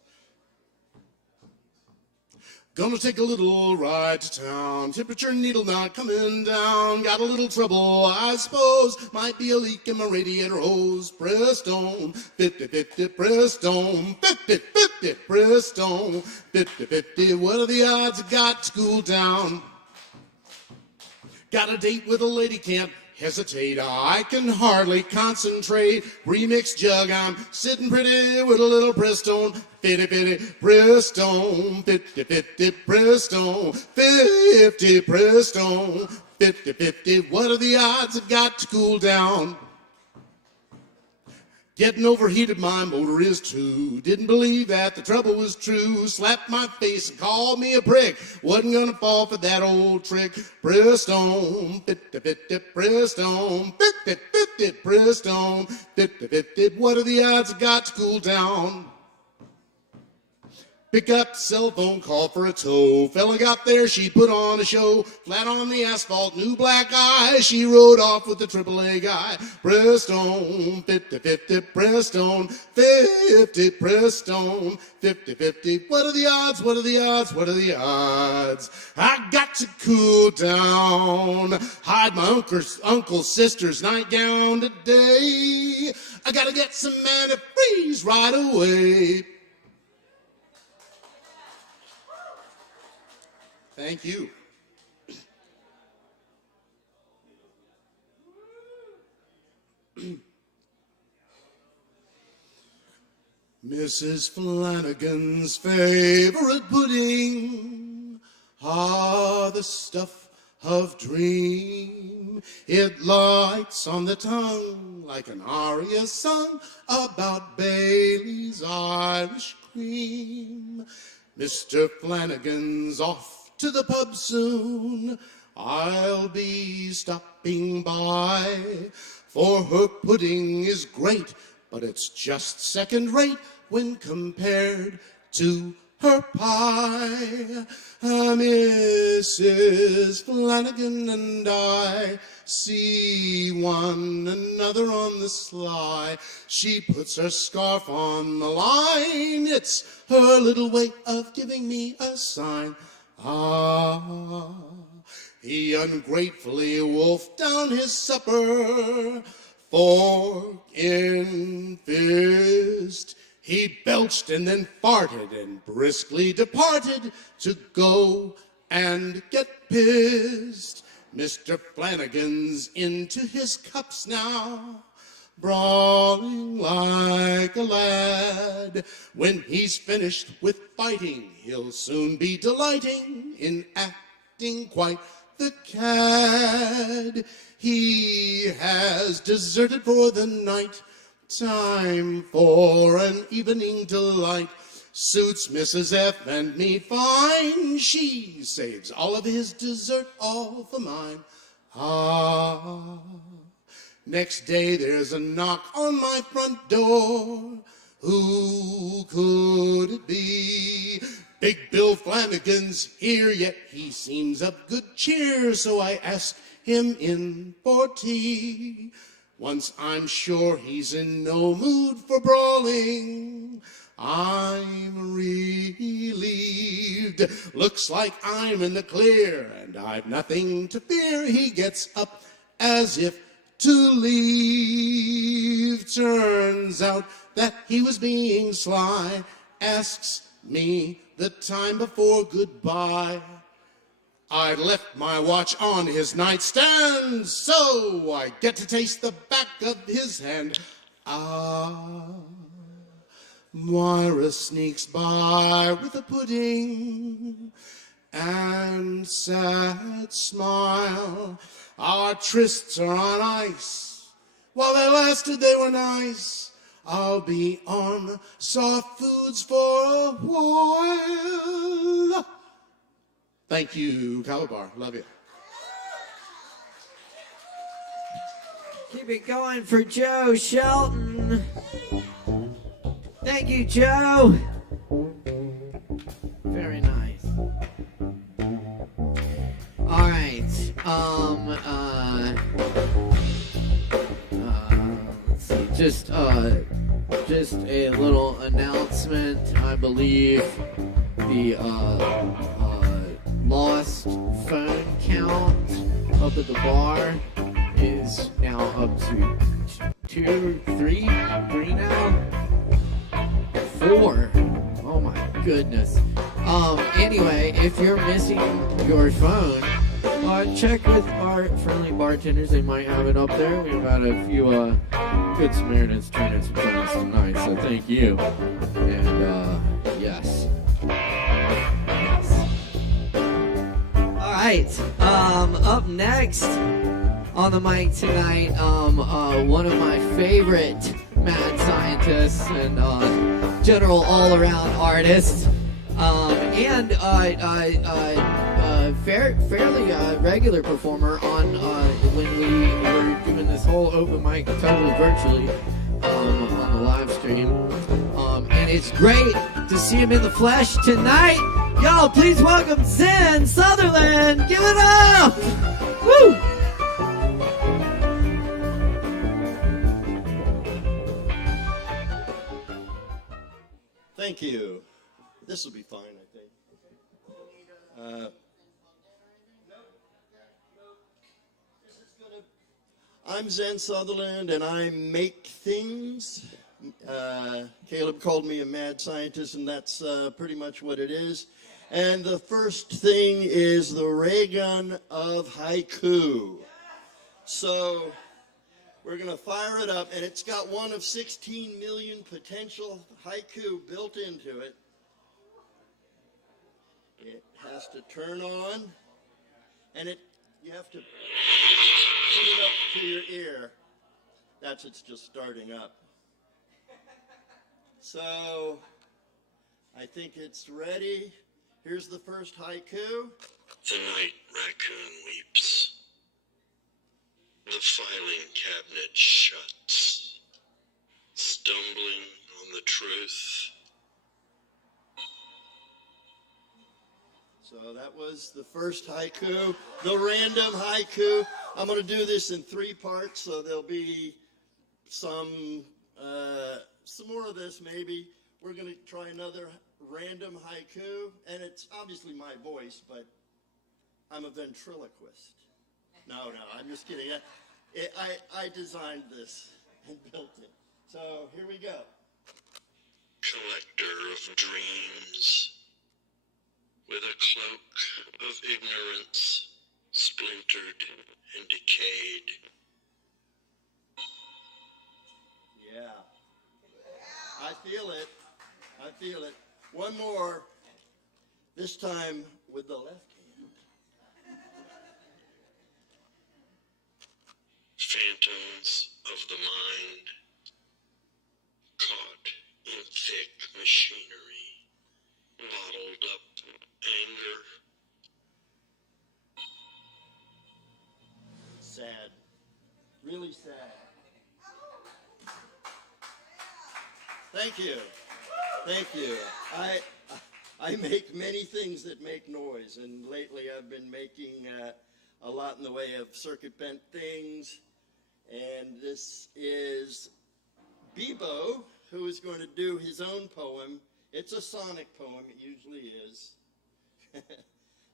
Gonna take a little ride to town. Temperature needle not coming down. Got a little trouble, I suppose. Might be a leak in my radiator hose. Prestone, 50-50, Prestone, 50-50, Prestone, 50-50. What are the odds I got to cool down? Got a date with a lady, can't hesitate. I can hardly concentrate. Remix jug, I'm sitting pretty with a little Prestone. 50-50, Prestone, 50-50, Prestone, 50 Prestone, 50-50. What are the odds I've got to cool down? Getting overheated, my motor is too. Didn't believe that the trouble was true. Slapped my face and called me a prick. Wasn't gonna fall for that old trick. Prestone, 50-50, Prestone, 50-50, Prestone, 50-50. What are the odds I got to cool down? Pick up the cell phone, call for a tow. Fella got there, she put on a show. Flat on the asphalt, new black eye. She rode off with the AAA guy. Prestone, 50-50, Prestone, 50, Prestone, 50-50. What are the odds, what are the odds, what are the odds? I got to cool down. Hide my uncle's sister's nightgown today. I gotta get some antifreeze right away. Thank you. Mrs. Flanagan's favorite pudding are the stuff of dream. It lights on the tongue like an aria sung about Bailey's Irish cream. Mr. Flanagan's off to the pub soon. I'll be stopping by, for her pudding is great, but it's just second rate when compared to her pie. Mrs. Flanagan and I see one another on the sly. She puts her scarf on the line. It's her little way of giving me a sign. Ah, he ungratefully wolfed down his supper, fork in fist. He belched and then farted and briskly departed to go and get pissed. Mr. Flanagan's into his cups now, brawling like a lad. When he's finished with fighting, he'll soon be delighting in acting quite the cad. He has deserted for the night, time for an evening delight. Suits Mrs. F and me fine. She saves all of his dessert, all for mine. Ah. Next day there's a knock on my front door. Who could it be? Big Bill Flanagan's here, yet he seems of good cheer, so I ask him in for tea. Once I'm sure he's in no mood for brawling, I'm relieved. Looks like I'm in the clear, and I've nothing to fear. He gets up as if to leave. Turns out that he was being sly. Asks me the time before goodbye. I left my watch on his nightstand, so I get to taste the back of his hand. Ah, Moira sneaks by with a pudding and sad smile. Our trysts are on ice. While they lasted, they were nice. I'll be on soft foods for a while. Thank you, Calabar. Love you. Keep it going for Joe Shelton. Thank you, Joe. Very nice. All right. Let's see. Just a little announcement. I believe the lost phone count up at the bar is now up to 2, 3 now. 4. Oh my goodness. Anyway, if you're missing your phone, check with our friendly bartenders. They might have it up there. We've had a few good Samaritans turning some phones tonight, so thank you. And yes. All right. Up next on the mic tonight, one of my favorite mad scientists and general all-around artist, and fairly regular performer on when we were doing this whole open mic totally virtually on the live stream. And it's great to see him in the flesh tonight. Y'all, please welcome Zen Sutherland. Give it up! Woo! Thank you. This will be fine, I think. I'm Zen Sutherland, and I make things. Caleb called me a mad scientist, and that's pretty much what it is. And the first thing is the ray gun of haiku. So we're going to fire it up, and it's got one of 16 million potential haiku built into it. It has to turn on, and you have to put it up to your ear. It's just starting up. So I think it's ready. Here's the first haiku. The night raccoon weeps. The filing cabinet shuts, stumbling on the truth. So that was the first haiku, the random haiku. I'm going to do this in 3 parts, so there'll be some more of this maybe. We're going to try another random haiku, and it's obviously my voice, but I'm a ventriloquist. No, I'm just kidding. I designed this and built it. So here we go. Collector of dreams, with a cloak of ignorance, splintered and decayed. Yeah. I feel it. I feel it. One more, this time with the left hand. Phantoms of the mind, caught in thick machinery, bottled up anger. Sad. Really sad. Thank you. Thank you. I make many things that make noise, and lately I've been making a lot in the way of circuit bent things. And this is Bebo, who is going to do his own poem. It's a sonic poem, it usually is.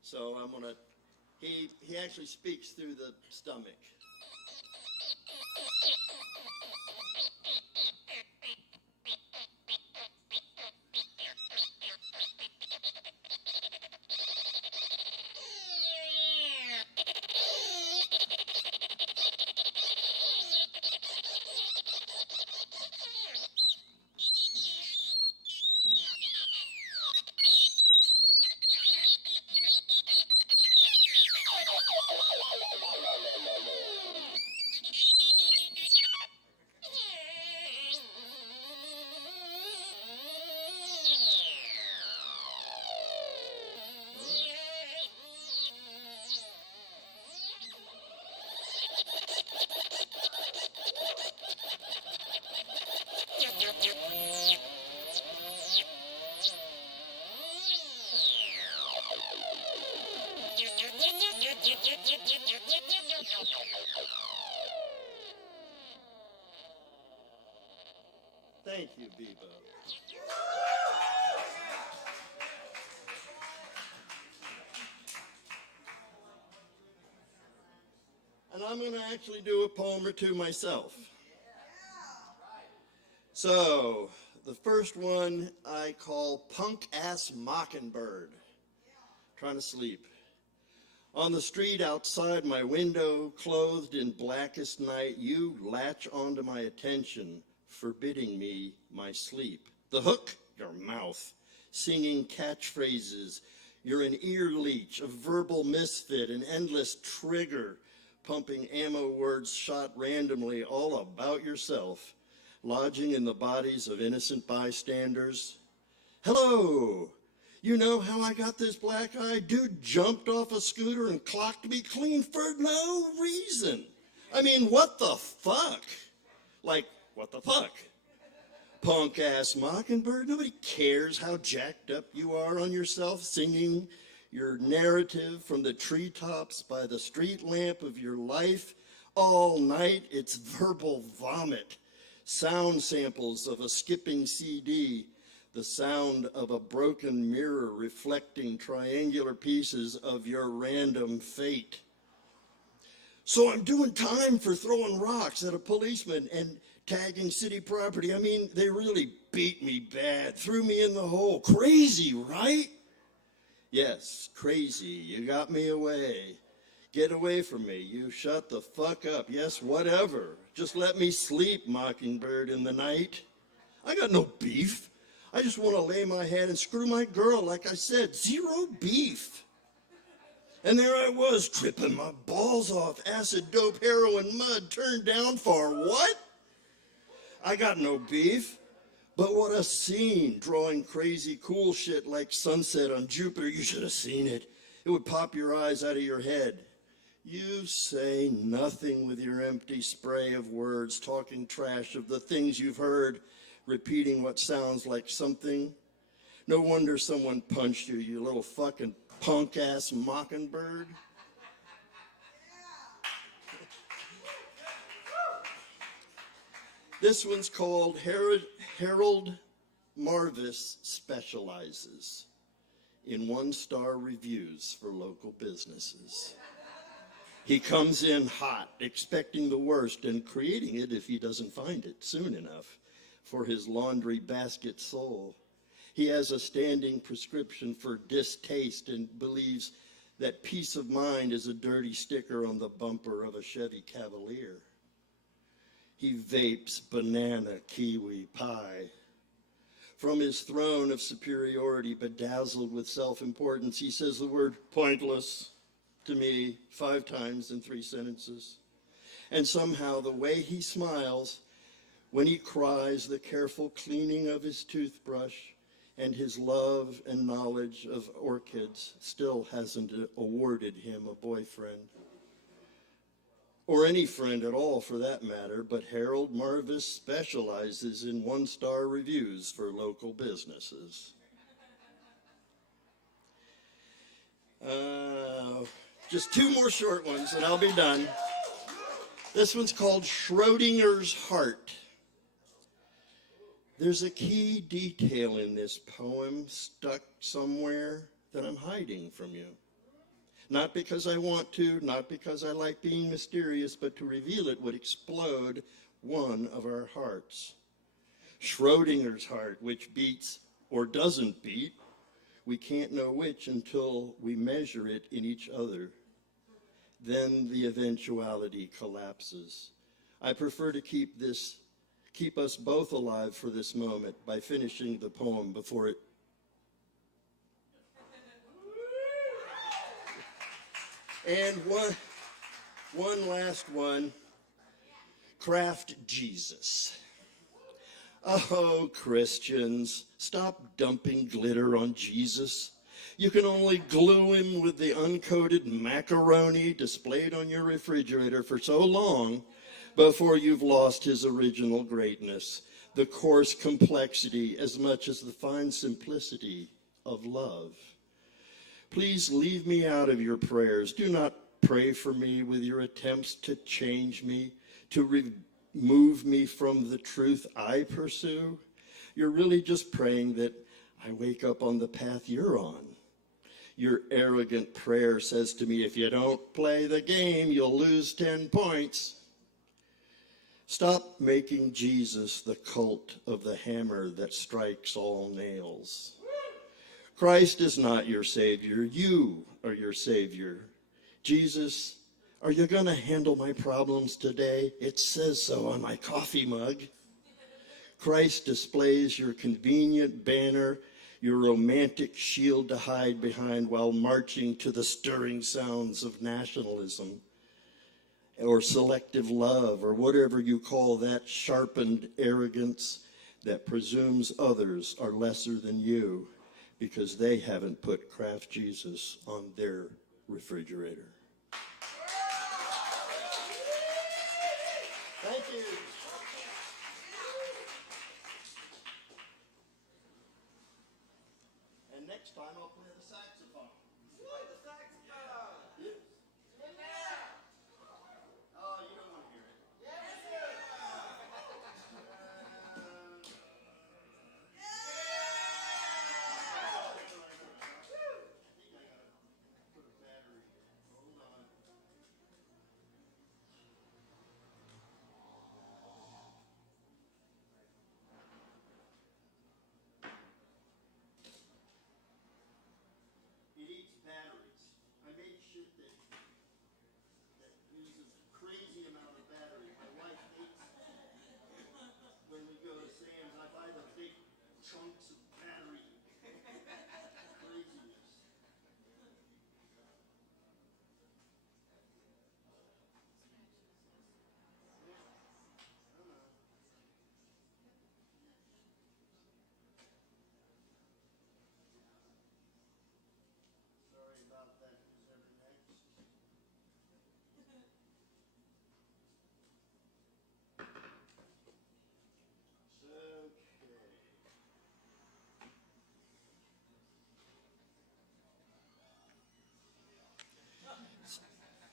So I'm going to, he actually speaks through the stomach. Thank you, Bebo. And I'm going to actually do a poem or two myself. So, the first one I call Punk Ass Mockingbird. Trying to sleep. On the street outside my window, clothed in blackest night, you latch onto my attention, forbidding me my sleep. The hook, your mouth, singing catchphrases. You're an ear leech, a verbal misfit, an endless trigger, pumping ammo words shot randomly all about yourself, lodging in the bodies of innocent bystanders. Hello! You know how I got this black eye? Dude jumped off a scooter and clocked me clean for no reason. I mean, what the fuck? Like, what the fuck? Punk-ass Mockingbird. Nobody cares how jacked up you are on yourself, singing your narrative from the treetops by the street lamp of your life all night. It's verbal vomit. Sound samples of a skipping CD, the sound of a broken mirror reflecting triangular pieces of your random fate. So I'm doing time for throwing rocks at a policeman and tagging city property. I mean, they really beat me bad, threw me in the hole. Crazy, right? Yes, crazy. You got me away. Get away from me. You shut the fuck up. Yes, whatever. Just let me sleep, Mockingbird, in the night. I got no beef. I just want to lay my head and screw my girl, like I said. Zero beef. And there I was, tripping my balls off. Acid, dope, heroin, mud, turned down for what? I got no beef. But what a scene, drawing crazy cool shit like sunset on Jupiter. You should have seen it. It would pop your eyes out of your head. You say nothing with your empty spray of words, talking trash of the things you've heard, repeating what sounds like something. No wonder someone punched you, you little fucking punk-ass Mockingbird. This one's called Harold Marvis Specializes in one-star reviews for local businesses. He comes in hot, expecting the worst and creating it if he doesn't find it soon enough for his laundry basket soul. He has a standing prescription for distaste and believes that peace of mind is a dirty sticker on the bumper of a Chevy Cavalier. He vapes banana kiwi pie. From his throne of superiority, bedazzled with self-importance, he says the word pointless to me 5 times in 3 sentences. And somehow the way he smiles when he cries, the careful cleaning of his toothbrush, and his love and knowledge of orchids still hasn't awarded him a boyfriend. Or any friend at all for that matter, but Harold Marvis specializes in one-star reviews for local businesses. Just 2 more short ones and I'll be done. This one's called Schrodinger's Heart. There's a key detail in this poem stuck somewhere that I'm hiding from you. Not because I want to, not because I like being mysterious, but to reveal it would explode one of our hearts. Schrodinger's heart, which beats or doesn't beat. We can't know which until we measure it in each other. Then the eventuality collapses. I prefer to keep us both alive for this moment by finishing the poem before it. And one last one, Craft Jesus. Oh, Christians, stop dumping glitter on Jesus. You can only glue him with the uncoated macaroni displayed on your refrigerator for so long before you've lost his original greatness, the coarse complexity as much as the fine simplicity of love. Please leave me out of your prayers. Do not pray for me with your attempts to change me, to remove me from the truth I pursue. You're really just praying that I wake up on the path you're on. Your arrogant prayer says to me, if you don't play the game, you'll lose 10 points. Stop making Jesus the cult of the hammer that strikes all nails. Christ is not your Savior. You are your Savior. Jesus, are you going to handle my problems today? It says so on my coffee mug. Christ displays your convenient banner, your romantic shield to hide behind while marching to the stirring sounds of nationalism or selective love or whatever you call that sharpened arrogance that presumes others are lesser than you because they haven't put Craft Jesus on their refrigerator. Thank you. next time I'll play the saxophone. Play the saxophone! Oh, you don't want to hear it. It eats batteries. I made shit that uses a crazy amount of battery. My wife hates when we go to Sam's. I buy the big chunks of battery. Craziness. Sorry about that, who's ever next? Okay.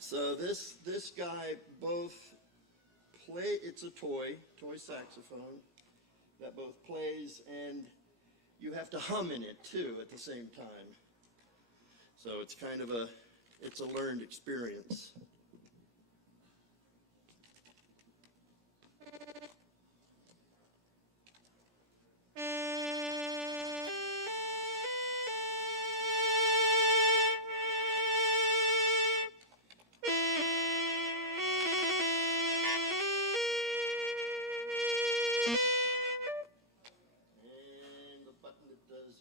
So this guy both play, it's a toy saxophone that both plays and you have to hum in it too at the same time. So it's kind of it's a learned experience. And the button that does.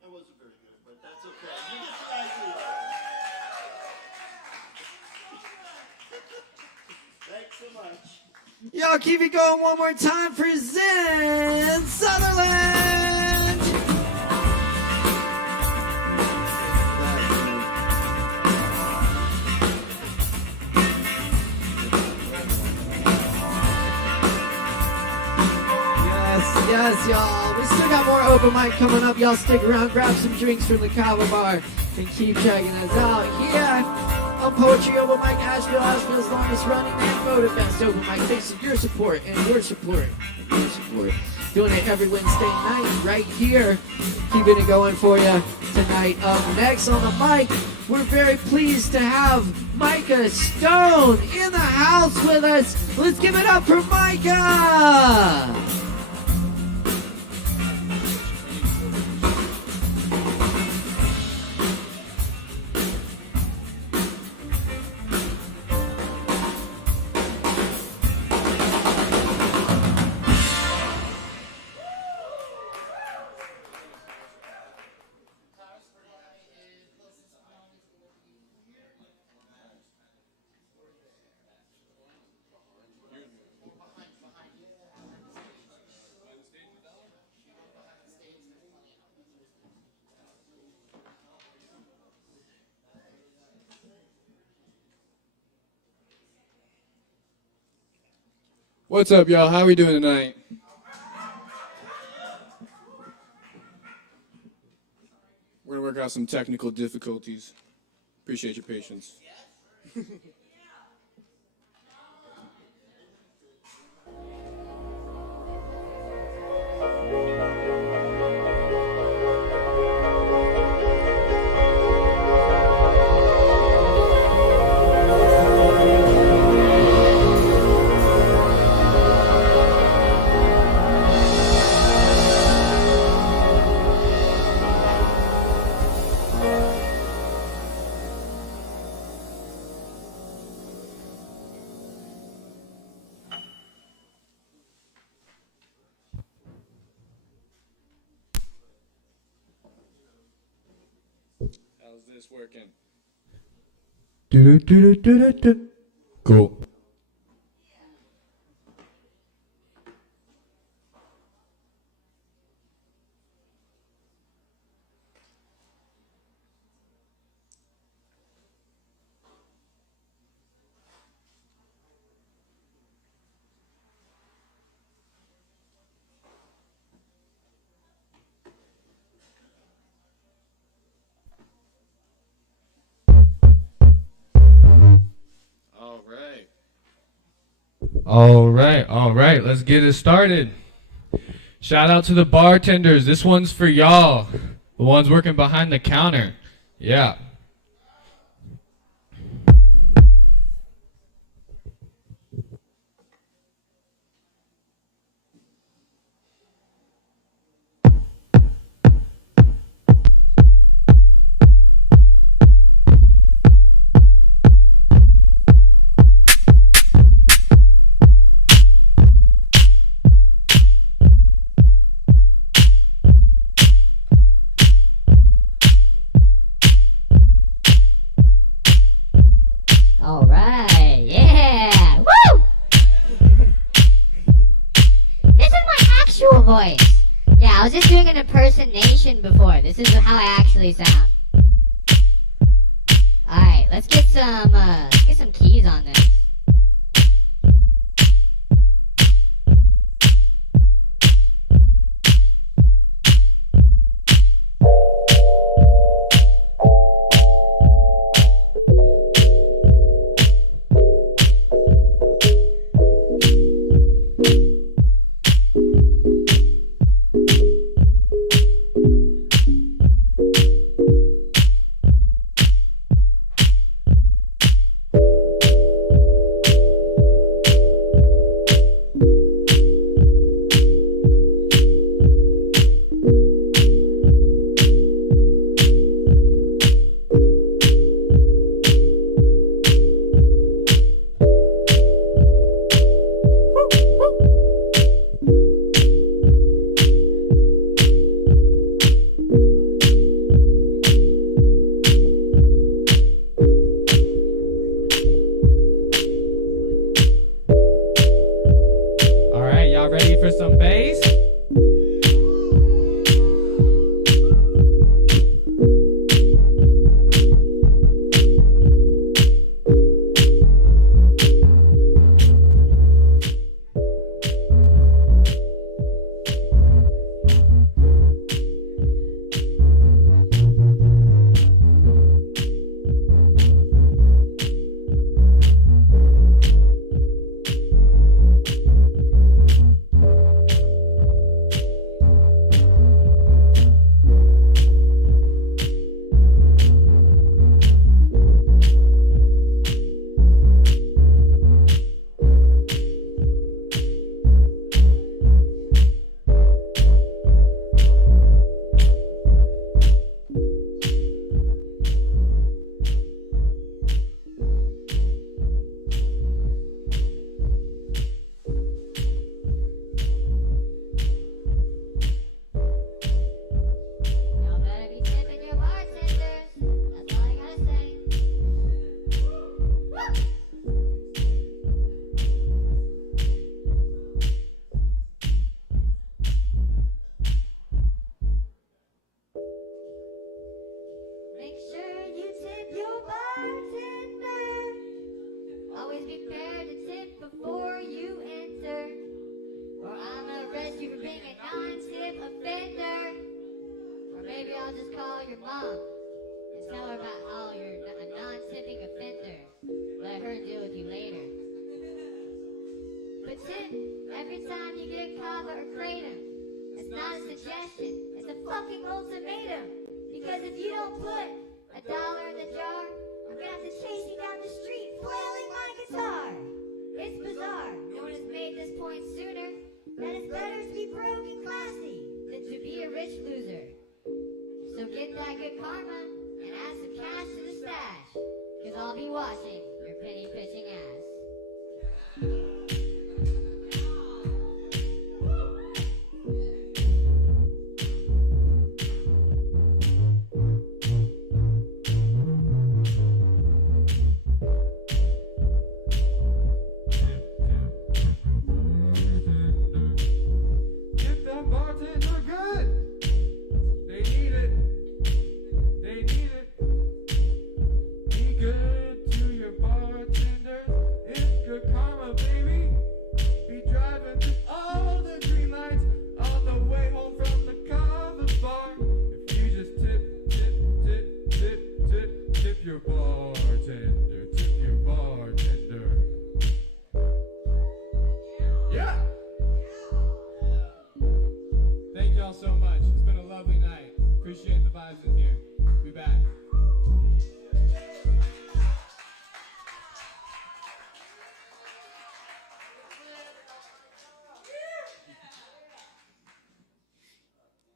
That wasn't very good, but that's okay. You get the idea. Thanks so much. Y'all keep it going one more time for Zen Sutherland. Yes, y'all. We still got more open mic coming up. Y'all stick around, grab some drinks from the Kava bar, and keep checking us out here on Poetry Open Mic Asheville, Asheville's longest running and voted best open mic. Thanks to your support and your support and your support. Doing it every Wednesday night right here. Keeping it going for you tonight. Up next on the mic, we're very pleased to have Micah Stone in the house with us. Let's give it up for Micah. What's up, y'all? How we doing tonight? We're gonna work out some technical difficulties. Appreciate your patience. this working? Cool. All right, let's get it started. Shout out to the bartenders. This one's for y'all, the ones working behind the counter. Yeah. All right, yeah, woo! This is my actual voice. Yeah, I was just doing an impersonation before. This is how I actually sound. All right, let's get some keys on this. Ready for some bass?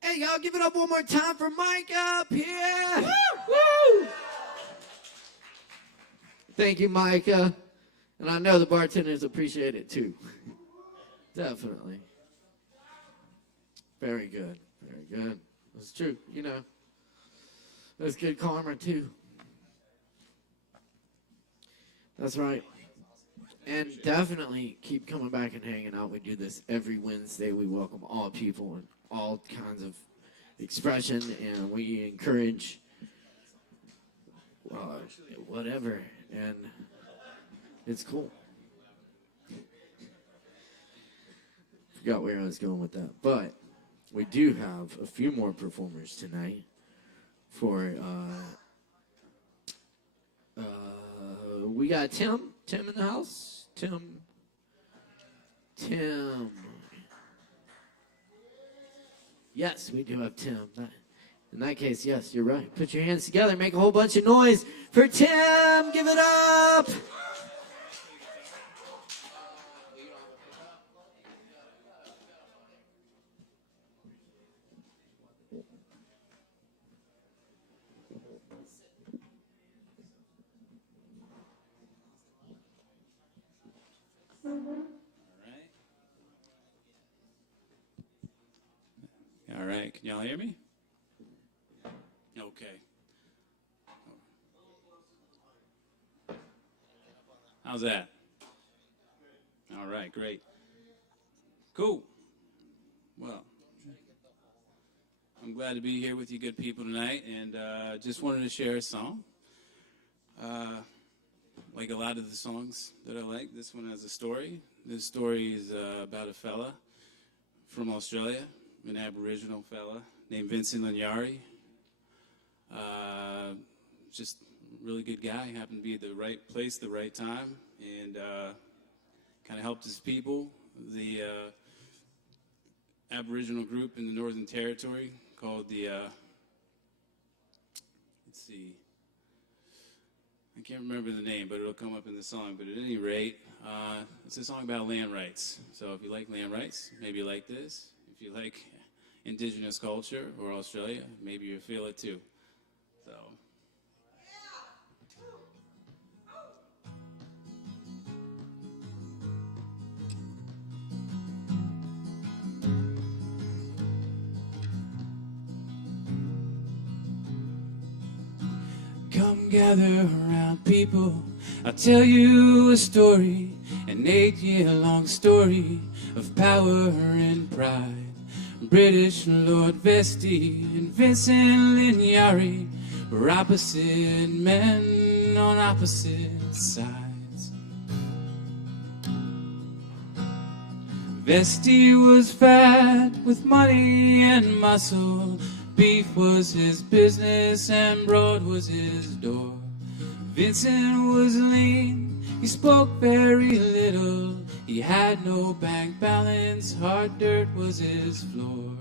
Hey, y'all, give it up one more time for Mike up here. Woo! Thank you, Micah. And I know the bartenders appreciate it too. Definitely. Very good. Very good. That's true. You know, that's good karma too. That's right. And definitely keep coming back and hanging out. We do this every Wednesday. We welcome all people and all kinds of expression, and we encourage whatever. And it's cool. Forgot where I was going with that. But we do have a few more performers tonight for we got Tim in the house. Tim. Yes, we do have Tim. In that case, yes, you're right. Put your hands together, make a whole bunch of noise for Tim. Give it up. All right, can y'all hear me? Okay. How's that? All right, great. Cool. Well, I'm glad to be here with you good people tonight, and just wanted to share a song. Like a lot of the songs that I like, this one has a story. This story is about a fella from Australia, an Aboriginal fella named Vincent Lanyari. Just a really good guy. Happened to be at the right place, the right time, and kind of helped his people. The Aboriginal group in the Northern Territory called the, let's see, I can't remember the name, but it'll come up in the song. But at any rate, it's a song about land rights. So if you like land rights, maybe you like this. If you like indigenous culture or Australia, maybe you feel it too. So. Come gather around, people. I'll tell you a story, an 8-year-long story of power and pride. British Lord Vesti and Vincent Lanyari were opposite men on opposite sides. Vesti was fat with money and muscle. Beef was his business and broad was his door. Vincent was lean, he spoke very little. He had no bank balance, hard dirt was his floor.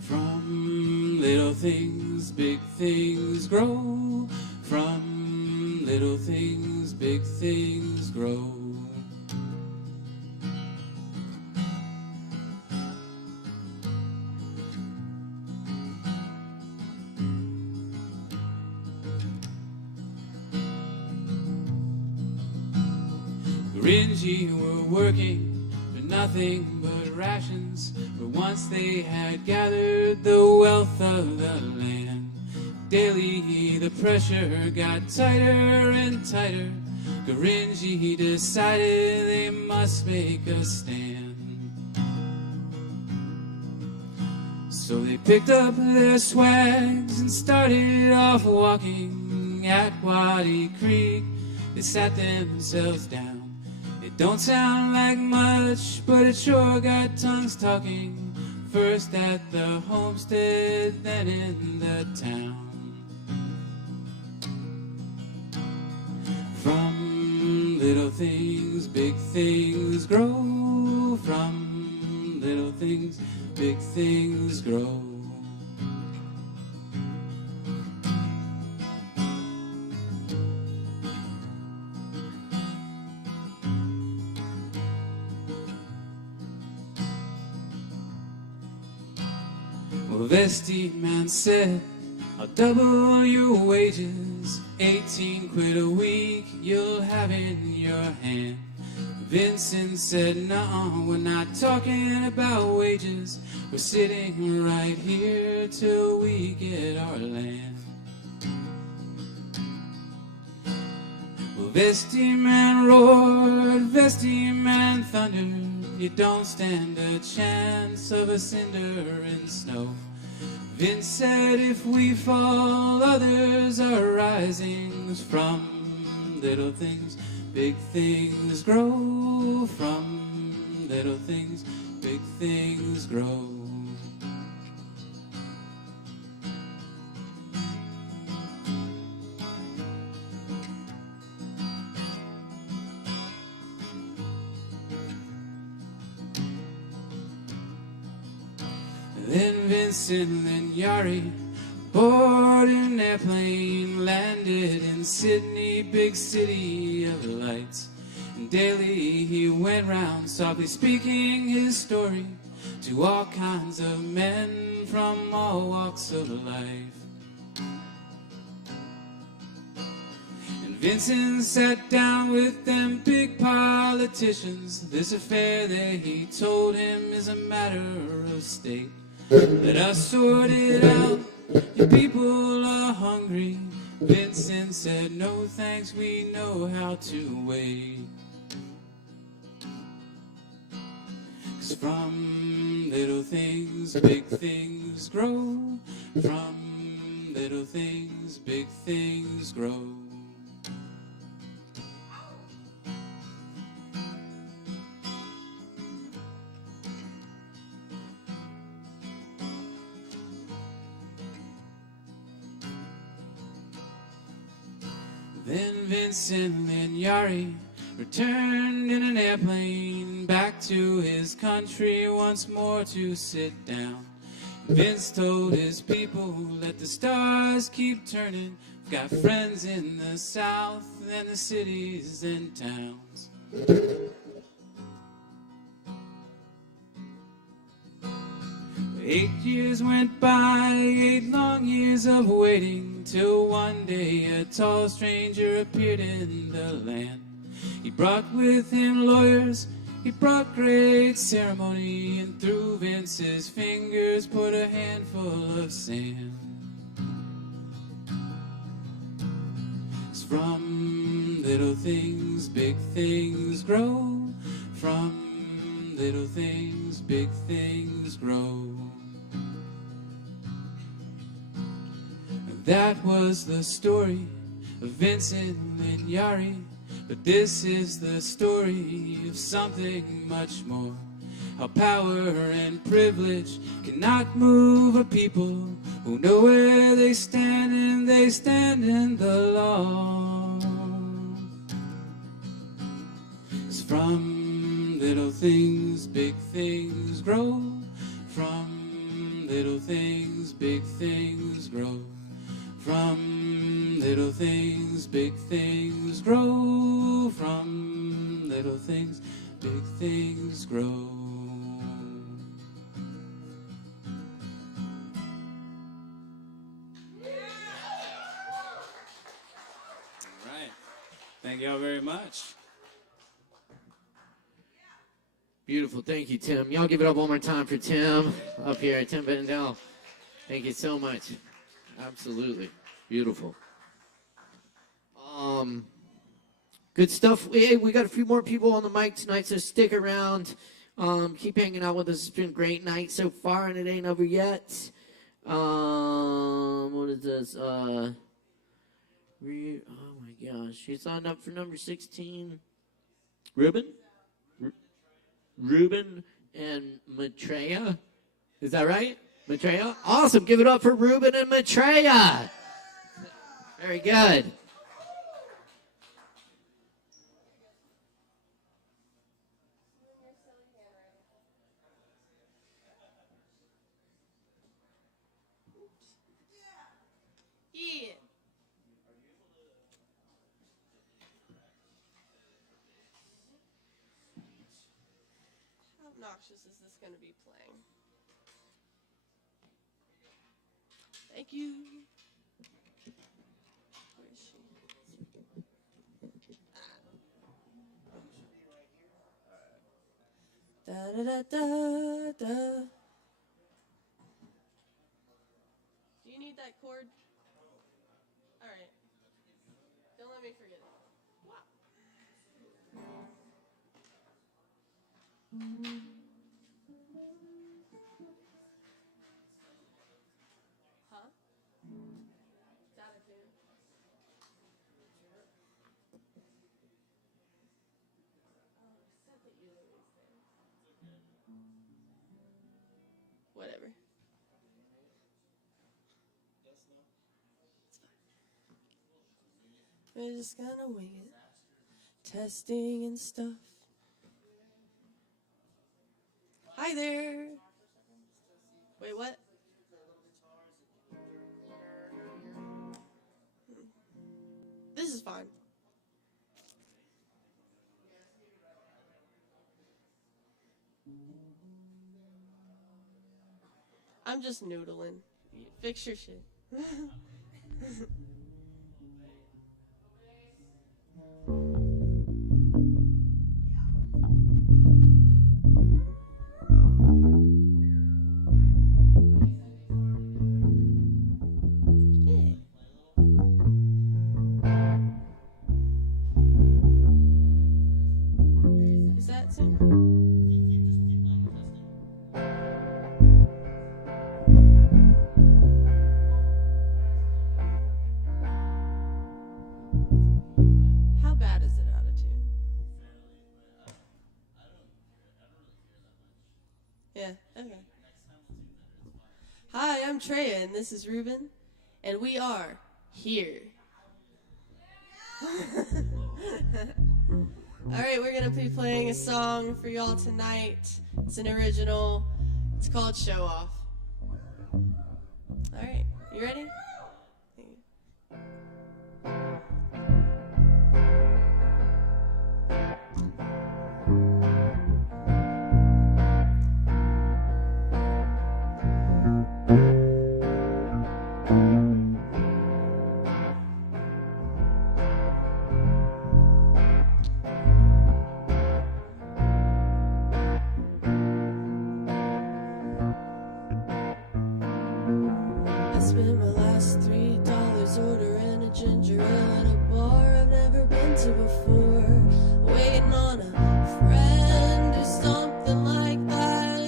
From little things, big things grow. From little things, big things grow. Gringy were working for nothing but rations, but once they had gathered the wealth of the land, daily the pressure got tighter and tighter. Gringy decided they must make a stand. So they picked up their swags and started off walking. At Waddy Creek they sat themselves down. It don't sound like much, but it sure got tongues talking. First at the homestead, then in the town. From little things, big things grow. From little things, big things grow. Well, Vesti man said, I'll double your wages, 18 quid a week you'll have in your hand. Vincent said, nuh-uh, we're not talking about wages, we're sitting right here till we get our land. Well, Vesti man roared, Vesti man thundered, you don't stand a chance of a cinder in snow. Vince said, if we fall, others are rising from little things. Big things grow from little things. Big things grow. Then Vincent and Yari boarded an airplane, landed in Sydney, big city of lights. And daily he went round softly speaking his story to all kinds of men from all walks of life. And Vincent sat down with them big politicians. This affair that he told him is a matter of state. Let us sort it out, your people are hungry. Vincent said, no thanks, we know how to wait. 'Cause from little things, big things grow. From little things, big things grow. Then Vincent and Yari returned in an airplane back to his country once more to sit down. Vince told his people, let the stars keep turning. We've got friends in the south and the cities and towns. 8 years went by, 8 long years of waiting, till one day a tall stranger appeared in the land. He brought with him lawyers, he brought great ceremony, and through Vince's fingers put a handful of sand. 'Cause from little things, big things grow. From little things, big things grow. That was the story of Vincent and Yari, but this is the story of something much more. How power and privilege cannot move a people who know where they stand, and they stand in the law. 'Cause from little things, big things grow. From little things, big things grow. From little things, big things grow. From little things, big things grow. All right. Thank y'all very much. Beautiful. Thank you, Tim. Y'all give it up one more time for Tim up here, Tim Bendel. Thank you so much. Absolutely. Beautiful. Good stuff. Hey, we got a few more people on the mic tonight, so stick around. Keep hanging out with us. It's been a great night so far, and it ain't over yet. What is this? Oh my gosh. She signed up for number 16. Ruben? Ruben and Maitreya? Is that right? Maitreya? Awesome. Give it up for Ruben and Maitreya. Very good. Yeah. How obnoxious is this going to be playing? Thank you. Da da da da da. Do you need that cord? All right. Don't let me forget it. Huh? It's out of tune. Whatever. We're just gonna wing it. Testing and stuff. Hi there. Wait, what? This is fine. I'm just noodling. Fix your shit. Is that soon? How bad is it out of tune? Yeah, okay. Hi, I'm Treya, and this is Ruben, and we are here. Alright, we're gonna be playing a song for y'all tonight. It's an original. It's called Show Off. Alright, you ready? I spent my last $3 ordering a ginger ale at a bar I've never been to before. Waiting on a friend or something like that.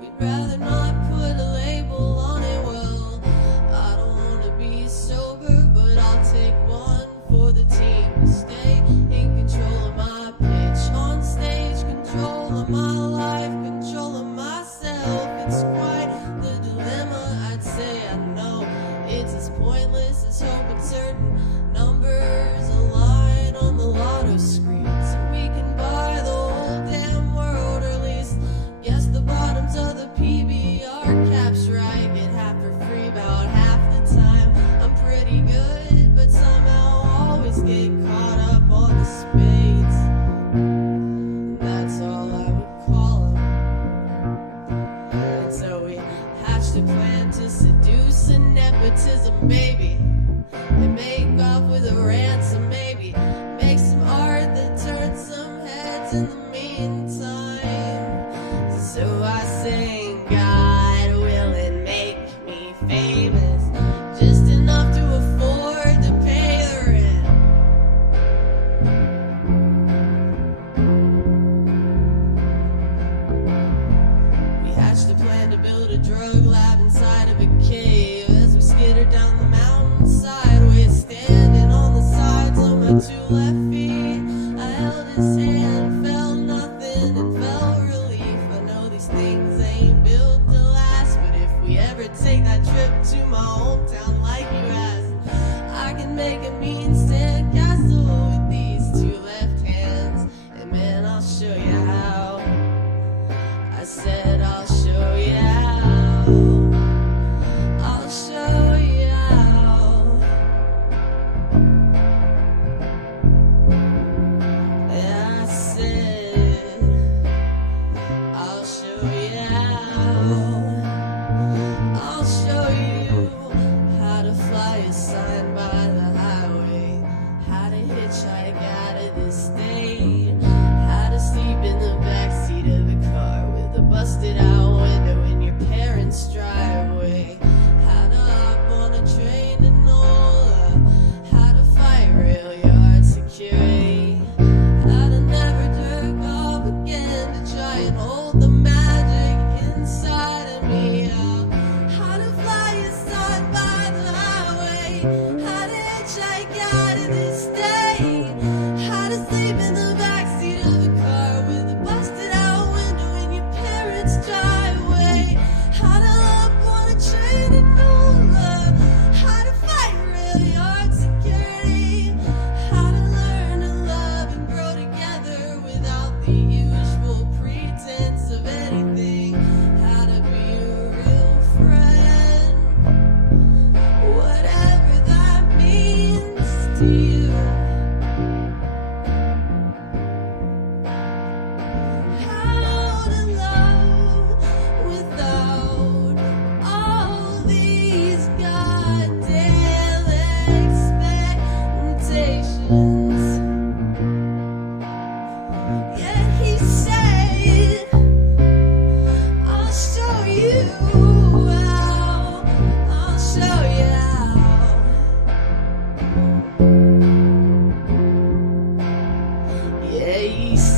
We'd rather not put a label on it. Well, I don't wanna be sober, but I'll take one for the team to stay in control of my pitch on stage, control of my life, control of myself. It's quite the dilemma, I'd say. I know it's as pointless as hoping certain numbers align on the lotto screen, so we can buy the whole damn world, or at least guess the bottoms of the PBR caps right. Get half for free about half the time. I'm pretty good, but somehow always get caught up on the spades. And that's all I would call them. And so we hatched a plan to seduce and nepotism, baby, and make off with a ransom, maybe make some art that turns some heads in the meantime. So I sing, God willing, make me famous, just enough to afford to pay the rent. We hatched a plan to build a drug lab inside of a cave as we skitter down the mountain sideways, standing on the sides on my two left feet. I held his hand, felt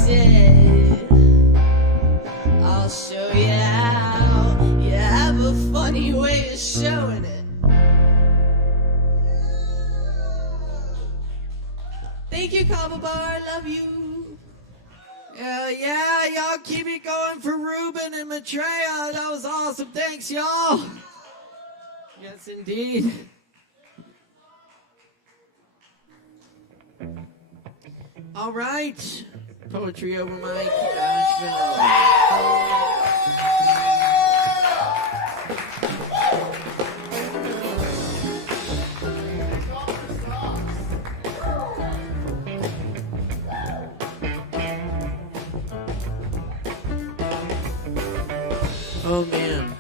said, I'll show you how. You have a funny way of showing it. Thank you, Kava Bar. I love you. Yeah, y'all keep it going for Ruben and Maitreya. That was awesome. Thanks, y'all. Yes, indeed. All right. Poetry over mic, ASHEViLLE. Oh man.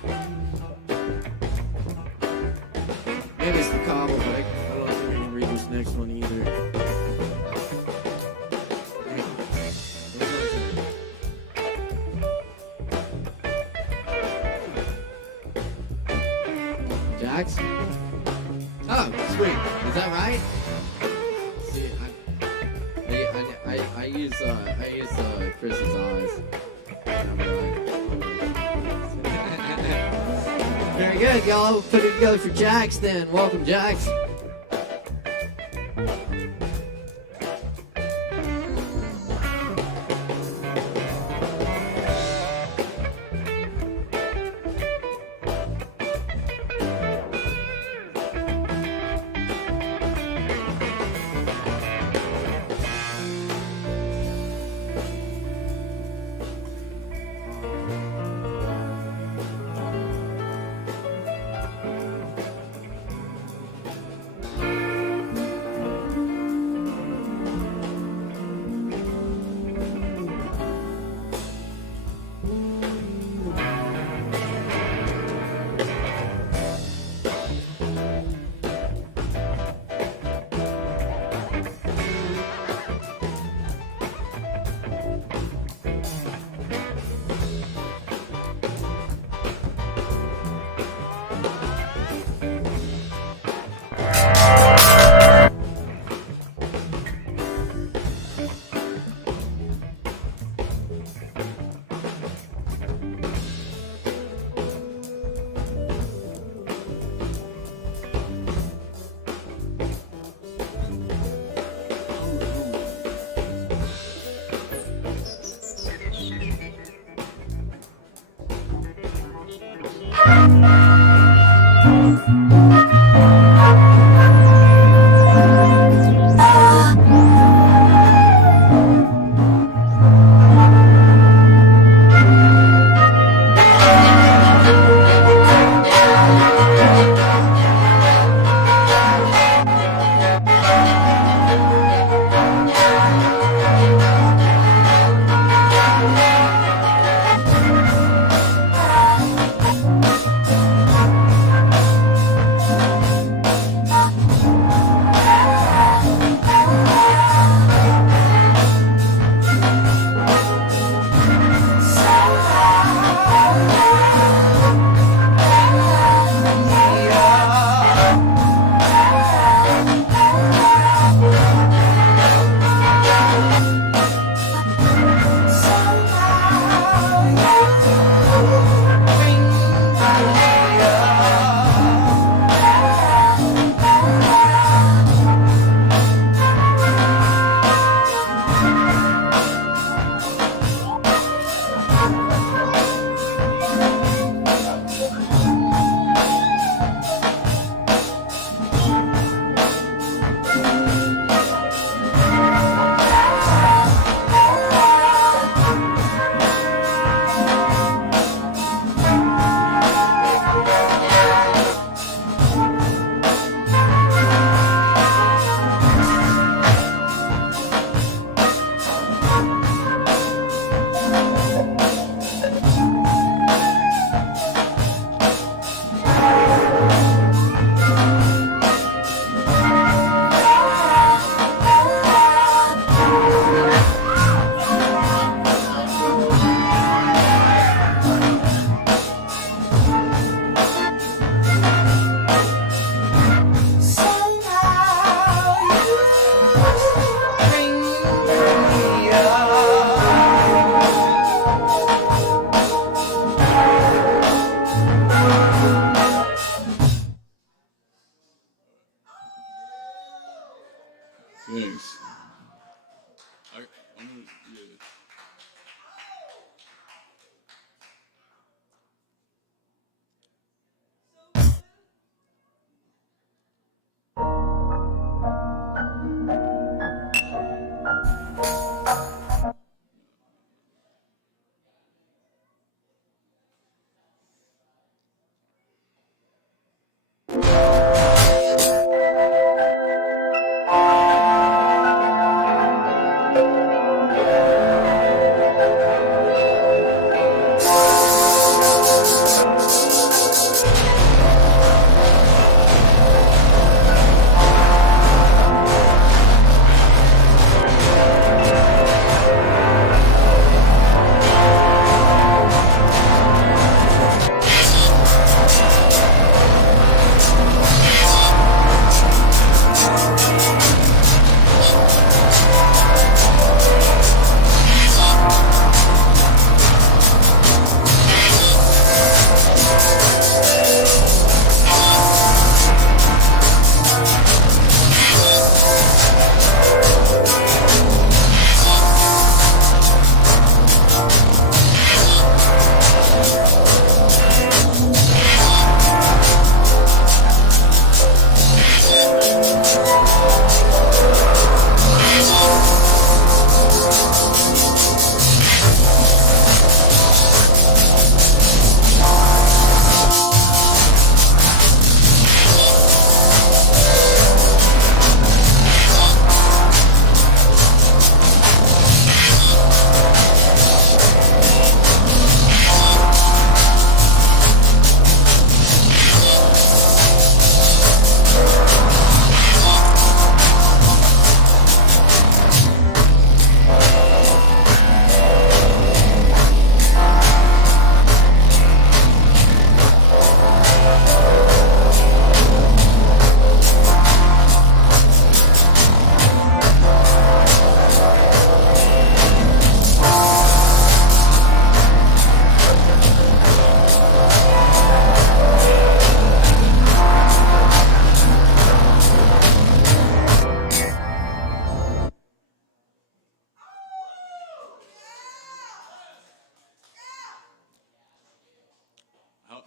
Maybe it's the Kava, but I don't think I can read this next one either. Jax? Oh, sweet. Is that right? See, I use Chris's eyes. Very good, y'all. Put it together for Jax then. Welcome, Jax.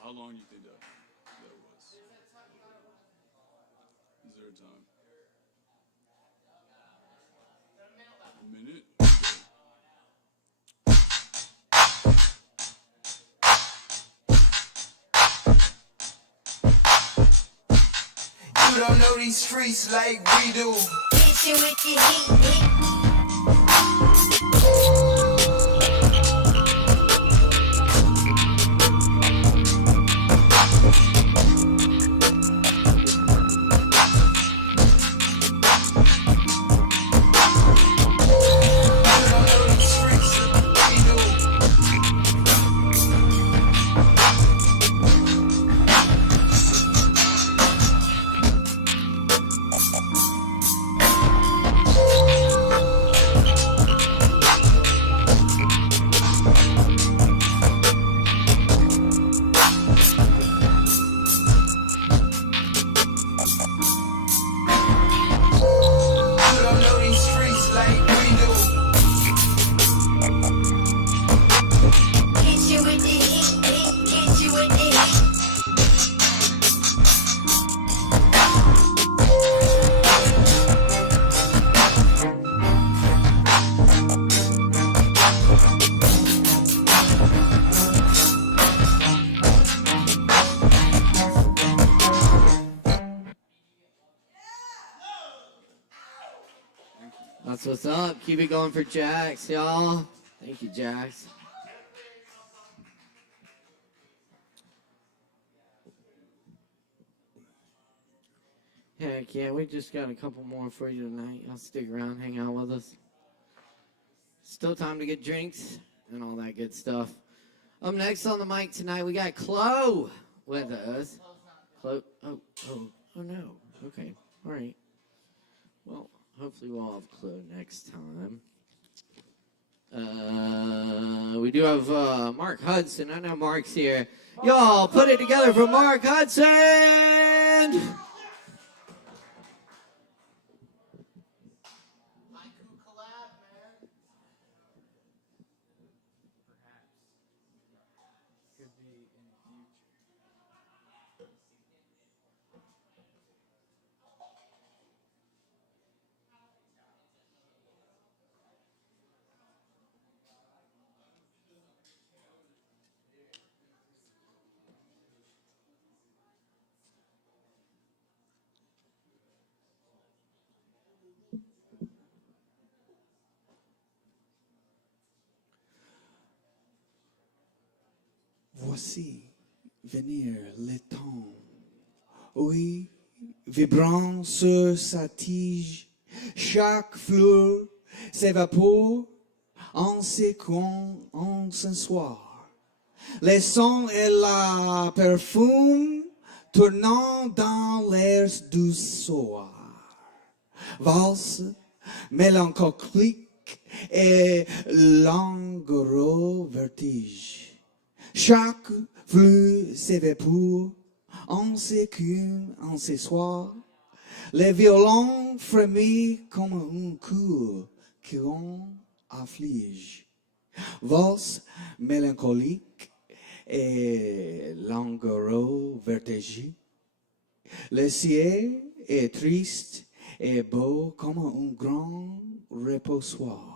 How long do you think that was? Is there a time? A minute? You don't know these streets like we do. Hit you with the heat. That's what's up. Keep it going for Jax, y'all. Thank you, Jax. Heck yeah, we just got a couple more for you tonight. Y'all stick around, hang out with us. Still time to get drinks and all that good stuff. Up next on the mic tonight, we got Chloe with us. Chloe, oh no. Okay, all right. Well, hopefully we'll have Chloe next time. We do have Mark Hudson. I know Mark's here. Y'all put it together for Mark Hudson! Voici venir le temps. Oui, vibrant sur sa tige, chaque fleur s'évapore en séquence en ce soir. Les sons et la parfum tournant dans l'air du soir. Valse mélancolique et langoureux vertige. Chaque flux s'évapore en s'écume, en ce soir. Les violons frémissent comme un cours qui en afflige. Valse mélancolique et langoureux vertige. Le ciel est triste et beau comme un grand reposoir.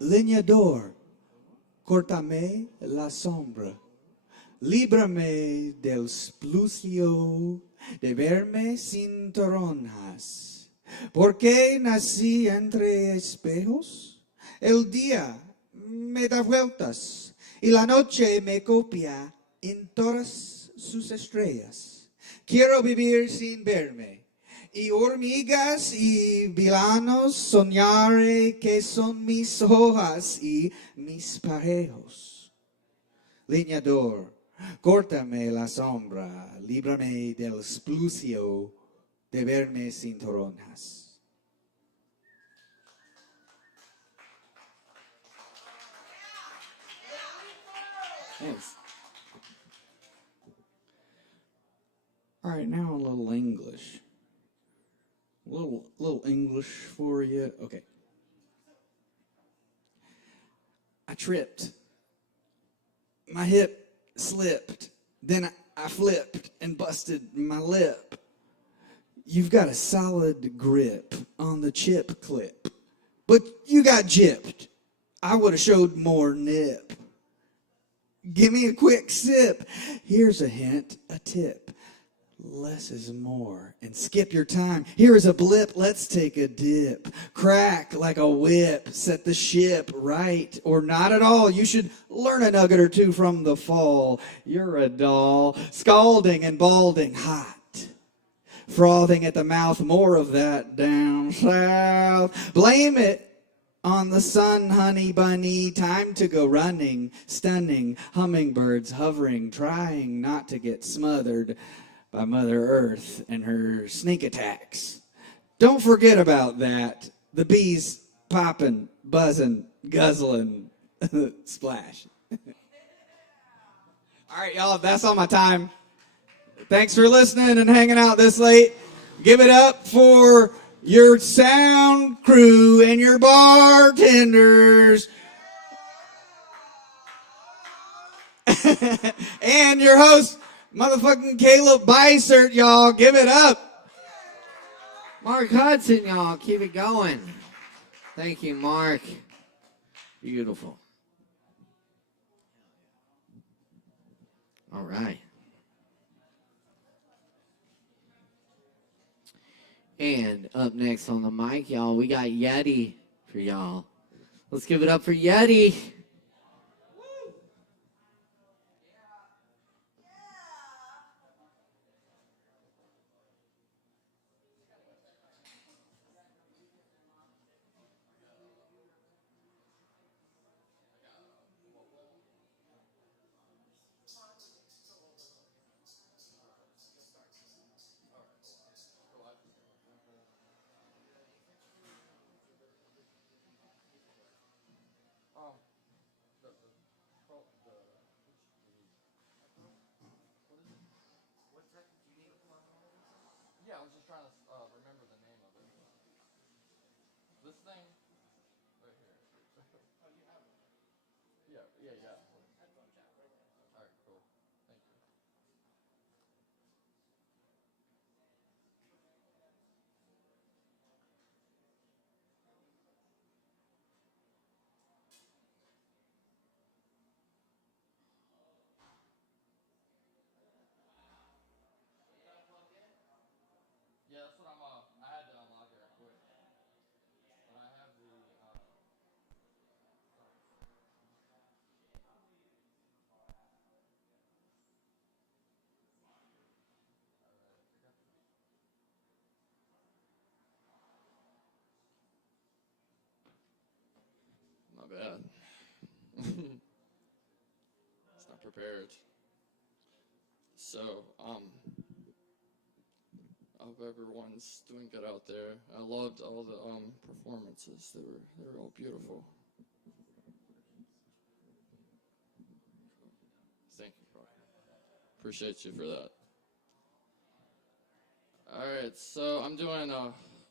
Leñador, córtame la sombra, líbrame del splucio de verme sin toronjas. Porque nací entre espejos, el día me da vueltas y la noche me copia en todas sus estrellas. Quiero vivir sin verme. Y hormigas y vilanos soñaré que son mis hojas y mis parejos. Leñador, córtame la sombra, líbrame del splucio de verme sin toronjas. Thanks. All right, now a little English. Little English for you. Okay. I tripped. My hip slipped. Then I flipped and busted my lip. You've got a solid grip on the chip clip, but you got gypped. I would have showed more nip. Give me a quick sip. Here's a hint, a tip. Less is more, and skip your time. Here is a blip, let's take a dip. Crack like a whip, set the ship right, or not at all. You should learn a nugget or two from the fall. You're a doll, scalding and balding hot. Frothing at the mouth, more of that down south. Blame it on the sun, honey bunny. Time to go running, stunning. Hummingbirds hovering, trying not to get smothered by Mother Earth and her sneak attacks. Don't forget about that. The bees popping, buzzing, guzzling, splash. All right, y'all, that's all my time. Thanks for listening and hanging out this late. Give it up for your sound crew and your bartenders. And your host, motherfucking Caleb Beissert, y'all. Give it up. Mark Hudson, y'all. Keep it going. Thank you, Mark. Beautiful. All right. And up next on the mic, y'all, we got Yeti for y'all. Let's give it up for Yeti. Yeah, I was just trying to remember the name of it. This thing right here. Oh, you have it? Yeah. All right, cool. Thank you. Yeah, that's what I had to unlock it quick. But I have the, My bad. It's not prepared. So, I hope everyone's doing good out there. I loved all the performances. They were all beautiful. Thank you, bro. Appreciate you for that. Alright, so I'm doing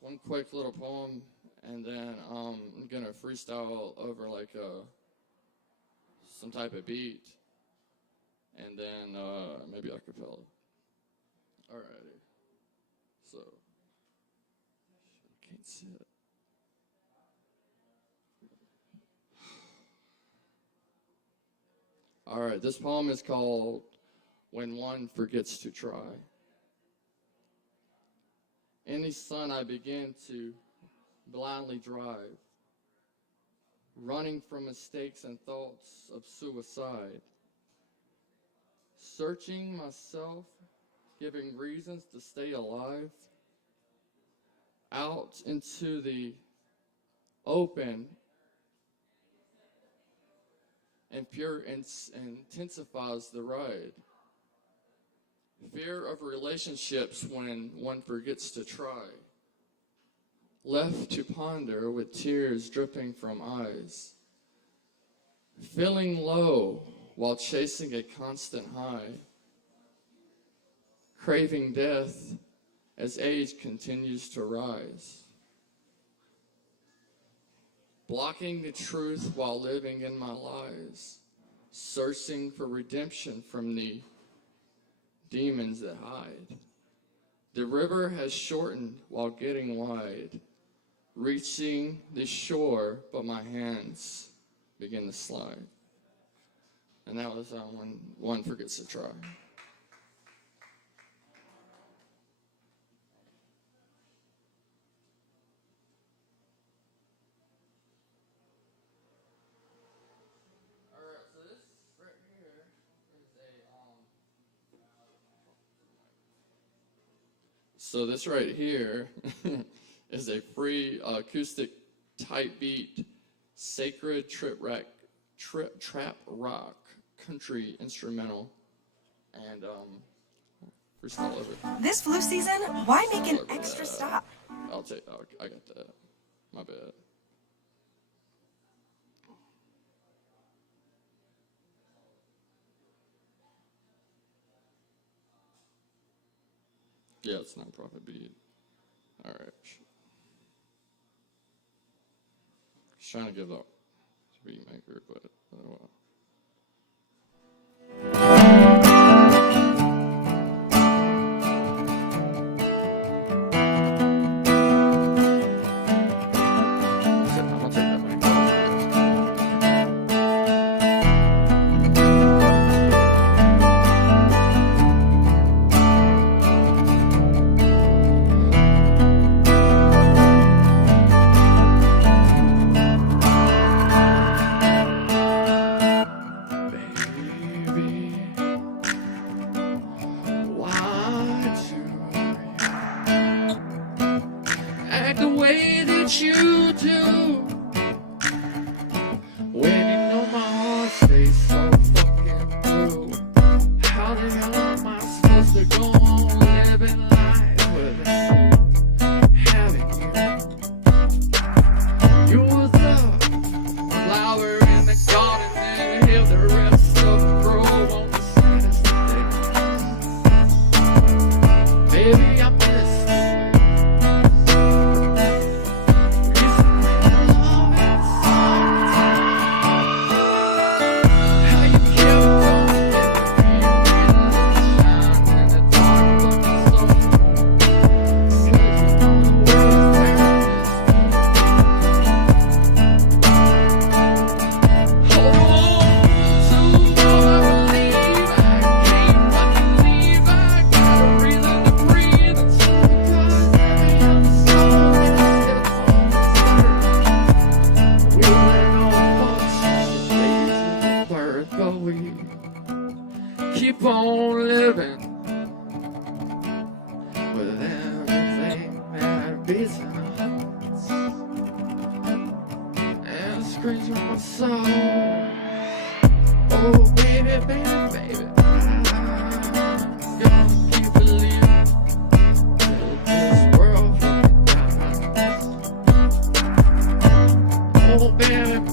one quick little poem, and then I'm gonna freestyle over like some type of beat, and then maybe a cappella. Alrighty. So, I can't see it. Alright, this poem is called When One Forgets to Try. In the sun I begin to blindly drive, running from mistakes and thoughts of suicide, searching myself, giving reasons to stay alive, out into the open and pure intensifies the ride. Fear of relationships when one forgets to try. Left to ponder with tears dripping from eyes. Feeling low while chasing a constant high. Craving death as age continues to rise. Blocking the truth while living in my lies. Searching for redemption from the demons that hide. The river has shortened while getting wide, reaching the shore, but my hands begin to slide. And that was when one forgets to try. So this right here is a free acoustic type beat, sacred trap rock country instrumental, and freestyle over. This flu season, why make an extra stop? I got that. My bad. Yeah, it's non-profit beat. All right. Just trying to give up to beat maker, but oh well.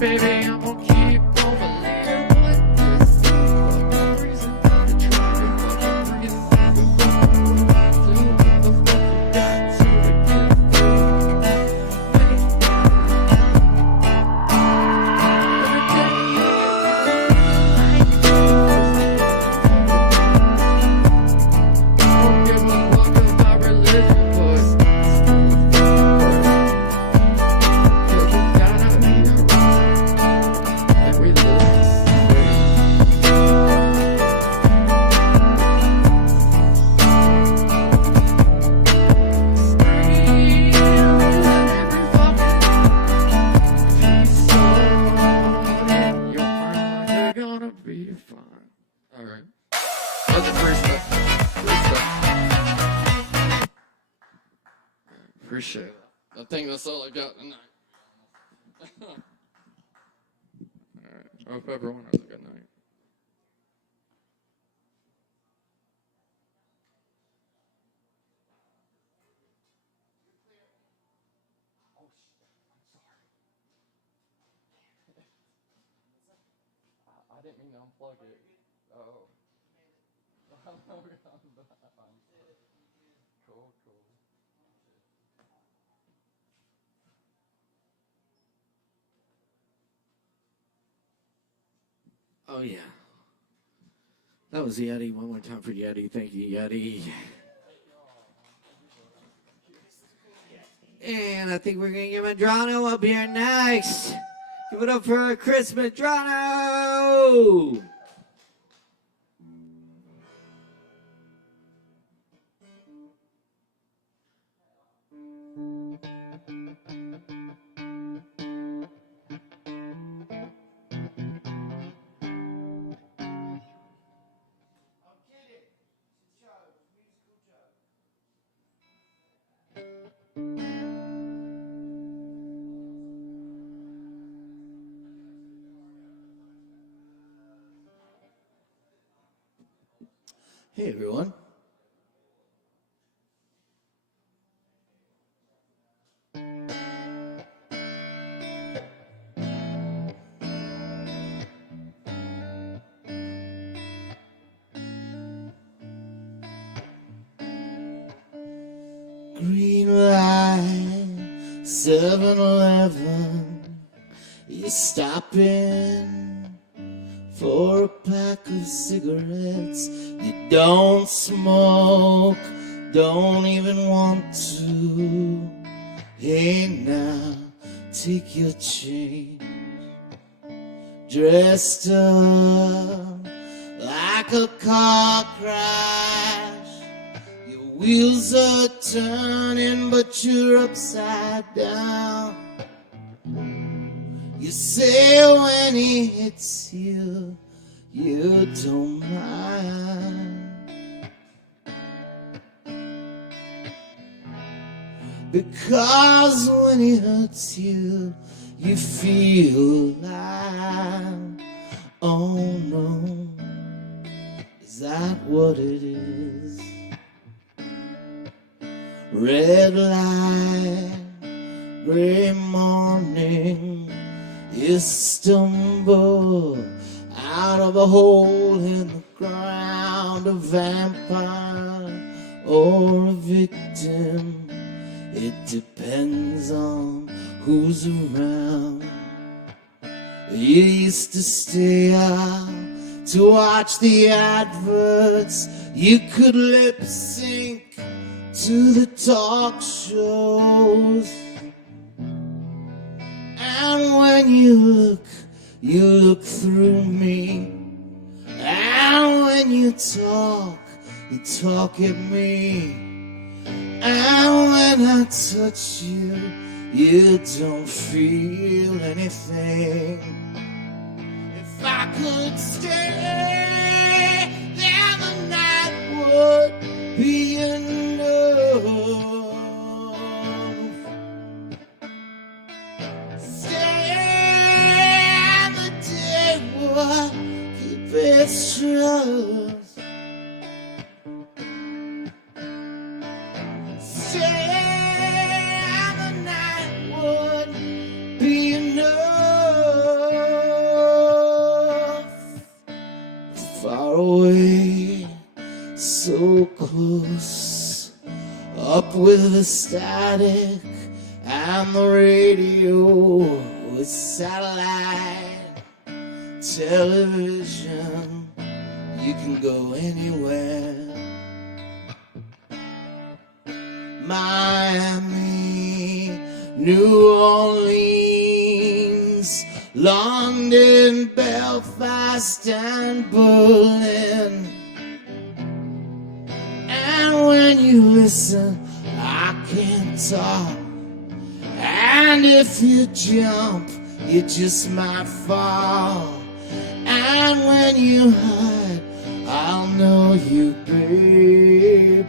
Baby, I'm gonna keep on believing what this fucking reason Alright. That's the first step. Appreciate it. I think that's all I got tonight. Alright. I hope everyone has a good night. I didn't mean to unplug it. Oh. Cool. Oh, yeah. That was Yeti. One more time for Yeti. Thank you, Yeti. And I think we're going to get Medrano up here next. Give it up for Chris Medrano. Hey everyone. Green light, 7-Eleven, you stopping for a pack of cigarettes. You don't smoke, don't even want to. Hey now, take your change. Dressed up like a car crash. Your wheels are turning, but you're upside down. You say when he hits you, you don't mind. Because when he hurts you, you feel alive. Oh no, is that what it is? Red light, gray morning, you stumble out of a hole in the ground, a vampire or a victim. It depends on who's around. You used to stay out to watch the adverts. You could lip sync to the talk shows. And when you look through me. And when you talk at me. And when I touch you, you don't feel anything. If I could stay, then the night would be enough. Stay, and the day would keep its trust. Away, so close, up with the static and the radio with satellite television. You can go anywhere. Miami, New Orleans, London, Belfast, and Berlin. And when you listen, I can't talk. And if you jump, you just might fall. And when you hide, for you, baby.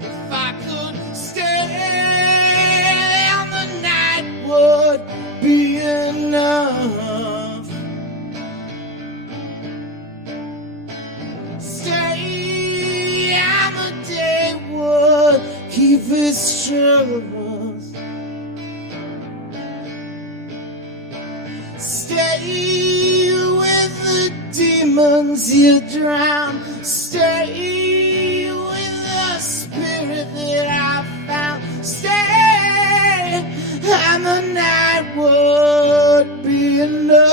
If I could stay on the night would be enough. Stay on the day would keep us trust. Stay with the demons you drown. Stay with the spirit that I found. Stay, and the night would be enough.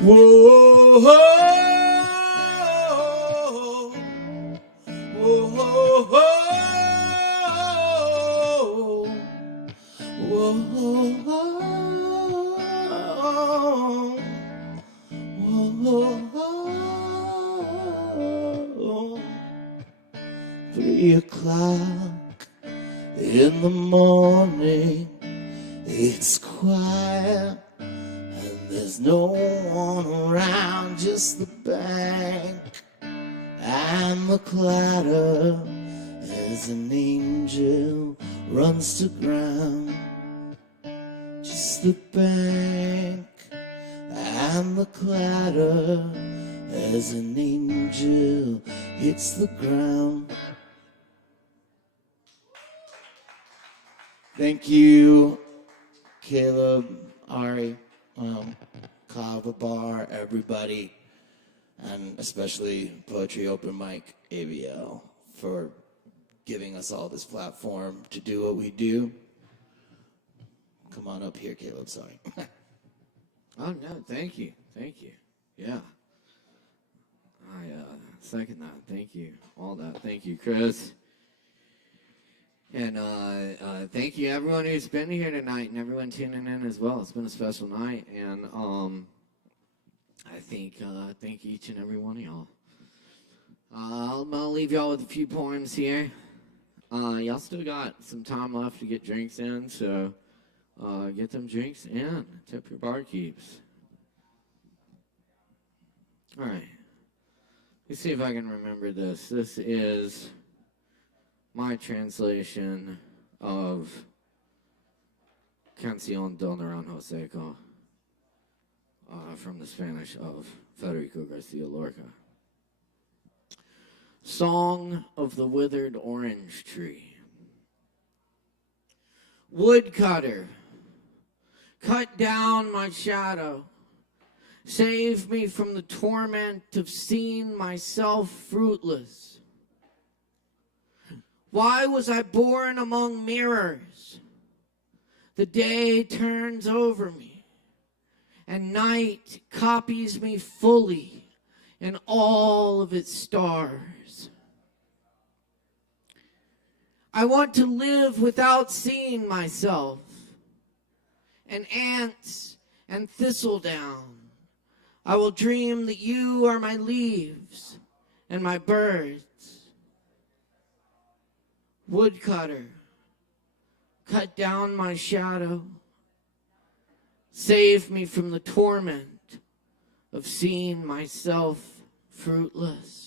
Whoa, whoa, whoa, whoa. Whoa. 3 o'clock in the morning, it's quiet and there's no one around, just the bank and the clatter as an angel runs to ground. Just the bank and the clatter as an angel hits the ground. Thank you, Caleb, Ari, Kava Bar, everybody, and especially Poetry Open Mic AVL for giving us all this platform to do what we do. Come on up here, Caleb, sorry. Oh, no, thank you. Thank you. Yeah. I second that. Thank you. All that. Thank you, Chris. And thank you, everyone who's been here tonight and everyone tuning in as well. It's been a special night. And I thank each and every one of y'all. I'm going to leave y'all with a few poems here. Y'all still got some time left to get drinks in, so get them drinks in. Tip your barkeeps. All right. Let's see if I can remember this. This is my translation of Canción del Naranjo Seco from the Spanish of Federico Garcia Lorca. Song of the Withered Orange Tree. Woodcutter, cut down my shadow. Save me from the torment of seeing myself fruitless. Why was I born among mirrors? The day turns over me, and night copies me fully in all of its stars. I want to live without seeing myself, and ants and thistledown. I will dream that you are my leaves and my birds. Woodcutter, cut down my shadow. Save me from the torment of seeing myself fruitless.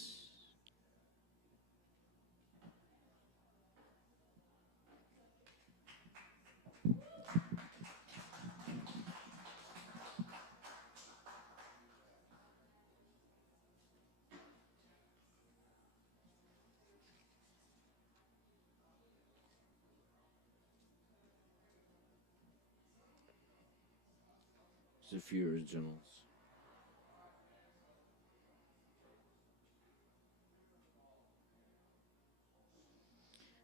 A few originals.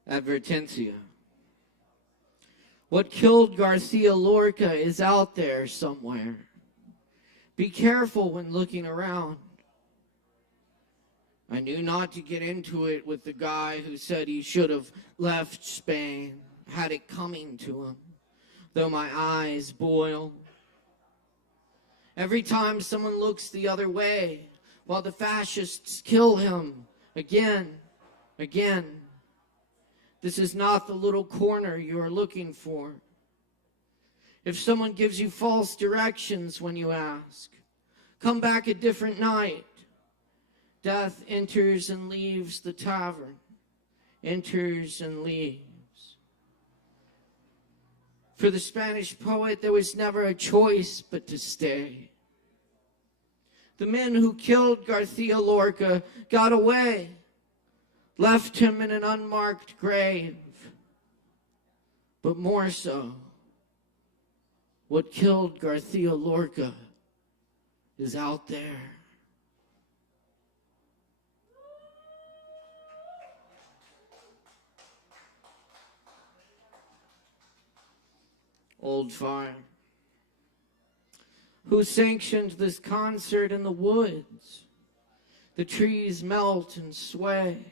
Advertencia. What killed Garcia Lorca is out there somewhere. Be careful when looking around. I knew not to get into it with the guy who said he should have left Spain, had it coming to him, though my eyes boil. Every time someone looks the other way, while the fascists kill him again. This is not the little corner you are looking for. If someone gives you false directions when you ask, Come back a different night. Death enters and leaves the tavern, enters and leaves. For the Spanish poet, there was never a choice but to stay. The men who killed Garcia Lorca got away, left him in an unmarked grave. But more so, what killed Garcia Lorca is out there. Old Fire. Who sanctioned this concert in the woods? The trees melt and sway.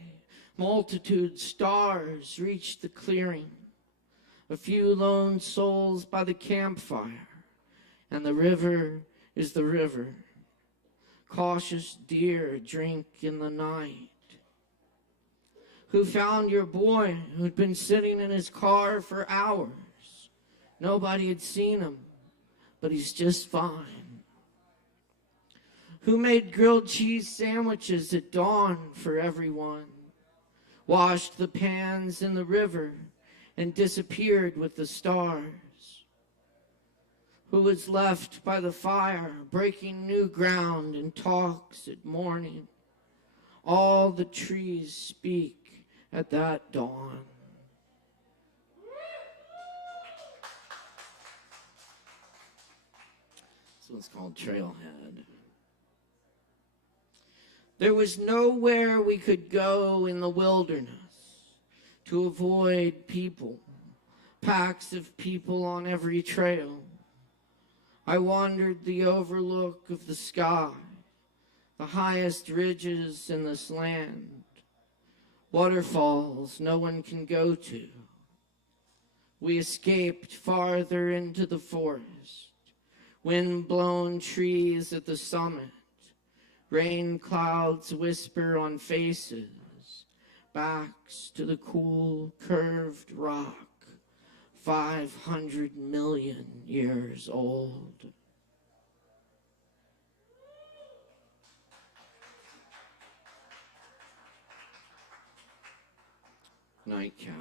Multitude stars reach the clearing. A few lone souls by the campfire. And the river is the river. Cautious deer drink in the night. Who found your boy who'd been sitting in his car for hours? Nobody had seen him, but he's just fine. Who made grilled cheese sandwiches at dawn for everyone? Washed the pans in the river and disappeared with the stars? Who was left by the fire, breaking new ground in talks at morning? All the trees speak at that dawn. This one's called Trailhead. There was nowhere we could go in the wilderness to avoid people, packs of people on every trail. I wandered the overlook of the sky, the highest ridges in this land, waterfalls no one can go to. We escaped farther into the forest, wind-blown trees at the summit, rain clouds whisper on faces, backs to the cool, curved rock, 500 million years old. Nightcap.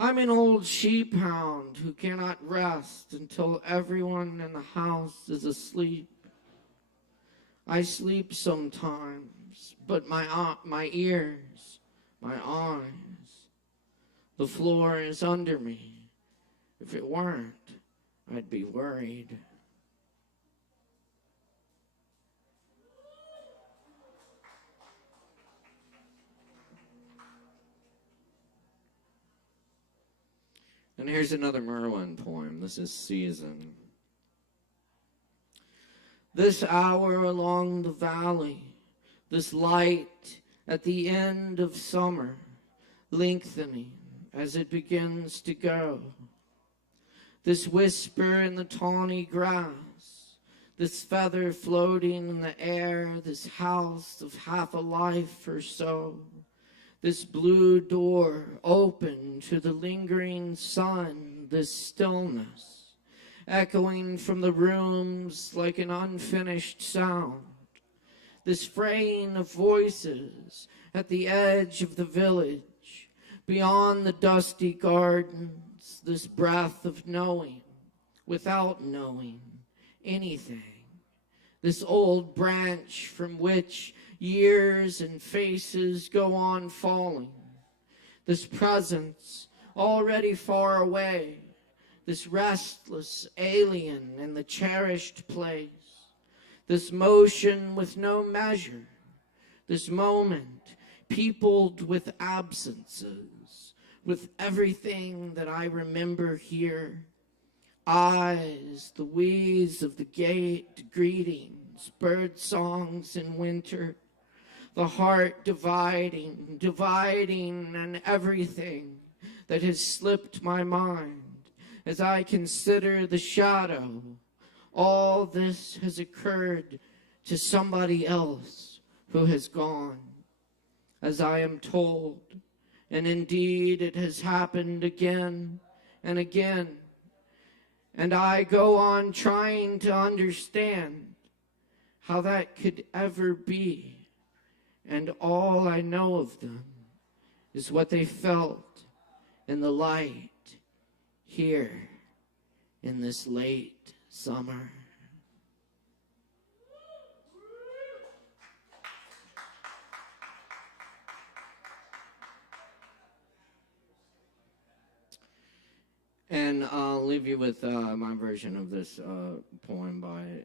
I'm an old sheep hound who cannot rest until everyone in the house is asleep. I sleep sometimes, but my ears, my eyes, the floor is under me. If it weren't, I'd be worried. And here's another Merlin poem. This is Season. This hour along the valley, this light at the end of summer, lengthening as it begins to go. This whisper in the tawny grass, this feather floating in the air, this house of half a life or so. This blue door open to the lingering sun, this stillness, echoing from the rooms like an unfinished sound. This fraying of voices at the edge of the village, beyond the dusty gardens, this breath of knowing, without knowing anything. This old branch from which years and faces go on falling. This presence already far away. This restless alien in the cherished place. This motion with no measure. This moment peopled with absences. With everything that I remember here. Eyes, the wheeze of the gate, greetings, bird songs in winter. The heart dividing, and everything that has slipped my mind as I consider the shadow. All this has occurred to somebody else who has gone, as I am told, and indeed it has happened again and again. And I go on trying to understand how that could ever be. And all I know of them is what they felt in the light here in this late summer. And I'll leave you with my version of this poem by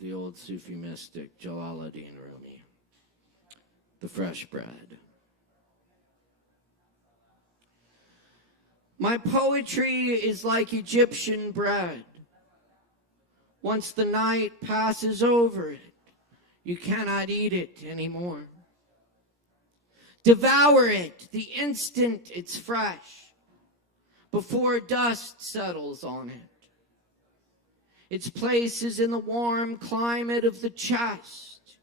the old Sufi mystic Jalaluddin Rumi, The Fresh Bread. My poetry is like Egyptian bread. Once the night passes over it, you cannot eat it anymore. Devour it the instant it's fresh, before dust settles on it. Its place is in the warm climate of the chest.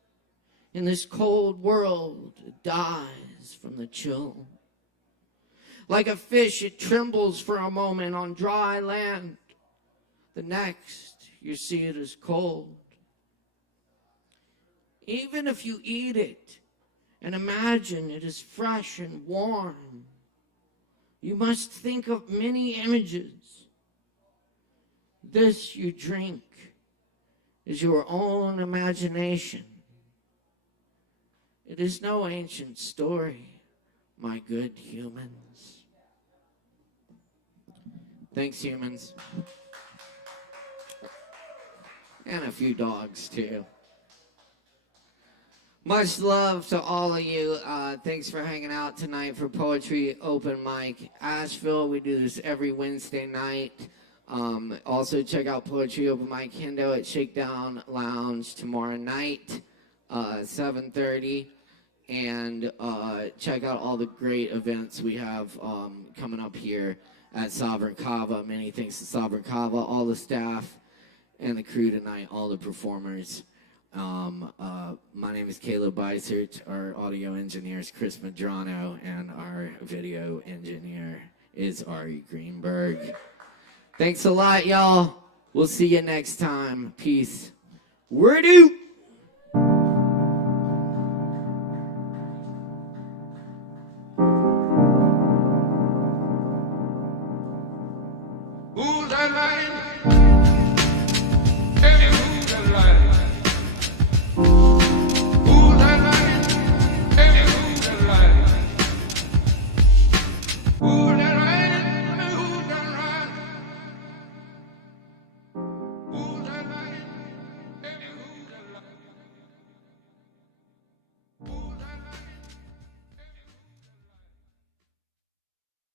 In this cold world, it dies from the chill. Like a fish, it trembles for a moment on dry land. The next, you see it as cold. Even if you eat it and imagine it is fresh and warm, you must think of many images. This you drink is your own imagination. It is no ancient story, my good humans. Thanks, humans. And a few dogs, too. Much love to all of you. Thanks for hanging out tonight for Poetry Open Mic Asheville. We do this every Wednesday night. Also, check out Poetry Open Mic Hendo at Shakedown Lounge tomorrow night, 7:30. And check out all the great events we have coming up here at Sovereign Kava. Many thanks to Sovereign Kava, all the staff and the crew tonight, all the performers. My name is Caleb Beissert. Our audio engineer is Chris Medrano, and our video engineer is Ari Greenberg. Thanks a lot, y'all. We'll see you next time. Peace. Word out. Who's that man?